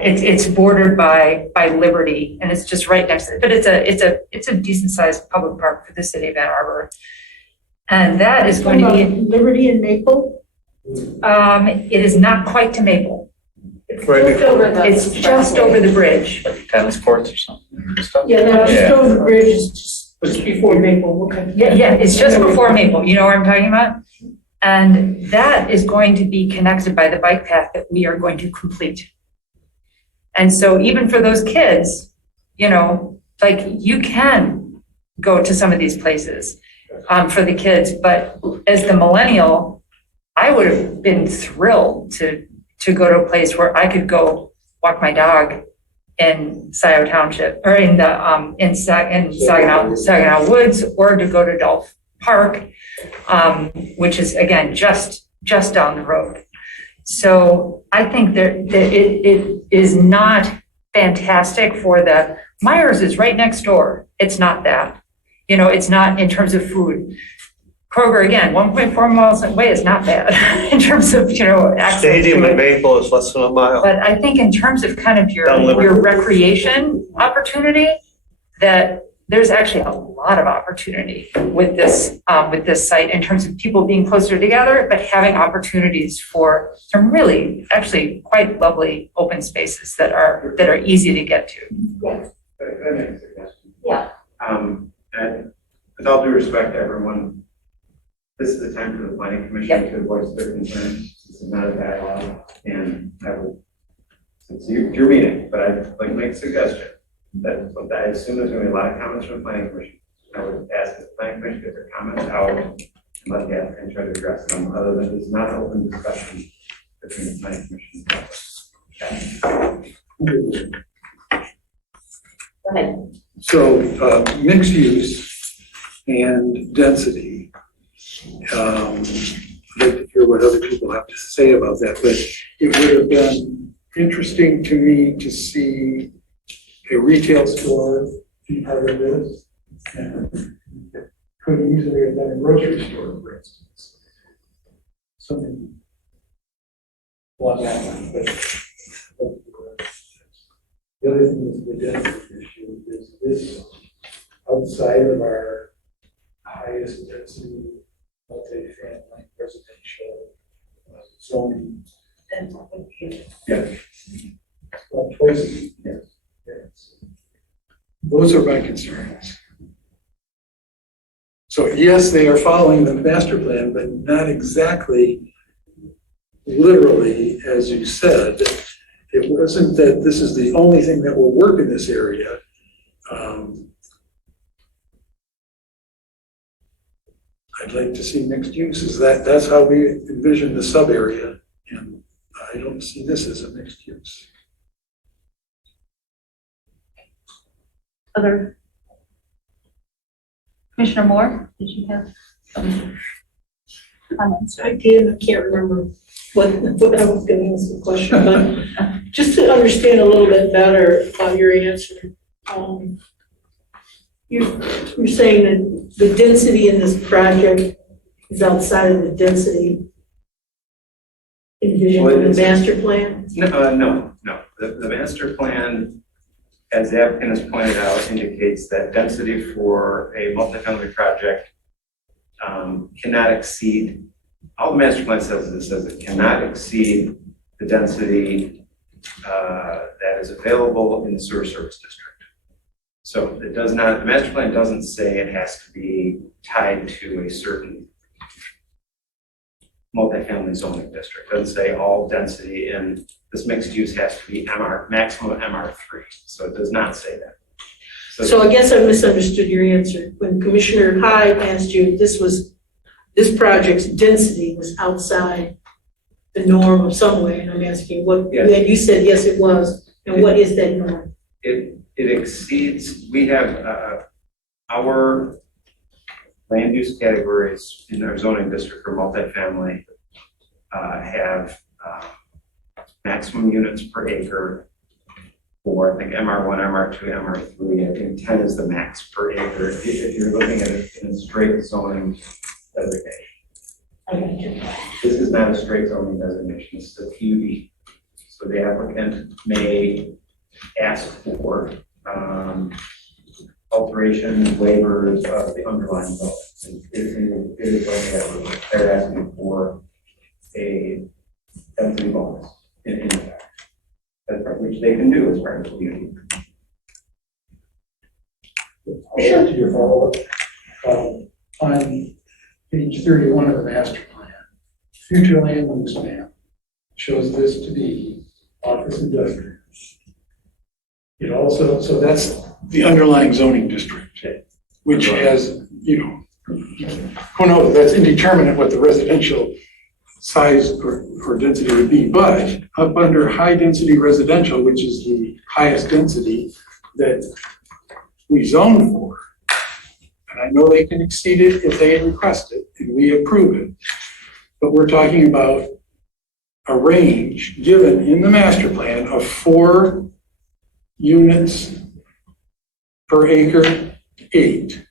It's bordered by Liberty, and it's just right next to it. But it's a decent sized public park for the city of Ann Arbor, and that is going to be Liberty and Maple. It is not quite to Maple. It's just over the bridge. Like tennis courts or something. Yeah, just over the bridge. It's just before Maple. Okay. Yeah, it's just before Maple. You know what I'm talking about? And that is going to be connected by the bike path that we are going to complete. And so even for those kids, you can go to some of these places for the kids. But as the millennial, I would have been thrilled to go to a place where I could go walk my dog in Scio Township, or in the, in Saginaw Woods, or to go to Dolph Park, which is again, just down the road. So I think that it is not fantastic for the, Myers is right next door. It's not that, you know, it's not in terms of food. Kroger, again, 1.4 miles away is not bad in terms of, you know, access to Stadium it. and Maple is less than a mile. But I think in terms of kind of your recreation opportunity, that there's actually a lot of opportunity with this site in terms of people being closer together, but having opportunities for some really actually quite lovely open spaces that are easy to get to. That makes a suggestion. Yeah. And with all due respect to everyone, this is the time for the planning commission to voice their concerns. This is not a dialogue, and it's your meeting, but I'd like to make a suggestion that I assume there's going to be a lot of comments from the planning commission. I would ask that the planning commission get their comments out and let the applicant try to address them. Other than this is not an open discussion between the planning commission and Go ahead. So, mixed use and density. I'd like to hear what other people have to say about that, but it would have been interesting to me to see a retail store be part of this. And it could easily have been a grocery store, for instance. Something along that line, but the other thing is the density issue. Is this outside of our highest density multi-family residential zoning? Yeah. Well, choices. Yes. Those are my concerns. So yes, they are following the master plan, but not exactly literally, as you said. It wasn't that this is the only thing that will work in this area. I'd like to see mixed uses. That's how we envision the sub area, and I don't see this as a mixed use. Other? Commissioner Moore, did you have some comments? I did, I can't remember what I was going to ask the question, but just to understand a little bit better about your answer. You're saying that the density in this project is outside of the density envisioned in the master plan? No. The master plan, as the applicant has pointed out, indicates that density for a multifamily project cannot exceed, all the master plan says is, it cannot exceed the density that is available in the sewer service district. So it does not, the master plan doesn't say it has to be tied to a certain multifamily zoning district. It doesn't say all density in this mixed use has to be maximum MR3. So it does not say that. So I guess I misunderstood your answer. When Commissioner Hyde asked you if this project's density was outside the norm of some way, and I'm asking what, Yes. and you said yes it was, and what is that norm? It exceeds, we have our land use categories in our zoning district for multifamily have maximum units per acre for, I think, MR1, MR2, MR3. I think 10 is the max per acre if you're looking at it in a straight zoning designation. This is not a straight zoning designation, it's the PUD. So the applicant may ask for alteration, waivers of the underlying law. It is like that. They're asking for a density bonus in fact, which they can do as part of the community. I'll add to your follow-up. On page 31 of the master plan, future land use map shows this to be office industrial. It also, so that's the underlying zoning district, which has, who knows, that's indeterminate what the residential size or density would be, but up under high density residential, which is the highest density that we zone for, and I know they can exceed it if they request it and we approve it, but we're talking about a range given in the master plan of 4 units per acre, 8.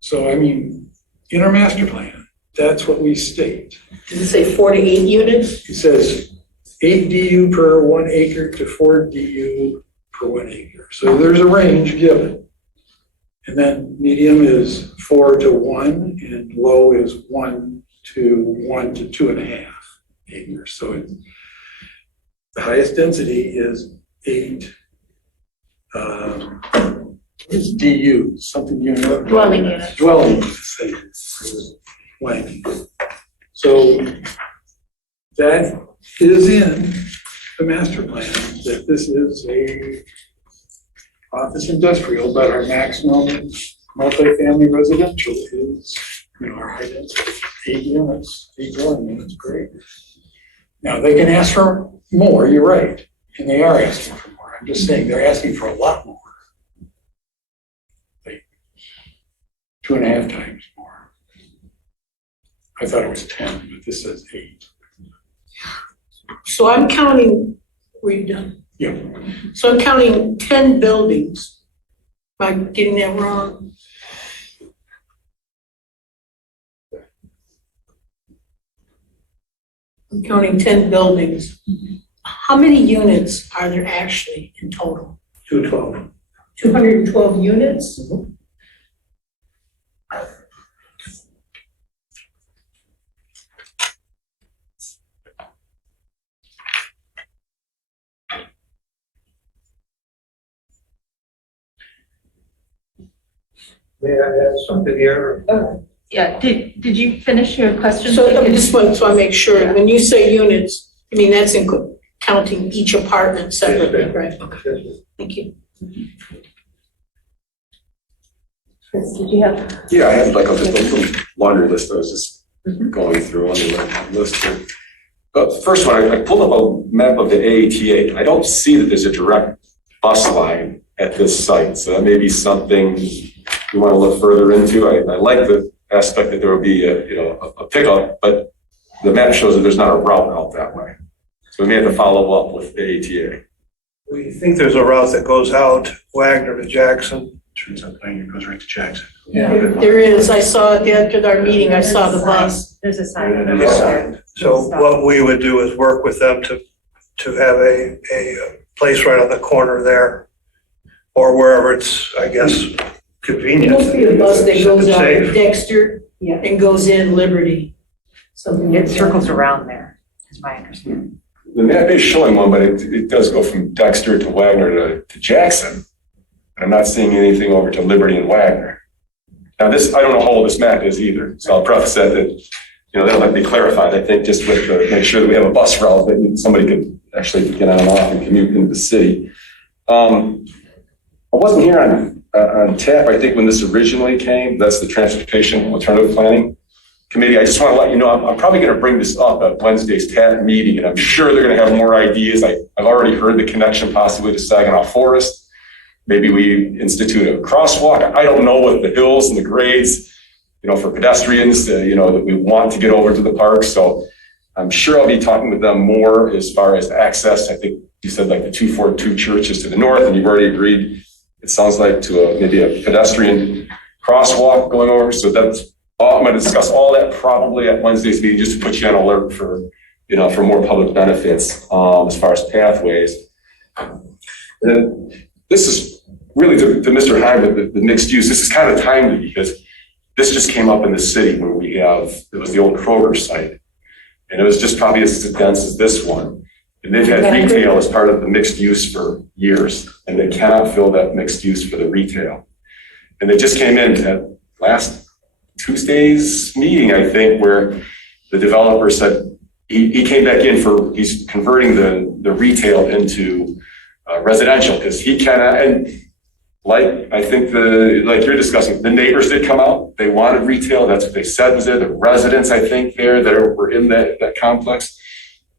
So, I mean, in our master plan, that's what we state. Does it say 4 to 8 units? It says 8 DU per 1 acre to 4 DU per 1 acre. So there's a range given. And then medium is 4 to 1 and low is 1 to 2.5 acres. So the highest density is 8. It's DU, something unit. Dwelling unit. Dwelling unit. So that is in the master plan, that this is a office industrial, but our maximum multifamily residential is, our high density, 8 units, 8 dwelling units, great. Now, they can ask for more, you're right, and they are asking for more. I'm just saying they're asking for a lot more. Like 2.5 times more. I thought it was 10, but this says 8. So I'm counting, were you done? Yeah. So I'm counting 10 buildings. Am I getting that wrong? I'm counting 10 buildings. How many units are there actually in total? 212. 212 units? May I add something here? Yeah, did you finish your question? So I just want to make sure, when you say units, I mean, that's counting each apartment separately, right? Okay. Thank you. Chris, did you have? Yeah, I had like a little laundry list I was just going through on the list here. But first one, I pulled up a map of the AATA. I don't see that there's a direct bus line at this site, so that may be something you want to look further into. I like the aspect that there will be a pickup, but the map shows that there's not a route out that way. So we may have to follow up with AATA. We think there's a route that goes out Wagner to Jackson. Turns out Wagner goes right to Jackson. Yeah, there is. I saw it after our meeting. I saw the bus. There's a sign. So what we would do is work with them to have a place right on the corner there, or wherever it's, I guess, convenient. It must be a bus that goes out Safe. Dexter and goes in Liberty. Something It like circles that. around there, is my understanding. The map is showing one, but it does go from Dexter to Wagner to Jackson. I'm not seeing anything over to Liberty and Wagner. Now I don't know how old this map is either, so I'll preface that that'll have to be clarified, I think, just with make sure that we have a bus route that somebody could actually get on and off and commute into the city. I wasn't here on TAP, I think, when this originally came. That's the Transportation Alternative Planning Committee. I just want to let you know, I'm probably going to bring this up at Wednesday's TAP meeting, and I'm sure they're going to have more ideas. I've already heard the connection possibly to Saginaw Forest. Maybe we institute a crosswalk. I don't know what the hills and the grades, for pedestrians, that we want to get over to the park. So I'm sure I'll be talking with them more as far as access. I think you said like the 242 churches to the north, and you've already agreed, it sounds like, to maybe a pedestrian crosswalk going over. So that's all. I'm going to discuss all that probably at Wednesday's meeting, just to put you on alert for more public benefits as far as pathways. And then this is really to Mr. Hyman, the mixed use. This is kind of timely because this just came up in the city where it was the old Kroger site. And it was just probably as dense as this one. And they've had retail as part of the mixed use for years, and they cannot fill that mixed use for the retail. And they just came in at last Tuesday's meeting, I think, where the developer said he came back in he's converting the retail into residential because he cannot, and like, I think like you're discussing, the neighbors did come out, they wanted retail, that's what they said was there, the residents, I think, there that were in that complex.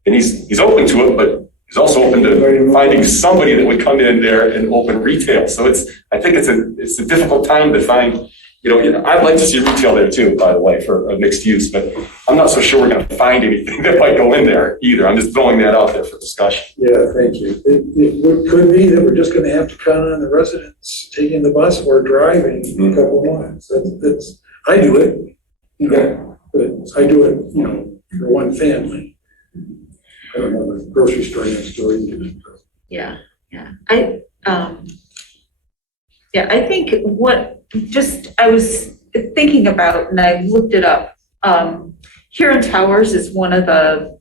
And he's open to it, but he's also open to finding somebody that would come in there and open retail. So I think it's a difficult time to find, I'd like to see retail there too, by the way, for a mixed use, but I'm not so sure we're going to find anything that might go in there either. I'm just throwing that out there for discussion. Yeah, thank you. It could be that we're just going to have to count on the residents taking the bus or driving a couple miles. I do it, but I do it, for one family. I don't know, the grocery store next door either. Yeah. I think I was thinking about, and I looked it up, Huron Towers is one of the,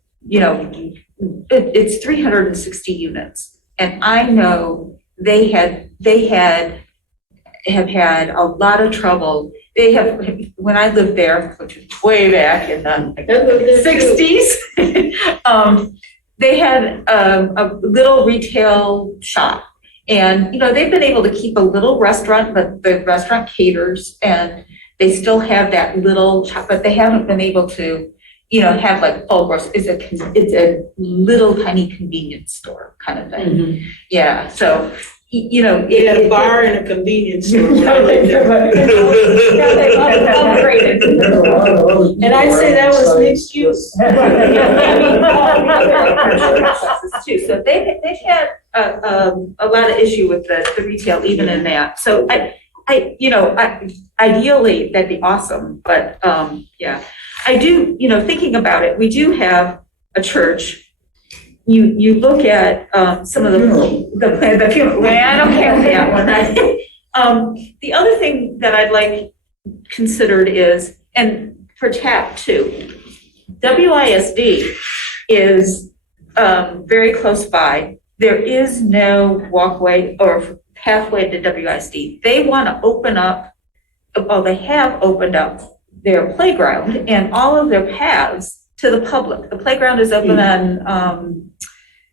it's 360 units. And I know they have had a lot of trouble. When I lived there, which was way back in the 60s, they had a little retail shop. And, they've been able to keep a little restaurant, but the restaurant caters and they still have that little shop, but they haven't been able to, have like full grocery. It's a little tiny convenience store kind of thing. Mm-hmm. Yeah. So, They had a bar and a convenience store. And I'd say that was mixed use. So they've had a lot of issue with the retail even in that. So ideally that'd be awesome, but I do, thinking about it, we do have a church. You look at some of the funeral. I don't care that one. The other thing that I'd like considered is, and for TAP too, WISD is very close by. There is no walkway or pathway to WISD. They want to open up, they have opened up their playground and all of their paths to the public. The playground is open on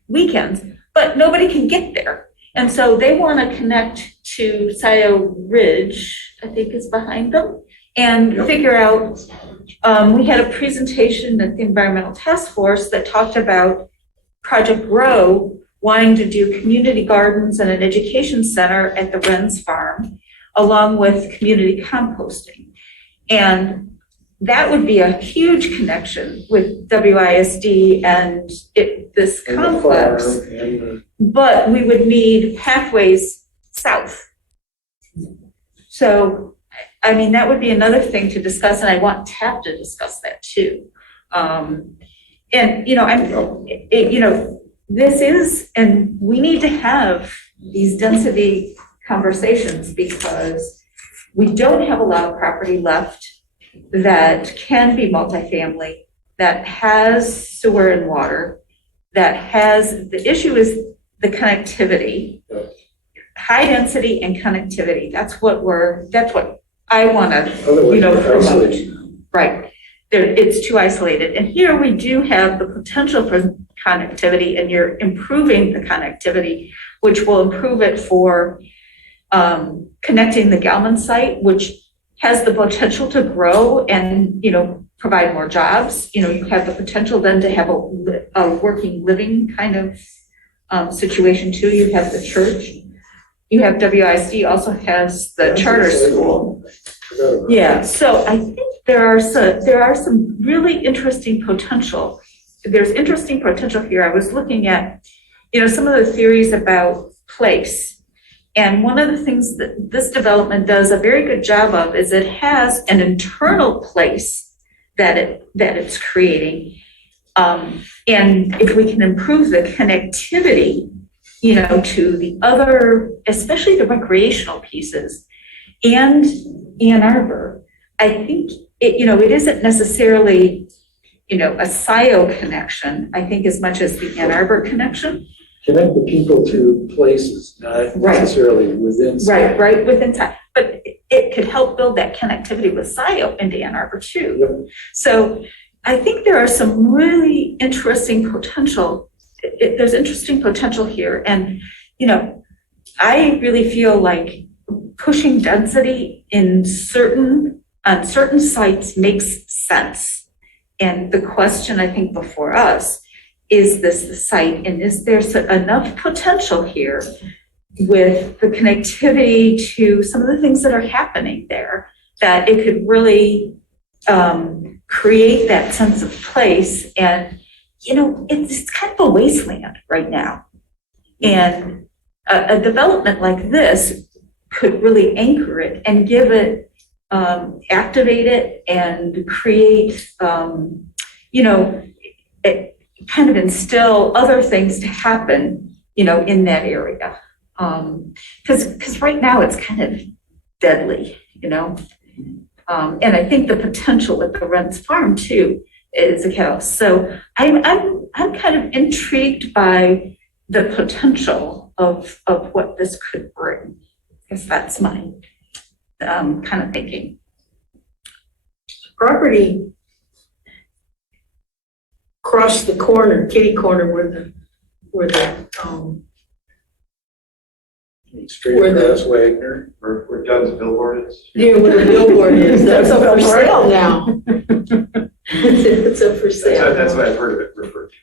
weekends, but nobody can get there. And so they want to connect to Scio Ridge, I think is behind them, and figure out, we had a presentation at the Environmental Task Force that talked about Project Grow wanting to do community gardens and an education center at the Wren's farm, along with community composting. And that would be a huge connection with WISD and this complex, but we would need pathways south. So, I mean, that would be another thing to discuss, and I want TAP to discuss that too. This is, and we need to have these density conversations because we don't have a lot of property left that can be multifamily, that has sewer and water, the issue is the connectivity, high density and connectivity. That's what I want to, promote. Right. It's too isolated. And here we do have the potential for connectivity, and you're improving the connectivity, which will improve it for connecting the Gelman site, which has the potential to grow and, provide more jobs. You have the potential then to have a working living kind of situation too. You have the church. You have WISD also has the charter school. Yeah, so I think there are some really interesting potential. There's interesting potential here. I was looking at, some of the theories about place. And one of the things that this development does a very good job of is it has an internal place that it's creating. And if we can improve the connectivity, to the other, especially the recreational pieces and Ann Arbor, I think it isn't necessarily, a Scio connection, I think, as much as the Ann Arbor connection. Connect the people to places, not necessarily within. Right, within time. But it could help build that connectivity with Scio into Ann Arbor too. Yep. So I think there are some really interesting potential. There's interesting potential here. And, I really feel like pushing density on certain sites makes sense. And the question I think before us, is this the site, and is there enough potential here with the connectivity to some of the things that are happening there that it could really create that sense of place? And, it's kind of a wasteland right now. And a development like this could really anchor it and give it, activate it and create, it kind of instill other things to happen, in that area. Because right now it's kind of deadly, and I think the potential at the Rents Farm too is a chaos. So I'm kind of intrigued by the potential of what this could bring. I guess that's my kind of thinking. Property across the corner, kitty corner, where the Straight Where the- across Wagner, where Doug's billboard is. yeah, where the billboard is, that's up for sale now. It's up for sale. That's what I've heard of it referred to.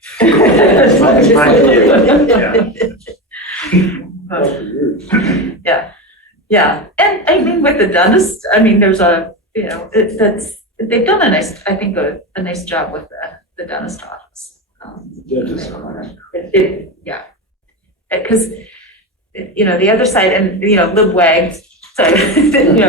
Yeah. And I mean, with the dentist, I mean, there's they've done a nice job with the dentist office. Because, the other side, and, LibWag, so,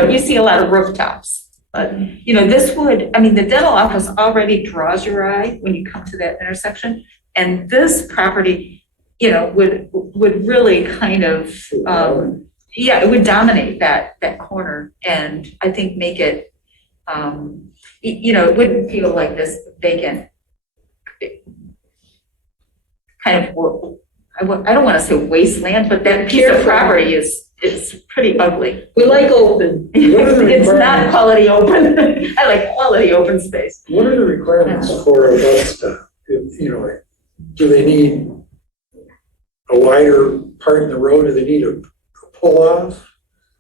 you see a lot of rooftops. But, the dental office already draws your eye when you come to that intersection. And this property, would really kind of, it would dominate that corner. And I think make it, it wouldn't feel like this vacant kind of, I don't want to say wasteland, but that piece of property is pretty ugly. We like open. It's not quality open. I like quality open space. What are the requirements for a bus stop? Do they need a wider part in the road? Do they need a pull off?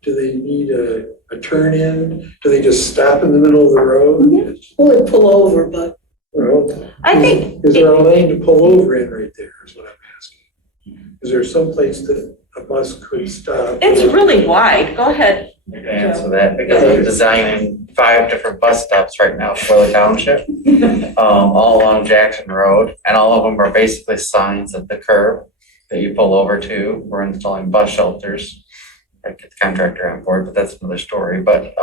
Do they need a turn in? Do they just stop in the middle of the road? Well, pull over, but. Well, I think. Is there a lane to pull over in right there is what I'm asking. Is there some place that a bus could stop? It's really wide. Go ahead. I can answer that because I'm designing 5 different bus stops right now for the township, all along Jackson Road, and all of them are basically signs at the curb that you pull over to. We're installing bus shelters. I get the contractor on board, but that's another story. But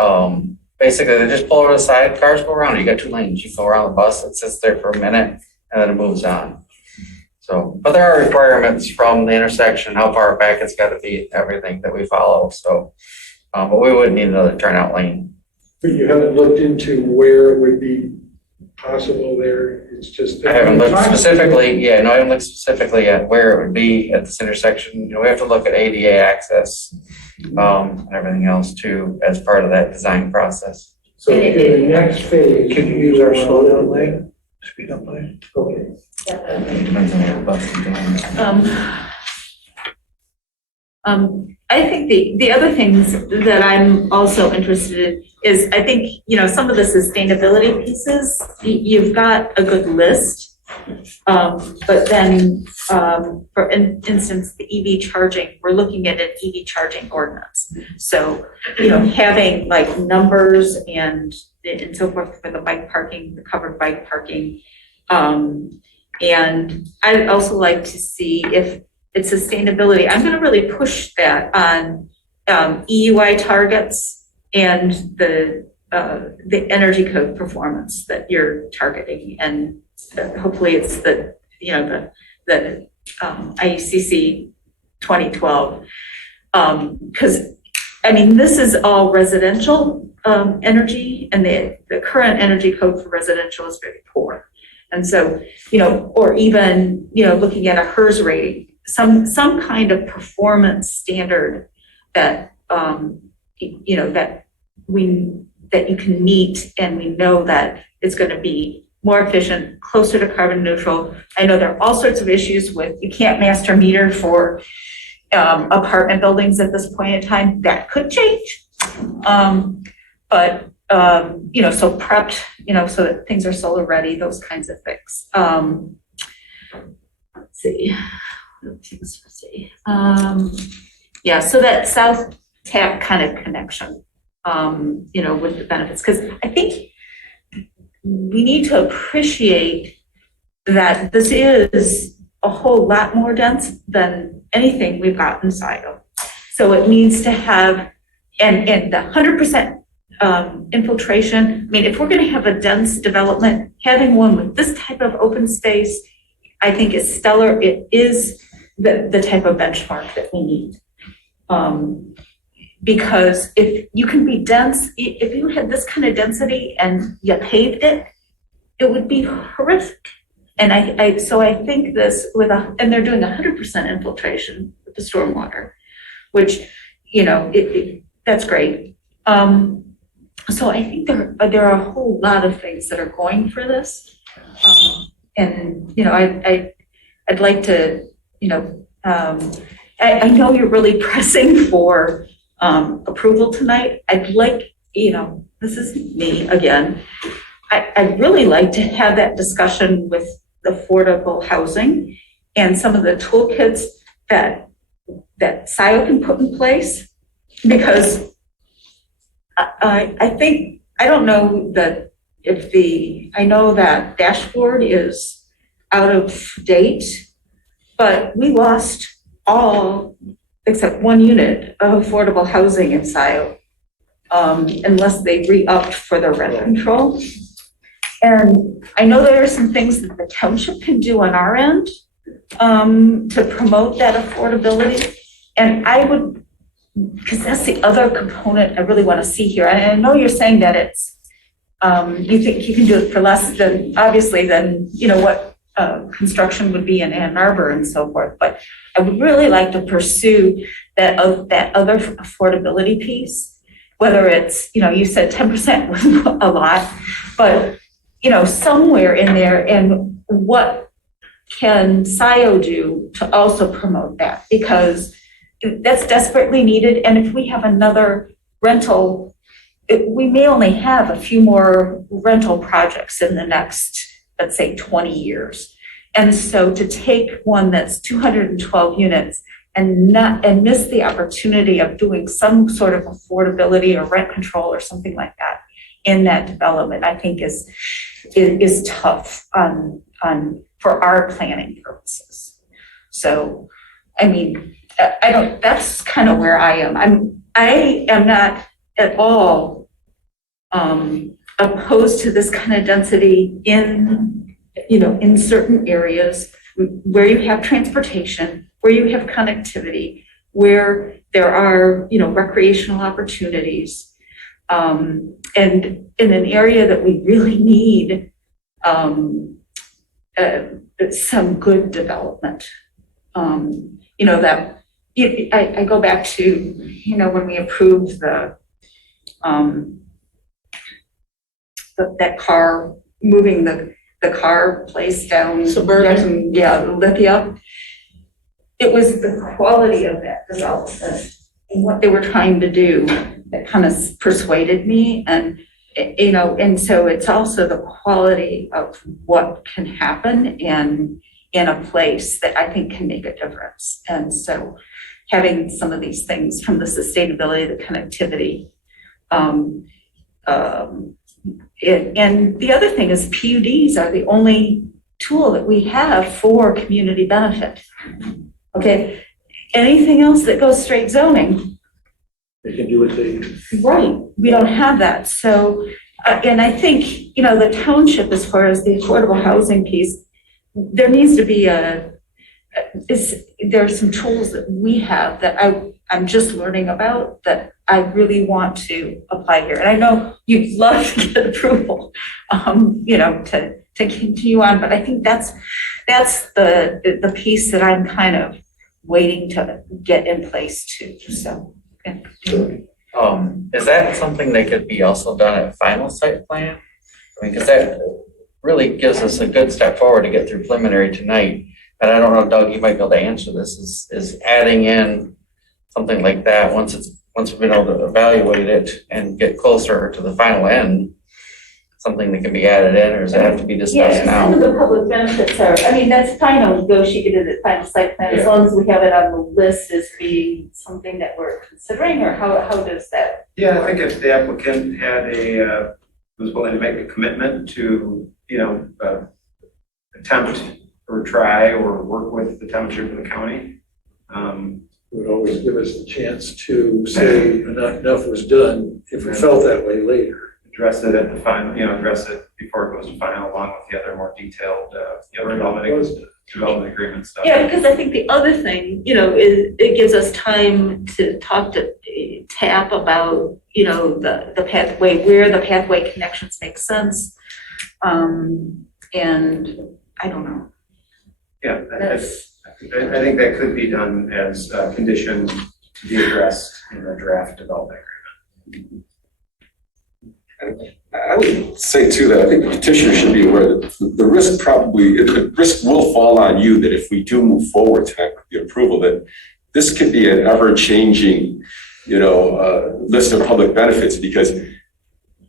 basically, they just pull over the side, cars go around. You got 2 lanes. You go around the bus, it sits there for a minute, and then it moves on. So, but there are requirements from the intersection, how far back it's got to be, everything that we follow. So, but we would need another turnout lane. But you haven't looked into where it would be possible there? It's just. I haven't looked specifically, I haven't looked specifically at where it would be at this intersection. We have to look at ADA access and everything else too as part of that design process. So in the next phase. Can you use our slow down lane, speed up lane? Okay. Depends on your bus and I think the other things that I'm also interested in is, I think, some of the sustainability pieces, you've got a good list. But then, for instance, the EV charging, we're looking at an EV charging ordinance. So, having like numbers and so forth for the bike parking, the covered bike parking. And I'd also like to see if it's sustainability. I'm going to really push that on EUI targets and the energy code performance that you're targeting, and hopefully it's the IECC 2012. Because this is all residential energy, and the current energy code for residential is very poor. And so, or even, looking at a HERS rating, some kind of performance standard that, that you can meet, and we know that it's going to be more efficient, closer to carbon neutral. I know there are all sorts of issues with, you can't master meter for, apartment buildings at this point in time. That could change. But so prepped, so that things are solar ready, those kinds of things. Let's see. So that South Tap kind of connection, with the benefits, because I think we need to appreciate that this is a whole lot more dense than anything we've got in Scio. So it needs to have, and the 100% infiltration. I mean, if we're going to have a dense development, having one with this type of open space, I think is stellar. It is the type of benchmark that we need. Because if you can be dense, if you had this kind of density and you paved it, it would be horrific. And I think this and they're doing 100% infiltration with the stormwater, which, that's great. So I think there are a whole lot of things that are going for this. And, I'd like to, I know you're really pressing for approval tonight. I'd like, this is me again. I'd really like to have that discussion with affordable housing and some of the toolkits that Scio can put in place, because I think, I don't know that I know that dashboard is out of date, but we lost all except one unit of affordable housing in Scio, unless they re-upped for the rent control. And I know there are some things that the township can do on our end to promote that affordability. And I would, because that's the other component I really want to see here. And I know you're saying that it's, you think you can do it for less than, obviously, than, what construction would be in Ann Arbor and so forth. But I would really like to pursue that other affordability piece, whether it's, you said 10% was a lot, but, somewhere in there, and what can Scio do to also promote that? Because that's desperately needed. And if we have another rental, we may only have a few more rental projects in the next, let's say, 20 years. And so to take one that's 212 units and miss the opportunity of doing some sort of affordability or rent control or something like that in that development, I think is tough for our planning purposes. So, I mean, that's kind of where I am. I am not at all opposed to this kind of density in certain areas where you have transportation, where you have connectivity, where there are, recreational opportunities, and in an area that we really need some good development. I go back to, when we approved that car, moving the car place down. Suburban. Lithia. It was the quality of that development and what they were trying to do that kind of persuaded me. And, and so it's also the quality of what can happen in a place that I think can make a difference. And so having some of these things from the sustainability, the connectivity, and the other thing is PUDs are the only tool that we have for community benefit. Okay, anything else that goes straight zoning, They can do what they. right, we don't have that. So, and I think, the township, as far as the affordable housing piece, there needs to be there are some tools that we have that I'm just learning about that I really want to apply here. And I know you'd love to get approval, to continue on, but I think that's the piece that I'm kind of waiting to get in place too. So, yeah. Is that something that could be also done at final site plan? I mean, because that really gives us a good step forward to get through preliminary tonight. and I don't know, Doug, you might be able to answer this, is adding in something like that once we've been able to evaluate it and get closer to the final end, something that can be added in, or does it have to be discussed now? Some of the public benefits are, I mean, that's final negotiated at final site plan, as long as we have it on the list as being something that we're considering, or how does that? Yeah, I think if the applicant had was willing to make a commitment to, attempt or try or work with the township and the county. Would always give us the chance to say enough was done if we felt that way later. Address it at the final, address it before it goes to final, along with the other more detailed, development agreement stuff. Yeah, because I think the other thing, is it gives us time to talk to TAP about, the pathway, where the pathway connections make sense. And I don't know. Yeah, I think that could be done as a condition to be addressed in the draft development agreement. I would say too that I think the petitioner should be aware that the risk will fall on you that if we do move forward tonight with the approval, that this could be an ever-changing, list of public benefits, because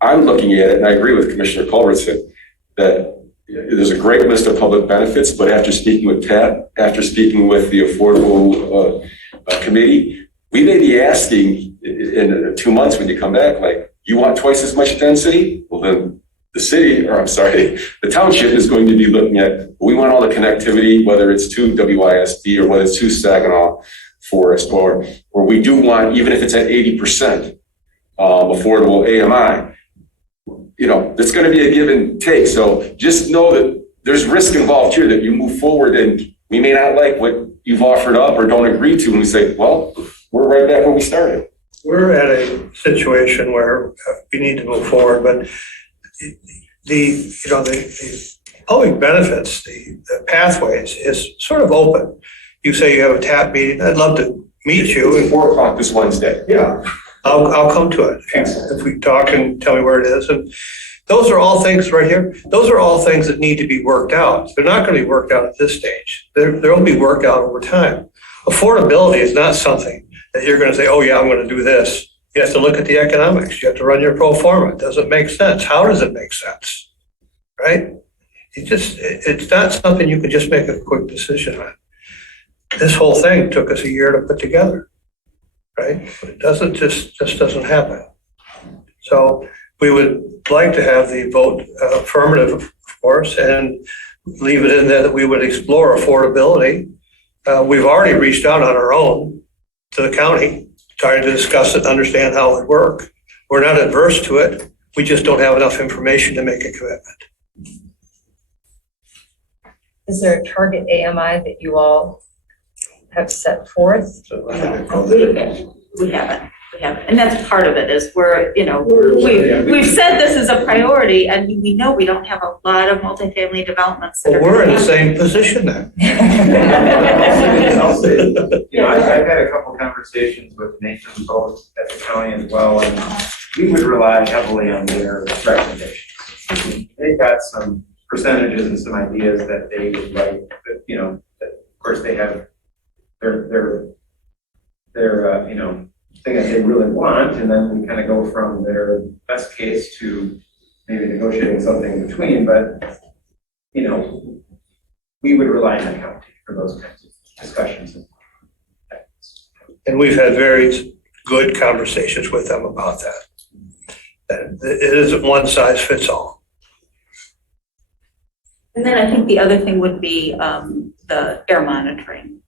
I'm looking at it, and I agree with Commissioner Culbertson, that there's a great list of public benefits, but after speaking with Pat, after speaking with the Affordable Committee, we may be asking in 2 months when you come back, like, you want twice as much density? Well, then the township is going to be looking at, we want all the connectivity, whether it's to WISD or whether it's to Saginaw Forest, or we do want, even if it's at 80% affordable AMI, it's going to be a give and take. So just know that there's risk involved here, that you move forward and we may not like what you've offered up or don't agree to, and we say, well, we're right back where we started. We're at a situation where we need to move forward, but the public benefits, the pathways is sort of open. You say you have a TAP meeting, I'd love to meet you. It's at 4 o'clock this Wednesday. Yeah, I'll come to it if we talk and tell me where it is. And those are all things right here. Those are all things that need to be worked out. They're not going to be worked out at this stage. They'll be worked out over time. Affordability is not something that you're going to say, oh yeah, I'm going to do this. You have to look at the economics. You have to run your pro forma. Does it make sense? How does it make sense? Right? It's not something you can just make a quick decision on. This whole thing took us a year to put together, right? It doesn't just doesn't happen. So we would like to have the vote affirmative, of course, and leave it in there that we would explore affordability. We've already reached out on our own to the county, trying to discuss it, understand how it would work. We're not adverse to it. We just don't have enough information to make a commitment. Is there a target AMI that you all have set forth? We haven't. And that's part of it, is we've said this is a priority, and we know we don't have a lot of multifamily developments. Well, we're in the same position then. I'll say, I've had a couple conversations with Nathan both at the county as well, and we would rely heavily on their recommendations. They've got some percentages and some ideas that they would like, but, that of course they have their thing that they really want, and then we kind of go from their best case to maybe negotiating something in between. But we would rely on the county for those kinds of discussions. And we've had very good conversations with them about that. That it isn't one size fits all. And then I think the other thing would be the air monitoring.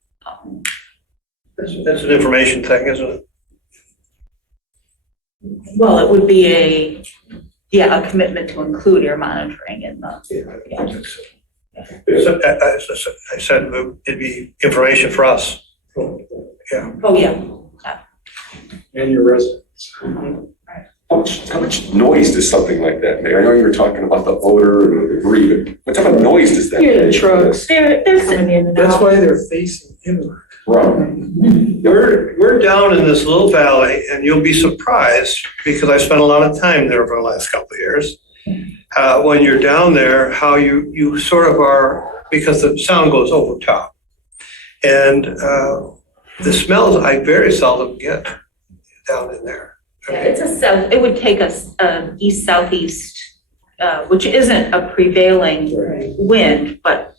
That's an information thing, isn't it? Well, it would be a commitment to include air monitoring in the. So, I said it'd be information for us. Yeah. Oh, yeah. And your residents. How much noise does something like that make? I know you were talking about the odor and the debris, but what type of noise does that Yeah, make? trucks. That's why they're facing inward. Right. We're down in this little valley, and you'll be surprised because I spent a lot of time there over the last couple of years. when you're down there, how you sort of are, because the sound goes over top. And the smells I very seldom get down in there. Yeah, it's a south, it would take us east-southeast, which isn't a prevailing wind, but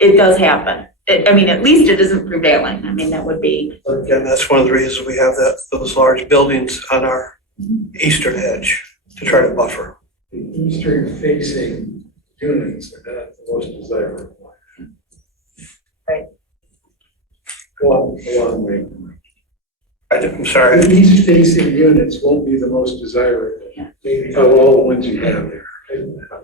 it does happen. I mean, at least it isn't prevailing. I mean, that would be. Again, that's one of the reasons we have those large buildings on our eastern edge to try to buffer. The eastern facing units are not the most desirable. Right. Go on, wait. I'm sorry. The east facing units won't be the most desirable of all the ones you have there.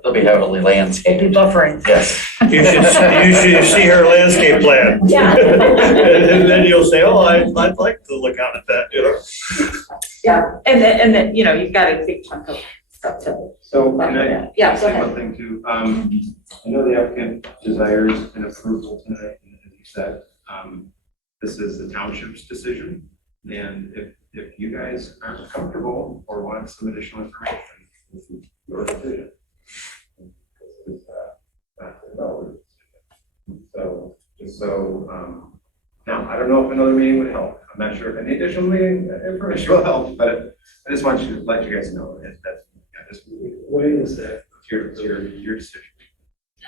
They'll be heavily landscaped. It'd be buffering. Yes. You should see her landscape plan. Yeah. And then you'll say, oh, I'd like to look out at that, you know? Yeah, and then, you know, you've got a big chunk of stuff to. So can I Yeah, go say ahead. one thing too? I know the applicant desires an approval tonight, and as you said, this is the township's decision. And if you guys aren't comfortable or want some additional information, this is your decision. This is not the developer's decision. So, just so, now, I don't know if another meeting would help. I'm not sure if any additional meeting information will help, but I just want you to let you guys know that When is that? It's your decision.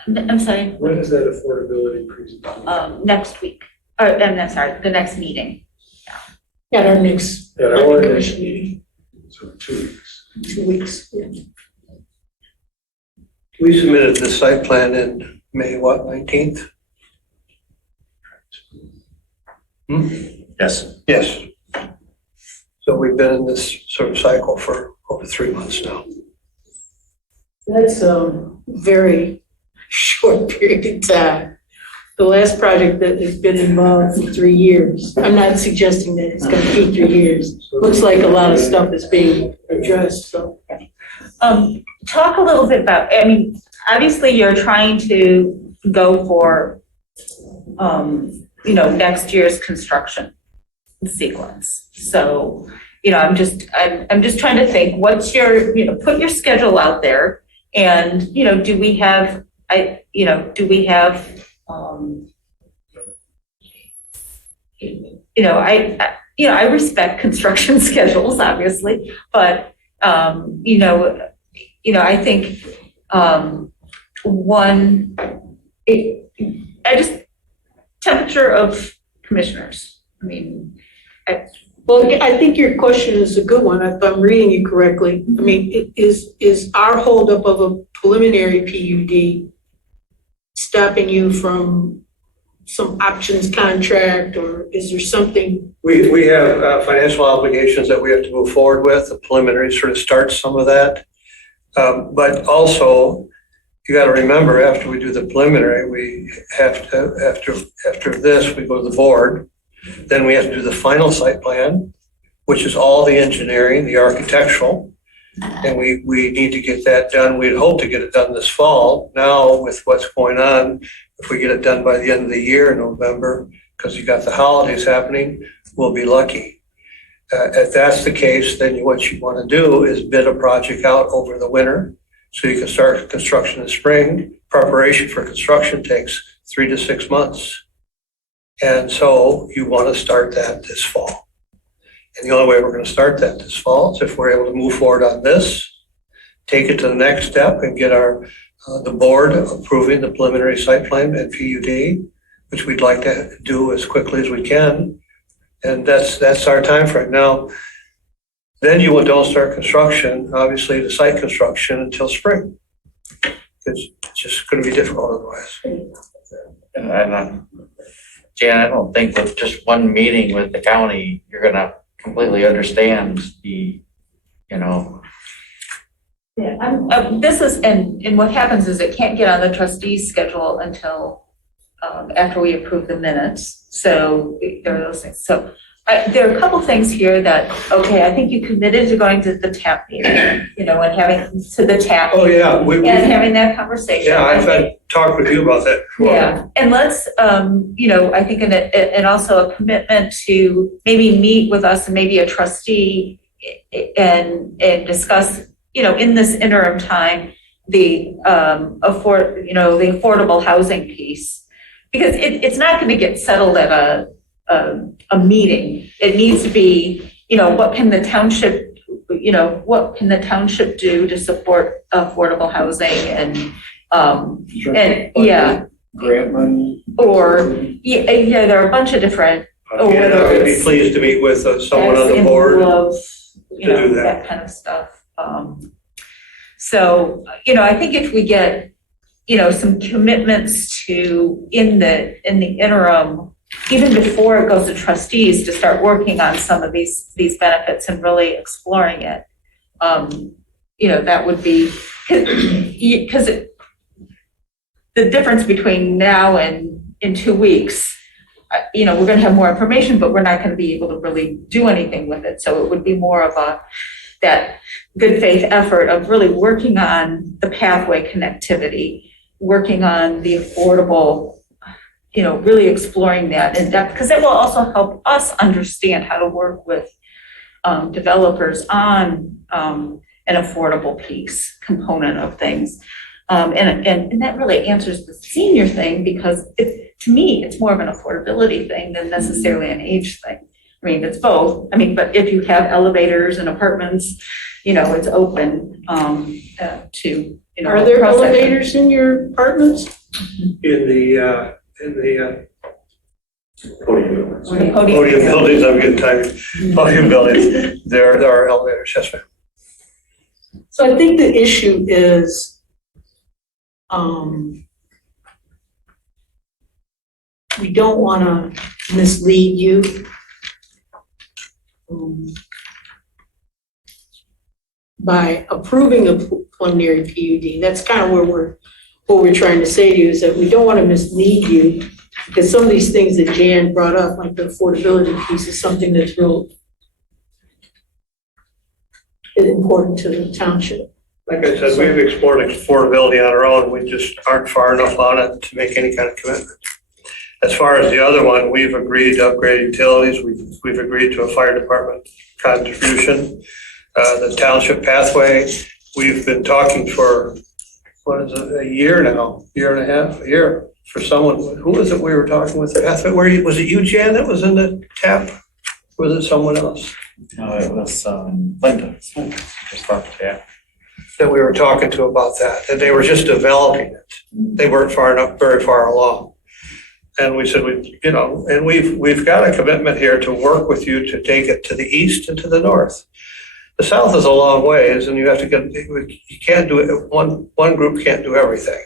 I'm sorry, When is that affordability presentation? next week, I'm sorry, the next meeting. At our next At our planning next commission meeting, So 2 weeks. 2 weeks. Yeah. We submitted the site plan in May, 19th? Yes. Yes. So we've been in this sort of cycle for over 3 months now. That's a very short period of time. The last project that has been involved for 3 years, I'm not suggesting that it's gonna be 3 years. Looks like a lot of stuff is being addressed, so. Talk a little bit about, I mean, obviously you're trying to go for, you know, next year's construction sequence. So, you know, I'm just trying to think, what's your, you know, put your schedule out there and, you know, do we have, I respect construction schedules, obviously, but, I think, temperature of commissioners. I mean, I think your question is a good one, if I'm reading you correctly. I mean, is our holdup of a preliminary PUD stopping you from some options contract, or is there something? We have financial obligations that we have to move forward with. The preliminary sort of starts some of that. But also, you got to remember, after we do the preliminary, we have to, after this, we go to the board. Then we have to do the final site plan, which is all the engineering, the architectural. And we need to get that done. We'd hope to get it done this fall. Now, with what's going on, if we get it done by the end of the year in November, because you got the holidays happening, we'll be lucky. If that's the case, then what you want to do is bid a project out over the winter so you can start construction in the spring. Preparation for construction takes 3 to 6 months. And so you want to start that this fall. And the only way we're going to start that this fall is if we're able to move forward on this, take it to the next step and get the board approving the preliminary site plan and PUD, which we'd like to do as quickly as we can. And that's our time frame. Now, then you don't start construction, obviously the site construction, until spring. It's just going to be difficult otherwise. And Jan, I don't think with just one meeting with the county, you're going to completely understand the. Yeah, this is, and what happens is it can't get on the trustees' schedule until after we approve the minutes. So there are those things. So there are a couple things here that, okay, I think you committed to going to the TAP meeting, and having to the TAP. Oh, yeah. And having that conversation. Yeah, I've talked with you about that. Yeah, and let's, I think, and also a commitment to maybe meet with us and maybe a trustee and discuss, in this interim time, the affordable housing piece, because it's not going to get settled at a meeting. It needs to be, what can the township do to support affordable housing and Grant money. or there are a bunch of different. And I would be pleased to meet with someone on the board to do that. That kind of stuff. So, I think if we get, some commitments to, in the interim, even before it goes to trustees, to start working on some of these benefits and really exploring it, that would be, because the difference between now and in 2 weeks, we're going to have more information, but we're not going to be able to really do anything with it. So it would be more of that good faith effort of really working on the pathway connectivity, working on the affordable, really exploring that in depth, because that will also help us understand how to work with developers on an affordable piece component of things. And that really answers the senior thing, because to me, it's more of an affordability thing than necessarily an age thing. I mean, it's both. I mean, but if you have elevators and apartments, it's open to, Are there elevators in your apartments? In the Podium buildings, I'm getting tired. Podium buildings, there are elevators, yes, ma'am. So I think the issue is, we don't want to mislead you. By approving a preliminary PUD, that's kind of what we're trying to say to you, is that we don't want to mislead you, because some of these things that Jan brought up, like the affordability piece, is something that's real important to the township. Like I said, we've explored affordability on our own. We just aren't far enough on it to make any kind of commitment. As far as the other one, we've agreed to upgrade utilities. We've agreed to a fire department contribution. The township pathway, we've been talking for, a year now, year and a half, a year, for someone. Who was it we were talking with? The pathway, was it you, Jan, that was in the tap? Or was it someone else? No, it was Linda, just left, yeah. That we were talking to about that, and they were just developing it. They weren't very far along. And we said, and we've got a commitment here to work with you to take it to the east and to the north. The south is a long ways, and you can't do it, one group can't do everything.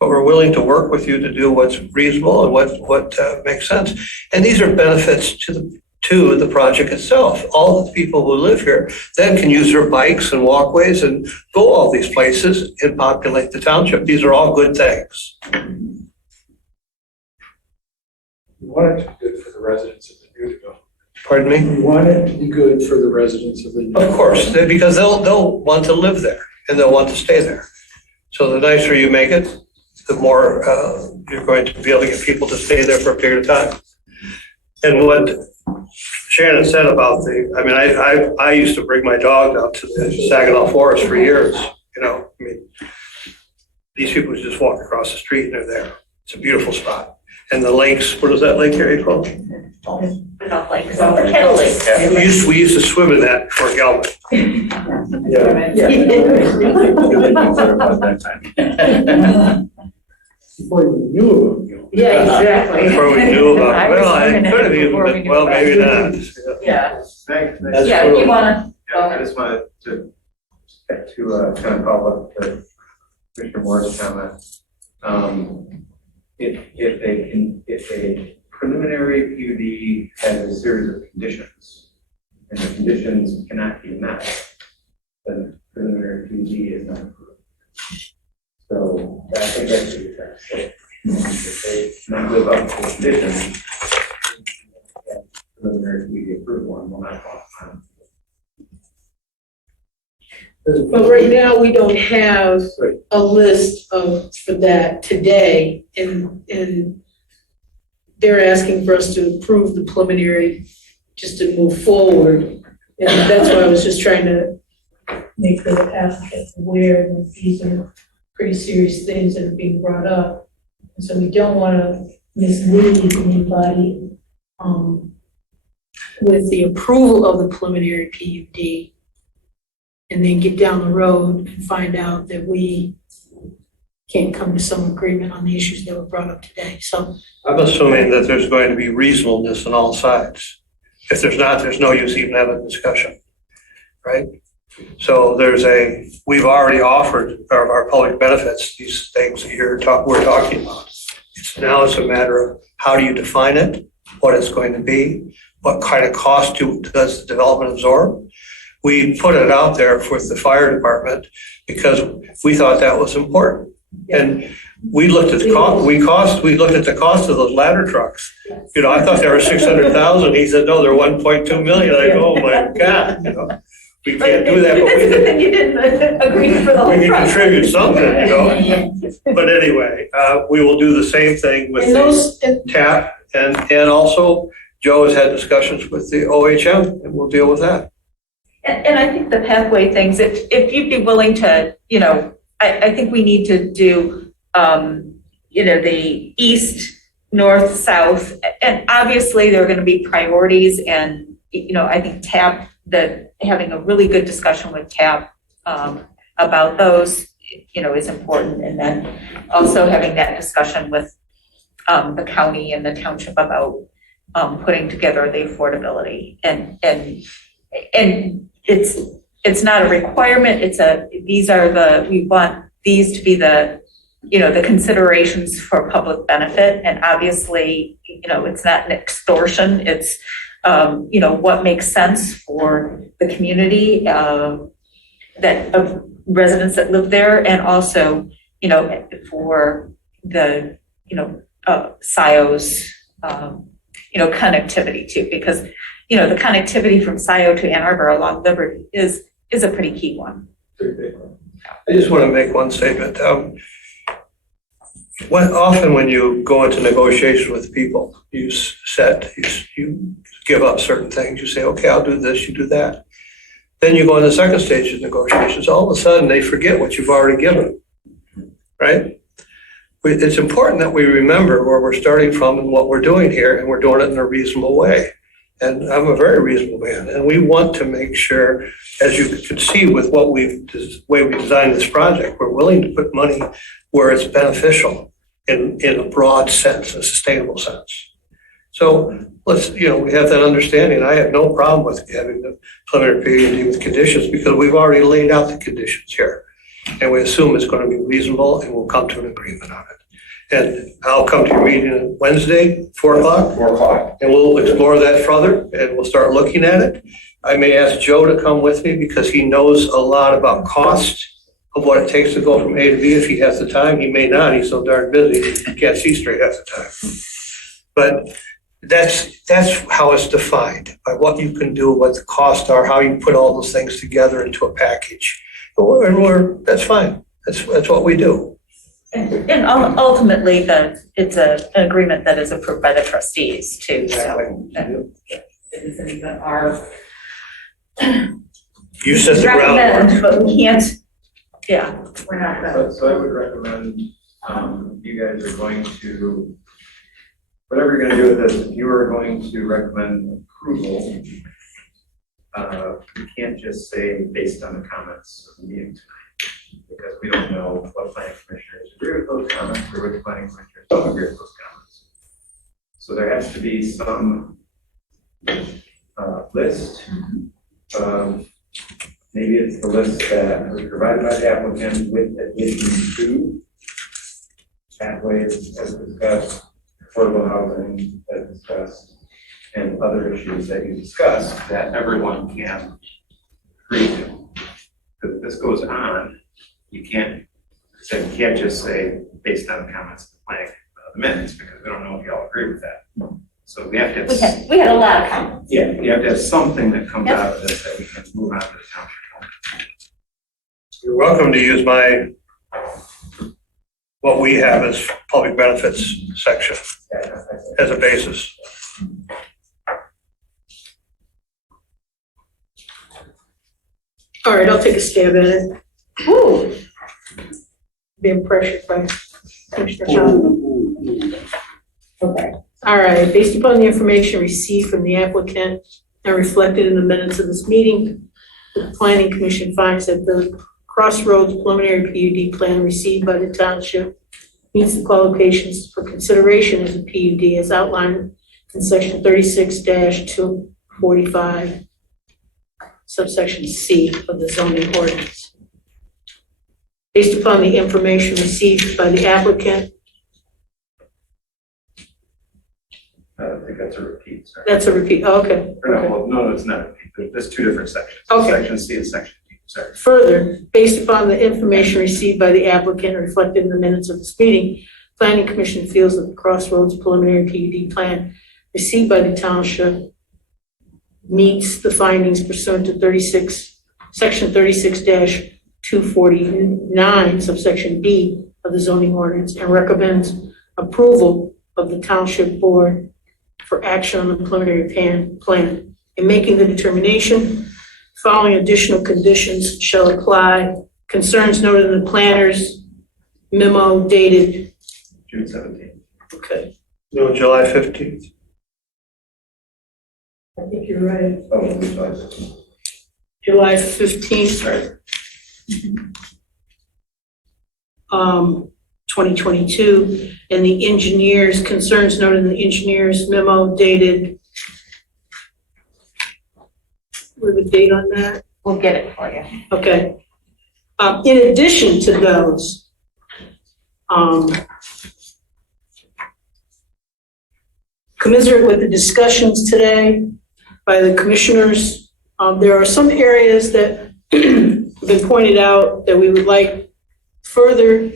But we're willing to work with you to do what's reasonable and what makes sense. And these are benefits to the project itself. All the people who live here then can use their bikes and walkways and go all these places and populate the township. These are all good things. We want it to be good for the residents of the new development. Pardon me? We want it to be good for the residents of the new Of course, because they'll want to live there and they'll want to stay there. So the nicer you make it, the more you're going to be able to get people to stay there for a period of time. And what Shannon said about I used to bring my dog out to the Saginaw Forest for years. These people just walk across the street and they're there. It's a beautiful spot. And the lakes, what is that lake area called? Kettle Lake. Yeah, we used to swim in that before Galvin. Before we knew about you. Yeah, exactly. Before we knew about, it could have even, well, maybe not. Yeah. Thanks. Yeah, if you wanna. I just wanted to kind of follow up to Commissioner Moore's comment. If a preliminary PUD has a series of conditions, and the conditions cannot be met, then preliminary PUD is not approved. So I think that's what you're trying to say. If they not live up to the conditions, preliminary PUD approval will not qualify. But right now, we don't have a list for that today, and they're asking for us to approve the preliminary just to move forward. And that's why I was just trying to make the applicant aware that these are pretty serious things that are being brought up. And so we don't want to mislead anybody with the approval of the preliminary PUD and then get down the road and find out that we can't come to some agreement on the issues that were brought up today. So I'm assuming that there's going to be reasonableness on all sides. If there's not, there's no use even having a discussion, right? So we've already offered our public benefits, these things that we're talking about. Now it's a matter of how do you define it, what it's going to be, what kind of cost does the development absorb. We put it out there for the fire department because we thought that was important. And we looked at the cost. We looked at the cost of those ladder trucks. You know, I thought they were 600,000. He said, no, they're 1.2 million. I go, oh my God, you know, we can't do that. But Then you didn't agree for the whole we can truck. contribute something, you know. But anyway, we will do the same thing with the TAP, and also Joe has had discussions with the OHM, and we'll deal with that. And I think the pathway things, if you'd be willing to, you know, I think we need to do, you know, the east, north, south, and obviously there are going to be priorities. And, you know, I think TAP, having a really good discussion with TAP about those, you know, is important. And then also having that discussion with the county and the township about putting together the affordability. And it's not a requirement. We want these to be the, you know, the considerations for public benefit. And obviously, you know, it's not an extortion. It's, you know, what makes sense for the community of residents that live there, and also, you know, for the, you know, Scio's, you know, connectivity too, because, you know, the connectivity from Scio to Ann Arbor along Liberty is a pretty key one. I just want to make one statement. Often when you go into negotiation with people, you give up certain things. You say, okay, I'll do this, you do that. Then you go in the second stage of negotiations. All of a sudden, they forget what you've already given, right? It's important that we remember where we're starting from and what we're doing here, and we're doing it in a reasonable way. And I'm a very reasonable man, and we want to make sure, as you can see with the way we designed this project, we're willing to put money where it's beneficial in a broad sense, a sustainable sense. So let's, you know, we have that understanding. I have no problem with having the preliminary PUD with conditions because we've already laid out the conditions here. And we assume it's going to be reasonable and we'll come to an agreement on it. And I'll come to your meeting on Wednesday, 4 o'clock. 4 o'clock. And we'll explore that further and we'll start looking at it. I may ask Joe to come with me because he knows a lot about cost of what it takes to go from A to B if he has the time. He may not, he's so darn busy, he can't see straight half the time. But that's how it's defined, by what you can do, what the costs are, how you put all those things together into a package. That's fine, that's what we do. And ultimately, it's an agreement that is approved by the trustees too. So it isn't even our. You set the groundwork. But we can't. Yeah, we're not gonna. So I would recommend you guys are going to, whatever you're going to do with this, if you are going to recommend approval, you can't just say based on the comments of the meeting tonight, because we don't know what planning commissioners agree with those comments or which planning commissioners don't agree with those comments. So there has to be some list. Maybe it's the list that was provided by the applicant with addition to pathways as discussed, affordable housing as discussed, and other issues that you discussed that everyone can agree to. Because if this goes on, you can't just say based on the comments of the planning minutes, because we don't know if y'all agree with that. So we have to have. We had a lot of comments. Yeah, you have to have something that comes out of this that we can move on to the township. You're welcome to use what we have as public benefits section as a basis. All right, I'll take a stab at it. Ooh. Being pressured by Commissioner Sean. Okay. All right, based upon the information received from the applicant and reflected in the minutes of this meeting, the Planning Commission finds that the Crossroads preliminary PUD plan received by the Township meets the qualifications for consideration as a PUD as outlined in section 36-245, subsection C of the zoning ordinance. Based upon the information received by the applicant, I think that's a repeat, sorry. that's a repeat, okay. Or no, well, no, it's not a repeat. There's two different sections. Okay. Section C and section D, sorry. Further, based upon the information received by the applicant reflected in the minutes of this meeting, Planning Commission feels that the Crossroads preliminary PUD plan received by the Township meets the findings pursuant to section 36-249, subsection B of the zoning ordinance, and recommends approval of the Township Board for action on the preliminary plan. In making the determination, following additional conditions shall apply. Concerns noted in the planner's memo dated June 17th. Okay. No, July 15th. I think you're right. Oh, July 15th. July 15th. Right. 2022, and the engineers, concerns noted in the engineer's memo dated, with a date on that? We'll get it for you. Okay. In addition to those, commiserate with the discussions today by the commissioners, there are some areas that have been pointed out that we would like further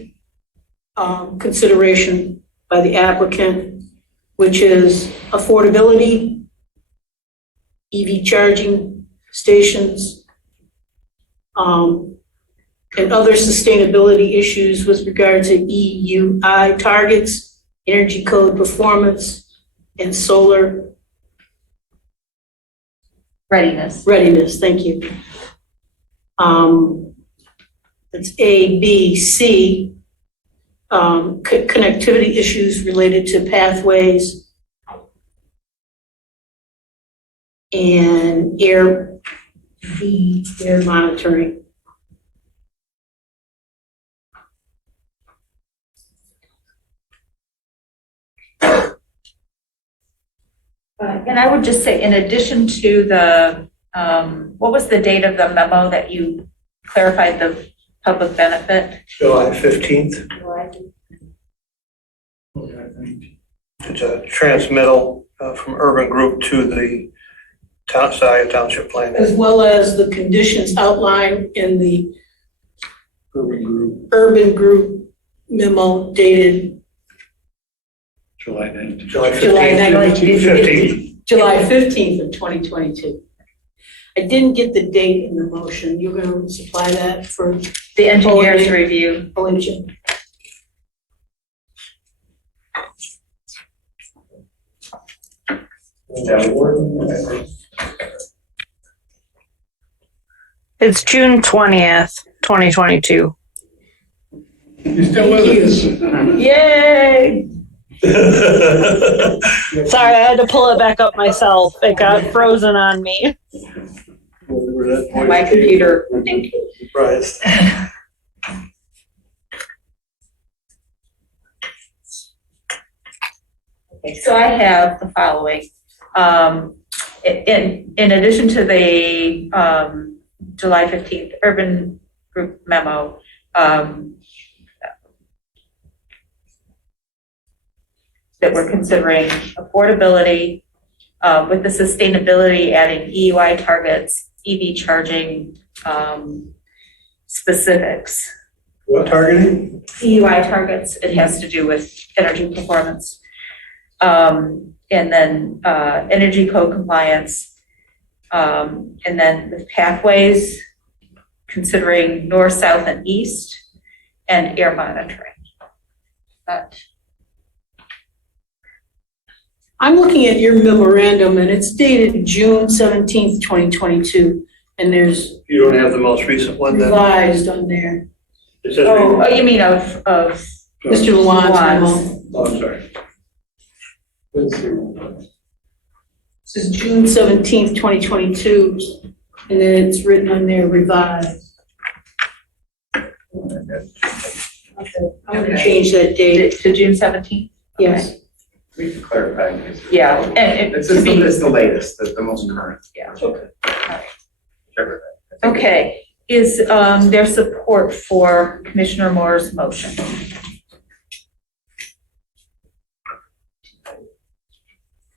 consideration by the applicant, which is affordability, EV charging stations, and other sustainability issues with regard to EUI targets, energy code performance, and solar Readiness. readiness. Thank you. It's A, B, C. Connectivity issues related to pathways and air monitoring. And I would just say, in addition to the, what was the date of the memo that you clarified the public benefit? July 15th. It's a transmittal from Urban Group to the Scio Township plan. As well as the conditions outlined in the Urban Group memo dated July 15th. July 15th of 2022. I didn't get the date in the motion. You're going to supply that for the engineer's review. It's June 20th, 2022. You still with us? Yay! Sorry, I had to pull it back up myself. It got frozen on me. My computer. Surprised. Okay, so I have the following. In addition to the July 15th Urban Group memo, that we're considering affordability, with the sustainability, adding EUI targets, EV charging specifics. What targeting? EUI targets, it has to do with energy performance. And then energy code compliance. And then with pathways, considering north, south, and east, and air monitoring. But I'm looking at your memorandum and it's dated June 17th, 2022. And there's You don't have the most recent one then? revised on there. It says Oh, you mean of Mr. Luan's memo. Oh, I'm sorry. This is June 17th, 2022, and then it's written on there revised. I'm gonna change that date. to June 17th? Yes. We can clarify. Yeah, and It's to be, the latest, the most current. yeah. Okay. Whichever. Okay, is there support for Commissioner Moore's motion?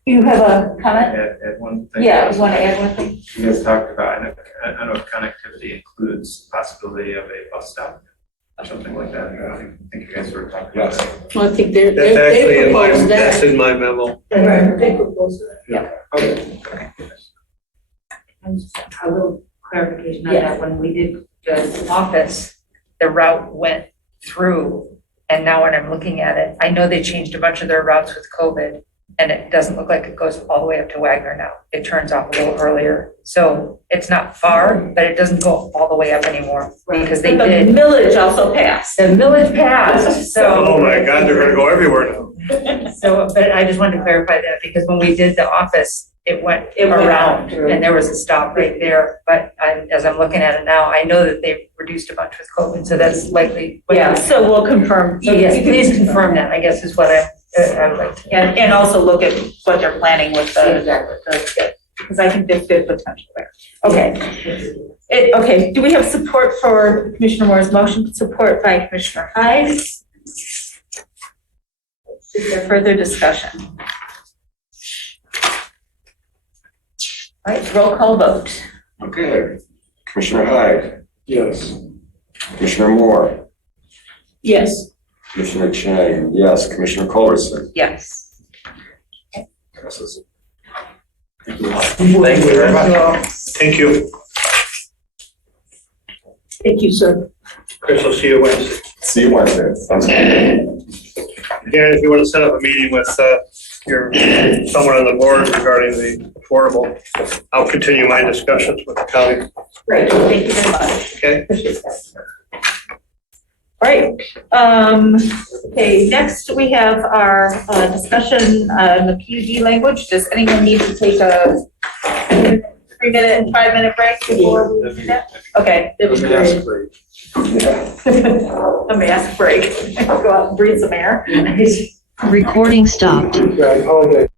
You have a comment? Add one thing. Yeah, you want to add one thing? You guys talked about, I don't know if connectivity includes possibility of a bus stop or something like that. I think you guys were talking about that. Well, I think That's they actually proposed that's that. in my memo. Right, they proposed that. Yeah. Okay. A little clarification on Yes. that, when we did the office, the route went through, and now when I'm looking at it, I know they changed a bunch of their routes with COVID, and it doesn't look like it goes all the way up to Wagner now. It turns off a little earlier. So it's not far, but it doesn't go all the way up anymore, because they But did. the millage also passed. The millage passed, so. Oh my God, they're gonna go everywhere now. So, but I just wanted to clarify that, because when we did the office, it went around, and there was a stop right there. But as I'm looking at it now, I know that they've reduced a bunch with COVID, so that's likely. Yeah, so we'll confirm. So yes, please confirm that, I guess is what I would like to. And also look at what they're planning with because I think there's good potential there. Okay. Okay, do we have support for Commissioner Moore's motion? Support by Commissioner Hyde. Is there further discussion? All right, roll call vote. Okay. Commissioner Hyde, Yes. Commissioner Moore, Yes. Commissioner Chang, yes, Commissioner Culbertson. Yes. Passes. Thank you very much. Thank you. Thank you, sir. Chris, I'll see you Wednesday. See you Wednesday. Sounds good. Again, if you want to set up a meeting with someone on the board regarding the affordable, I'll continue my discussions with the county. Great, thank you very much. Okay. Appreciate that. All right, okay, next we have our discussion on the PUD language. Does anyone need to take a 3-minute and 5-minute break before we do that? Okay. That was great. A mask break. Go out and breathe some air. Recording stopped. Yeah, I apologize.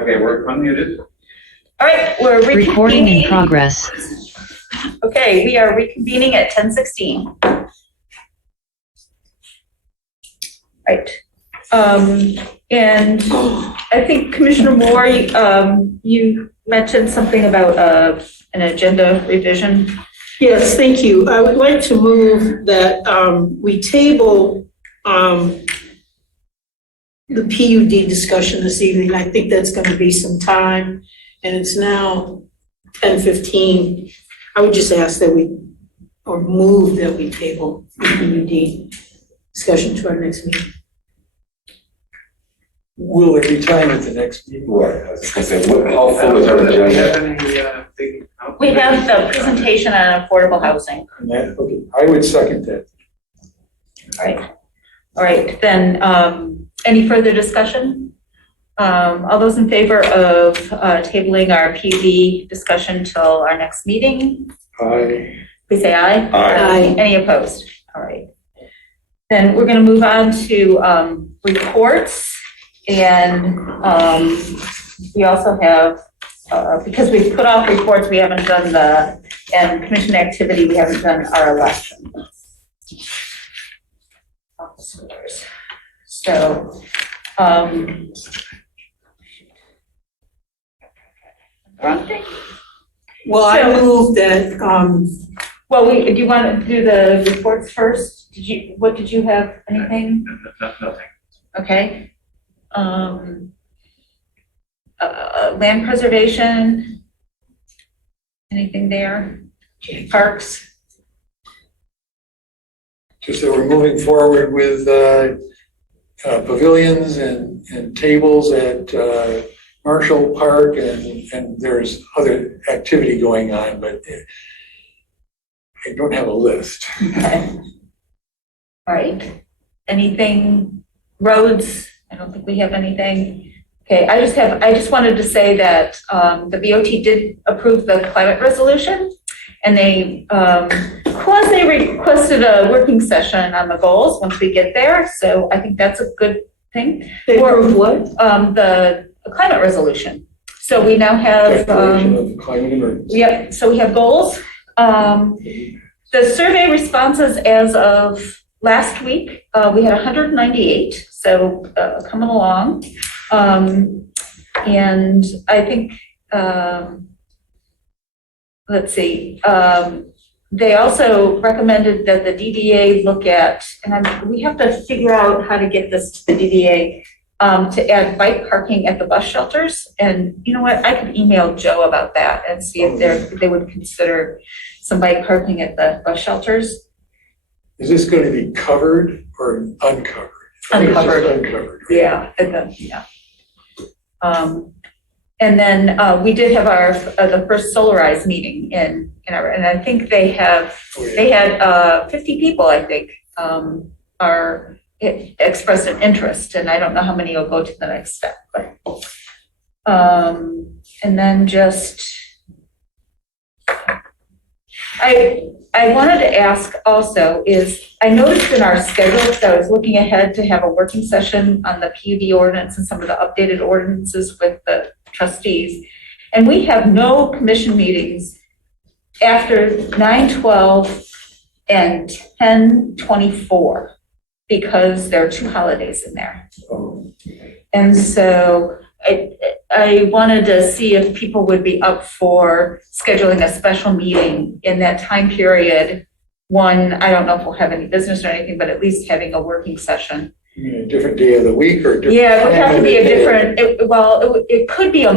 Okay, we're unmuted. All right, we're Recording in reconvening. progress. Okay, we are reconvening at 10:16. Right. And I think Commissioner Moore, you mentioned something about an agenda revision. Yes, thank you. I would like to move that we table the PUD discussion this evening. I think that's going to be some time, and it's now 10:15. I would just ask that or move that we table the PUD discussion to our next meeting. Will there be time at the next meeting? Right, I was gonna say, how full is our Do we have agenda? any big? We have the presentation on affordable housing. Okay, I would second that. All right, then, any further discussion? All those in favor of tabling our PUD discussion till our next meeting, Aye. please say aye. Aye. Any opposed? All right. Then we're going to move on to reports. And we also have, because we've put off reports, we haven't done and commission activity, we haven't done our election. So, Well, I move that, well, do you want to do the reports first? What did you have, anything? Nothing. Okay. Land preservation, anything there? Parks? Just that we're moving forward with pavilions and tables at Marshall Park, and there's other activity going on, but I don't have a list. Okay. All right. Anything, roads? I don't think we have anything. Okay, I just wanted to say that the BOT did approve the climate resolution, and they requested a working session on the goals once we get there. So I think that's a good thing. they approved what? The climate resolution. So we now have Declaration of climate emergency. yep. So we have goals. The survey responses as of last week, we had 198. So coming along. And I think, let's see, they also recommended that the DDA look at, and we have to figure out how to get this to the DDA, to add bike parking at the bus shelters. And you know what, I could email Joe about that and see if they would consider some bike parking at the bus shelters. Is this going to be covered or uncovered? Uncovered. Uncovered. Yeah, yeah. And then we did have our the first Solarize meeting in our, and I think they had 50 people, I think, expressed an interest, and I don't know how many will go to the next step, but and then just I wanted to ask also is, I noticed in our schedule, because I was looking ahead to have a working session on the PUD ordinance and some of the updated ordinances with the trustees. And we have no commission meetings after 9/12 and 10/24 because there are two holidays in there. And so I wanted to see if people would be up for scheduling a special meeting in that time period. One, I don't know if we'll have any business or anything, but at least having a working session. You mean a different day of the week or different? Yeah, it would have to be a time of the different, it could be a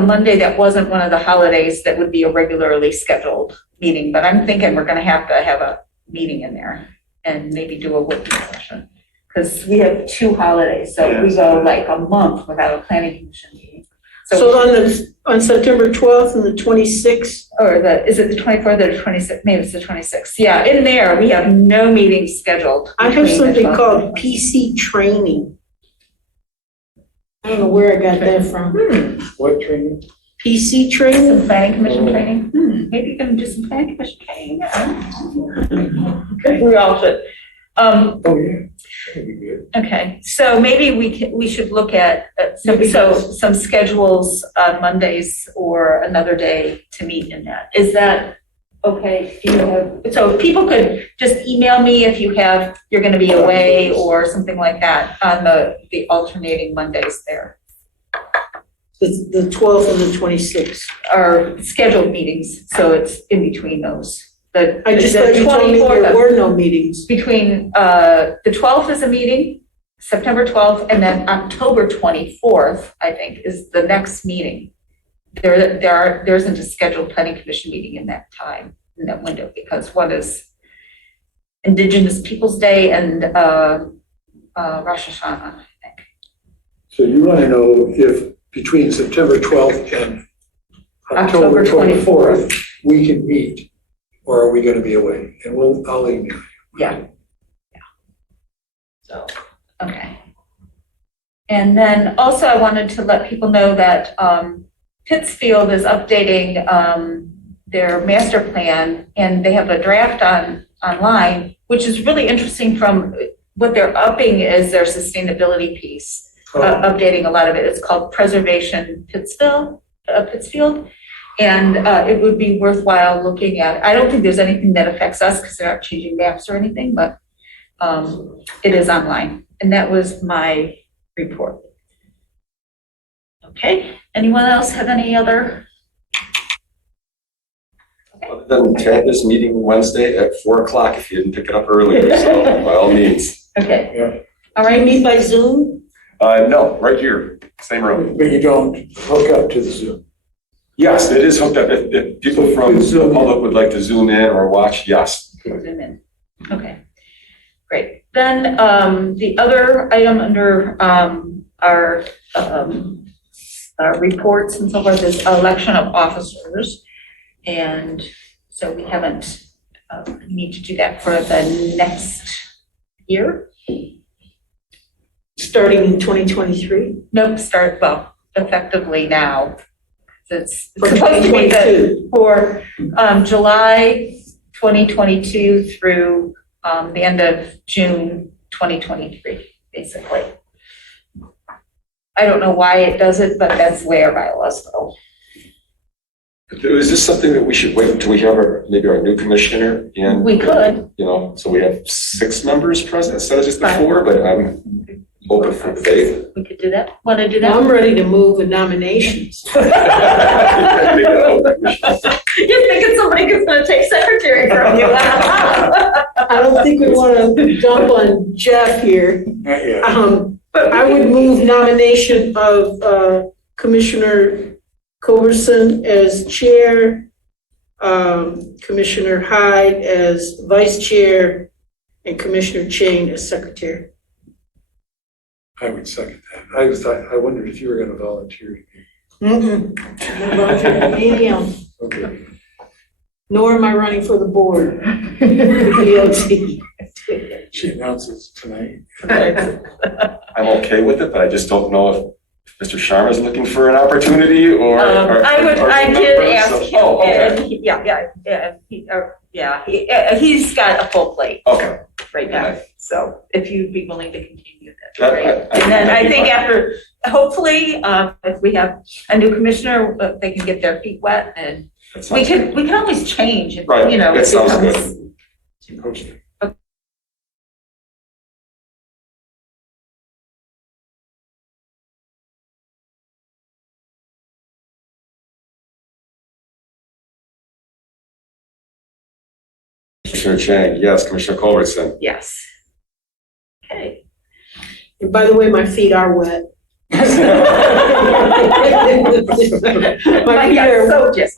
Monday that wasn't one of the holidays that would be a regularly scheduled meeting, but I'm thinking we're gonna have to have a meeting in there and maybe do a working session. Because we have two holidays, so we go like a month without a planning commission meeting. So on September 12th and the 26th? Or is it the 24th or the 26th? Maybe it's the 26th. Yeah, in there, we have no meetings scheduled. I have between the something 12th called and the PC training. I don't know where I got that from. What training? PC training? Some planning commission training. Maybe you can do some planning commission training. Okay, we all should. Oh, yeah. That'd be good. Okay, so maybe we should look at some schedules on Mondays or another day to meet in that. Is that okay? So people could just email me if you're gonna be away or something like that on the alternating Mondays there. The 12th and the 26th. Are scheduled meetings, so it's in between those. I just thought you told me there were no meetings. Between, the 12th is a meeting, September 12th, and then October 24th, I think, is the next meeting. There isn't a scheduled planning commission meeting in that time, in that window, because one is Indigenous Peoples' Day and Rosh Hashanah, I think. So you want to know if between September 12th and October 24th, we can meet, or are we going to be away? And I'll email you. Yeah. So, okay. And then also I wanted to let people know that Pittsfield is updating their master plan, and they have a draft online, which is really interesting. From what they're upping is their sustainability piece, updating a lot of it. It's called Preservation Pittsfield. And it would be worthwhile looking at. I don't think there's anything that affects us because they're not changing maps or anything, but it is online. And that was my report. Okay, anyone else have any other? Other than Ted, this meeting Wednesday at 4:00 if you didn't pick it up earlier, so by all means. Okay. Yeah. All right, meet by Zoom? No, right here, same room. But you don't hook up to the Zoom. Yes, it is hooked up. If people from the public would like to Zoom in or watch, yes. Zoom in. Okay, great. Then the other item under our reports and so forth is election of officers. And so we haven't, need to do that for the next year. Starting in 2023? Nope, effectively now. It's For supposed to be 2022. for July 2022 through the end of June 2023, basically. I don't know why it does it, but that's the way our bylaws go. Is this something that we should wait until we have maybe our new commissioner in? We could. So we have 6 members present instead of just the 4, but I'm open for faith. We could do that. Want to do that? I'm ready to move with nominations. You're thinking somebody is going to take secretary from you. I don't think we want to dump on Jeff here. But I would move nomination of Commissioner Culberson as chair, Commissioner Hyde as vice chair, and Commissioner Chain as secretary. I would second that. I wondered if you were going to volunteer. Okay. Nor am I running for the board. DOT. She announces tonight. I'm okay with it, but I just don't know if Mr. Sharma is looking for an opportunity or. I did ask him. Oh, okay. And he's got a full plate. Okay. Right now. So if you'd be willing to continue, that'd be great. And then I think after, hopefully, if we have a new commissioner, they can get their feet wet, and we can always change. If, right. That sounds good. Okay. Commissioner Chang, yes. Commissioner Culberson. Yes. Okay. And by the way, my feet are wet. My feet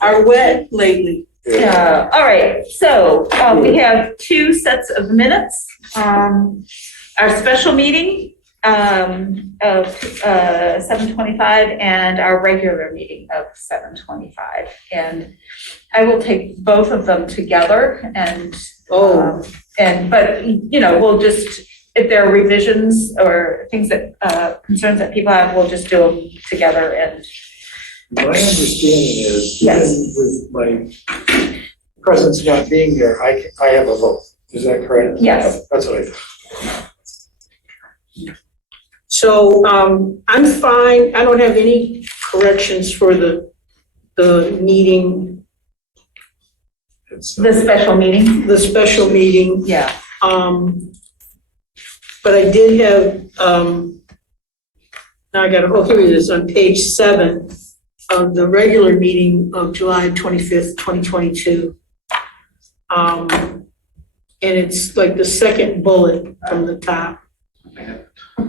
are wet lately. All right, so we have 2 sets of minutes. Our special meeting of 7:25 and our regular meeting of 7:25. And I will take both of them together and but we'll just, if there are revisions or things that concerns that people have, we'll just do them together. And my understanding is, yes, even with my presence not being there, I have a vote. Is that correct? Yes. That's what I thought. So, I'm fine. I don't have any corrections for the meeting, The special meeting? the special meeting. Yeah. But I did have, now I got, here it is, on page 7 of the regular meeting of July 25th, 2022. And it's like the second bullet from the top,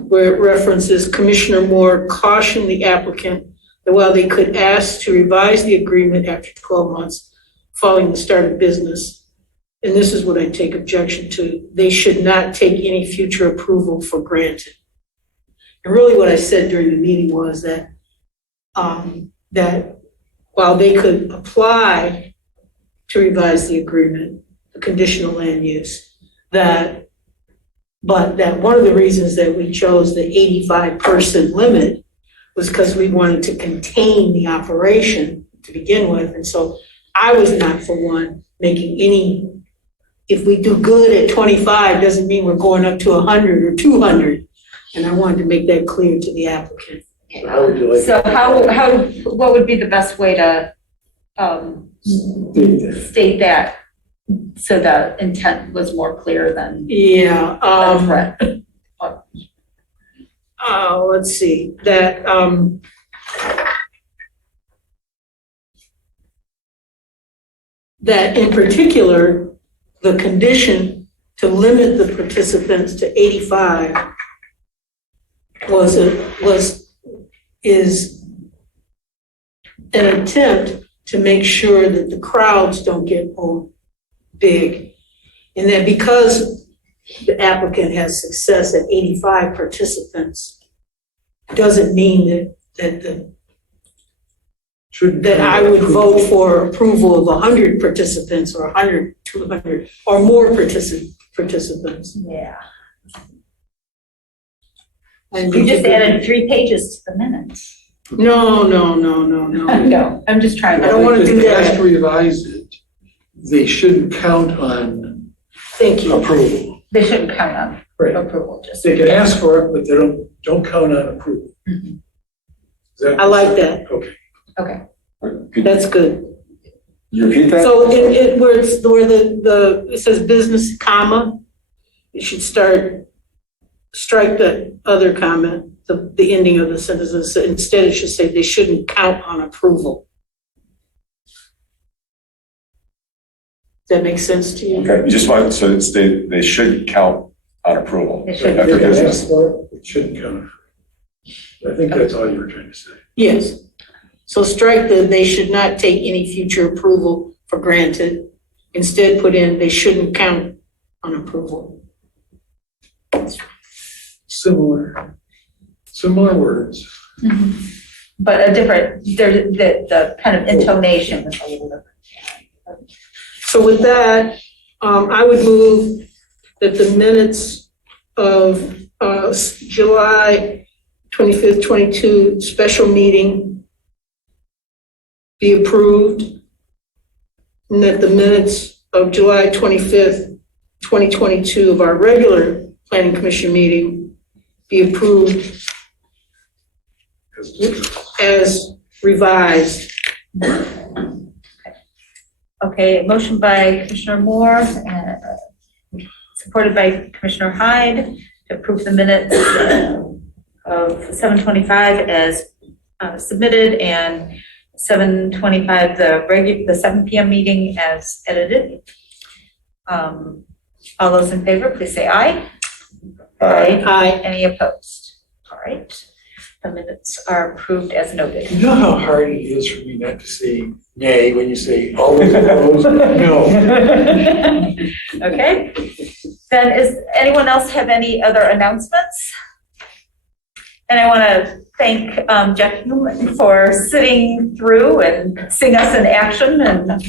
where it references Commissioner Moore cautioned the applicant that while they could ask to revise the agreement after 12 months following the start of business, and this is what I take objection to, they should not take any future approval for granted. And really what I said during the meeting was that, that while they could apply to revise the agreement, the conditional land use, but that one of the reasons that we chose the 85-person limit was because we wanted to contain the operation to begin with. And so I was not for one making any, if we do good at 25, doesn't mean we're going up to 100 or 200. And I wanted to make that clear to the applicant. So how would you like? So what would be the best way to state that so the intent was more clear than Yeah, the threat? Let's see, that, that in particular, the condition to limit the participants to 85 is an attempt to make sure that the crowds don't get big. And that because the applicant has success at 85 participants, doesn't mean that I would vote for approval of 100 participants or 100, 200, or more participants. Yeah. And You just added 3 pages to the minutes. No. No, I'm just trying I don't want to do If they ask that. to revise it, they shouldn't count on Thank you. approval. They shouldn't count on Right. approval, just. They can ask for it, but they don't count on approval. Mhm. Is that- I like that. Okay. Okay. That's good. You repeat that? So where it says business, comma, you should strike the other comment, the ending of the sentence. Instead, it should say they shouldn't count on approval. Does that make sense to you? Okay, you just want, so it's they should count on approval. They should. After If they business. ask for it, it shouldn't count. I think that's all you were trying to say. Yes. So strike they should not take any future approval for granted. Instead, put in they shouldn't count on approval. Similar words. Mhm. But a different, the kind of intonation is a little different. So with that, I would move that the minutes of July 25th, 22 special meeting be approved, and that the minutes of July 25th, 2022 of our regular planning commission meeting be approved as revised. Okay, motion by Commissioner Moore, supported by Commissioner Hyde to approve the minutes of 7:25 as submitted and 7:25 the 7 p.m. meeting as edited. All those in favor, please say aye. Aye. Any opposed? All right. The minutes are approved as noted. You know how hard it is for me not to say nay when you say all those opposed? No. Okay. Then is anyone else have any other announcements? And I want to thank Jeff Newman for sitting through and seeing us in action and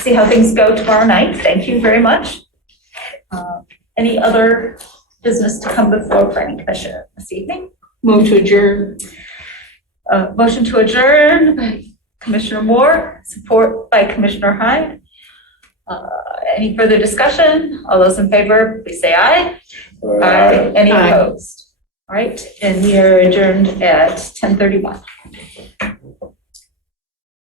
see how things go tomorrow night. Thank you very much. Any other business to come before Planning Commission this evening? Move to adjourn. Motion to adjourn by Commissioner Moore, support by Commissioner Hyde. Any further discussion? All those in favor, please say aye. Aye. Any Aye. opposed? All right, and we are adjourned at 10:31.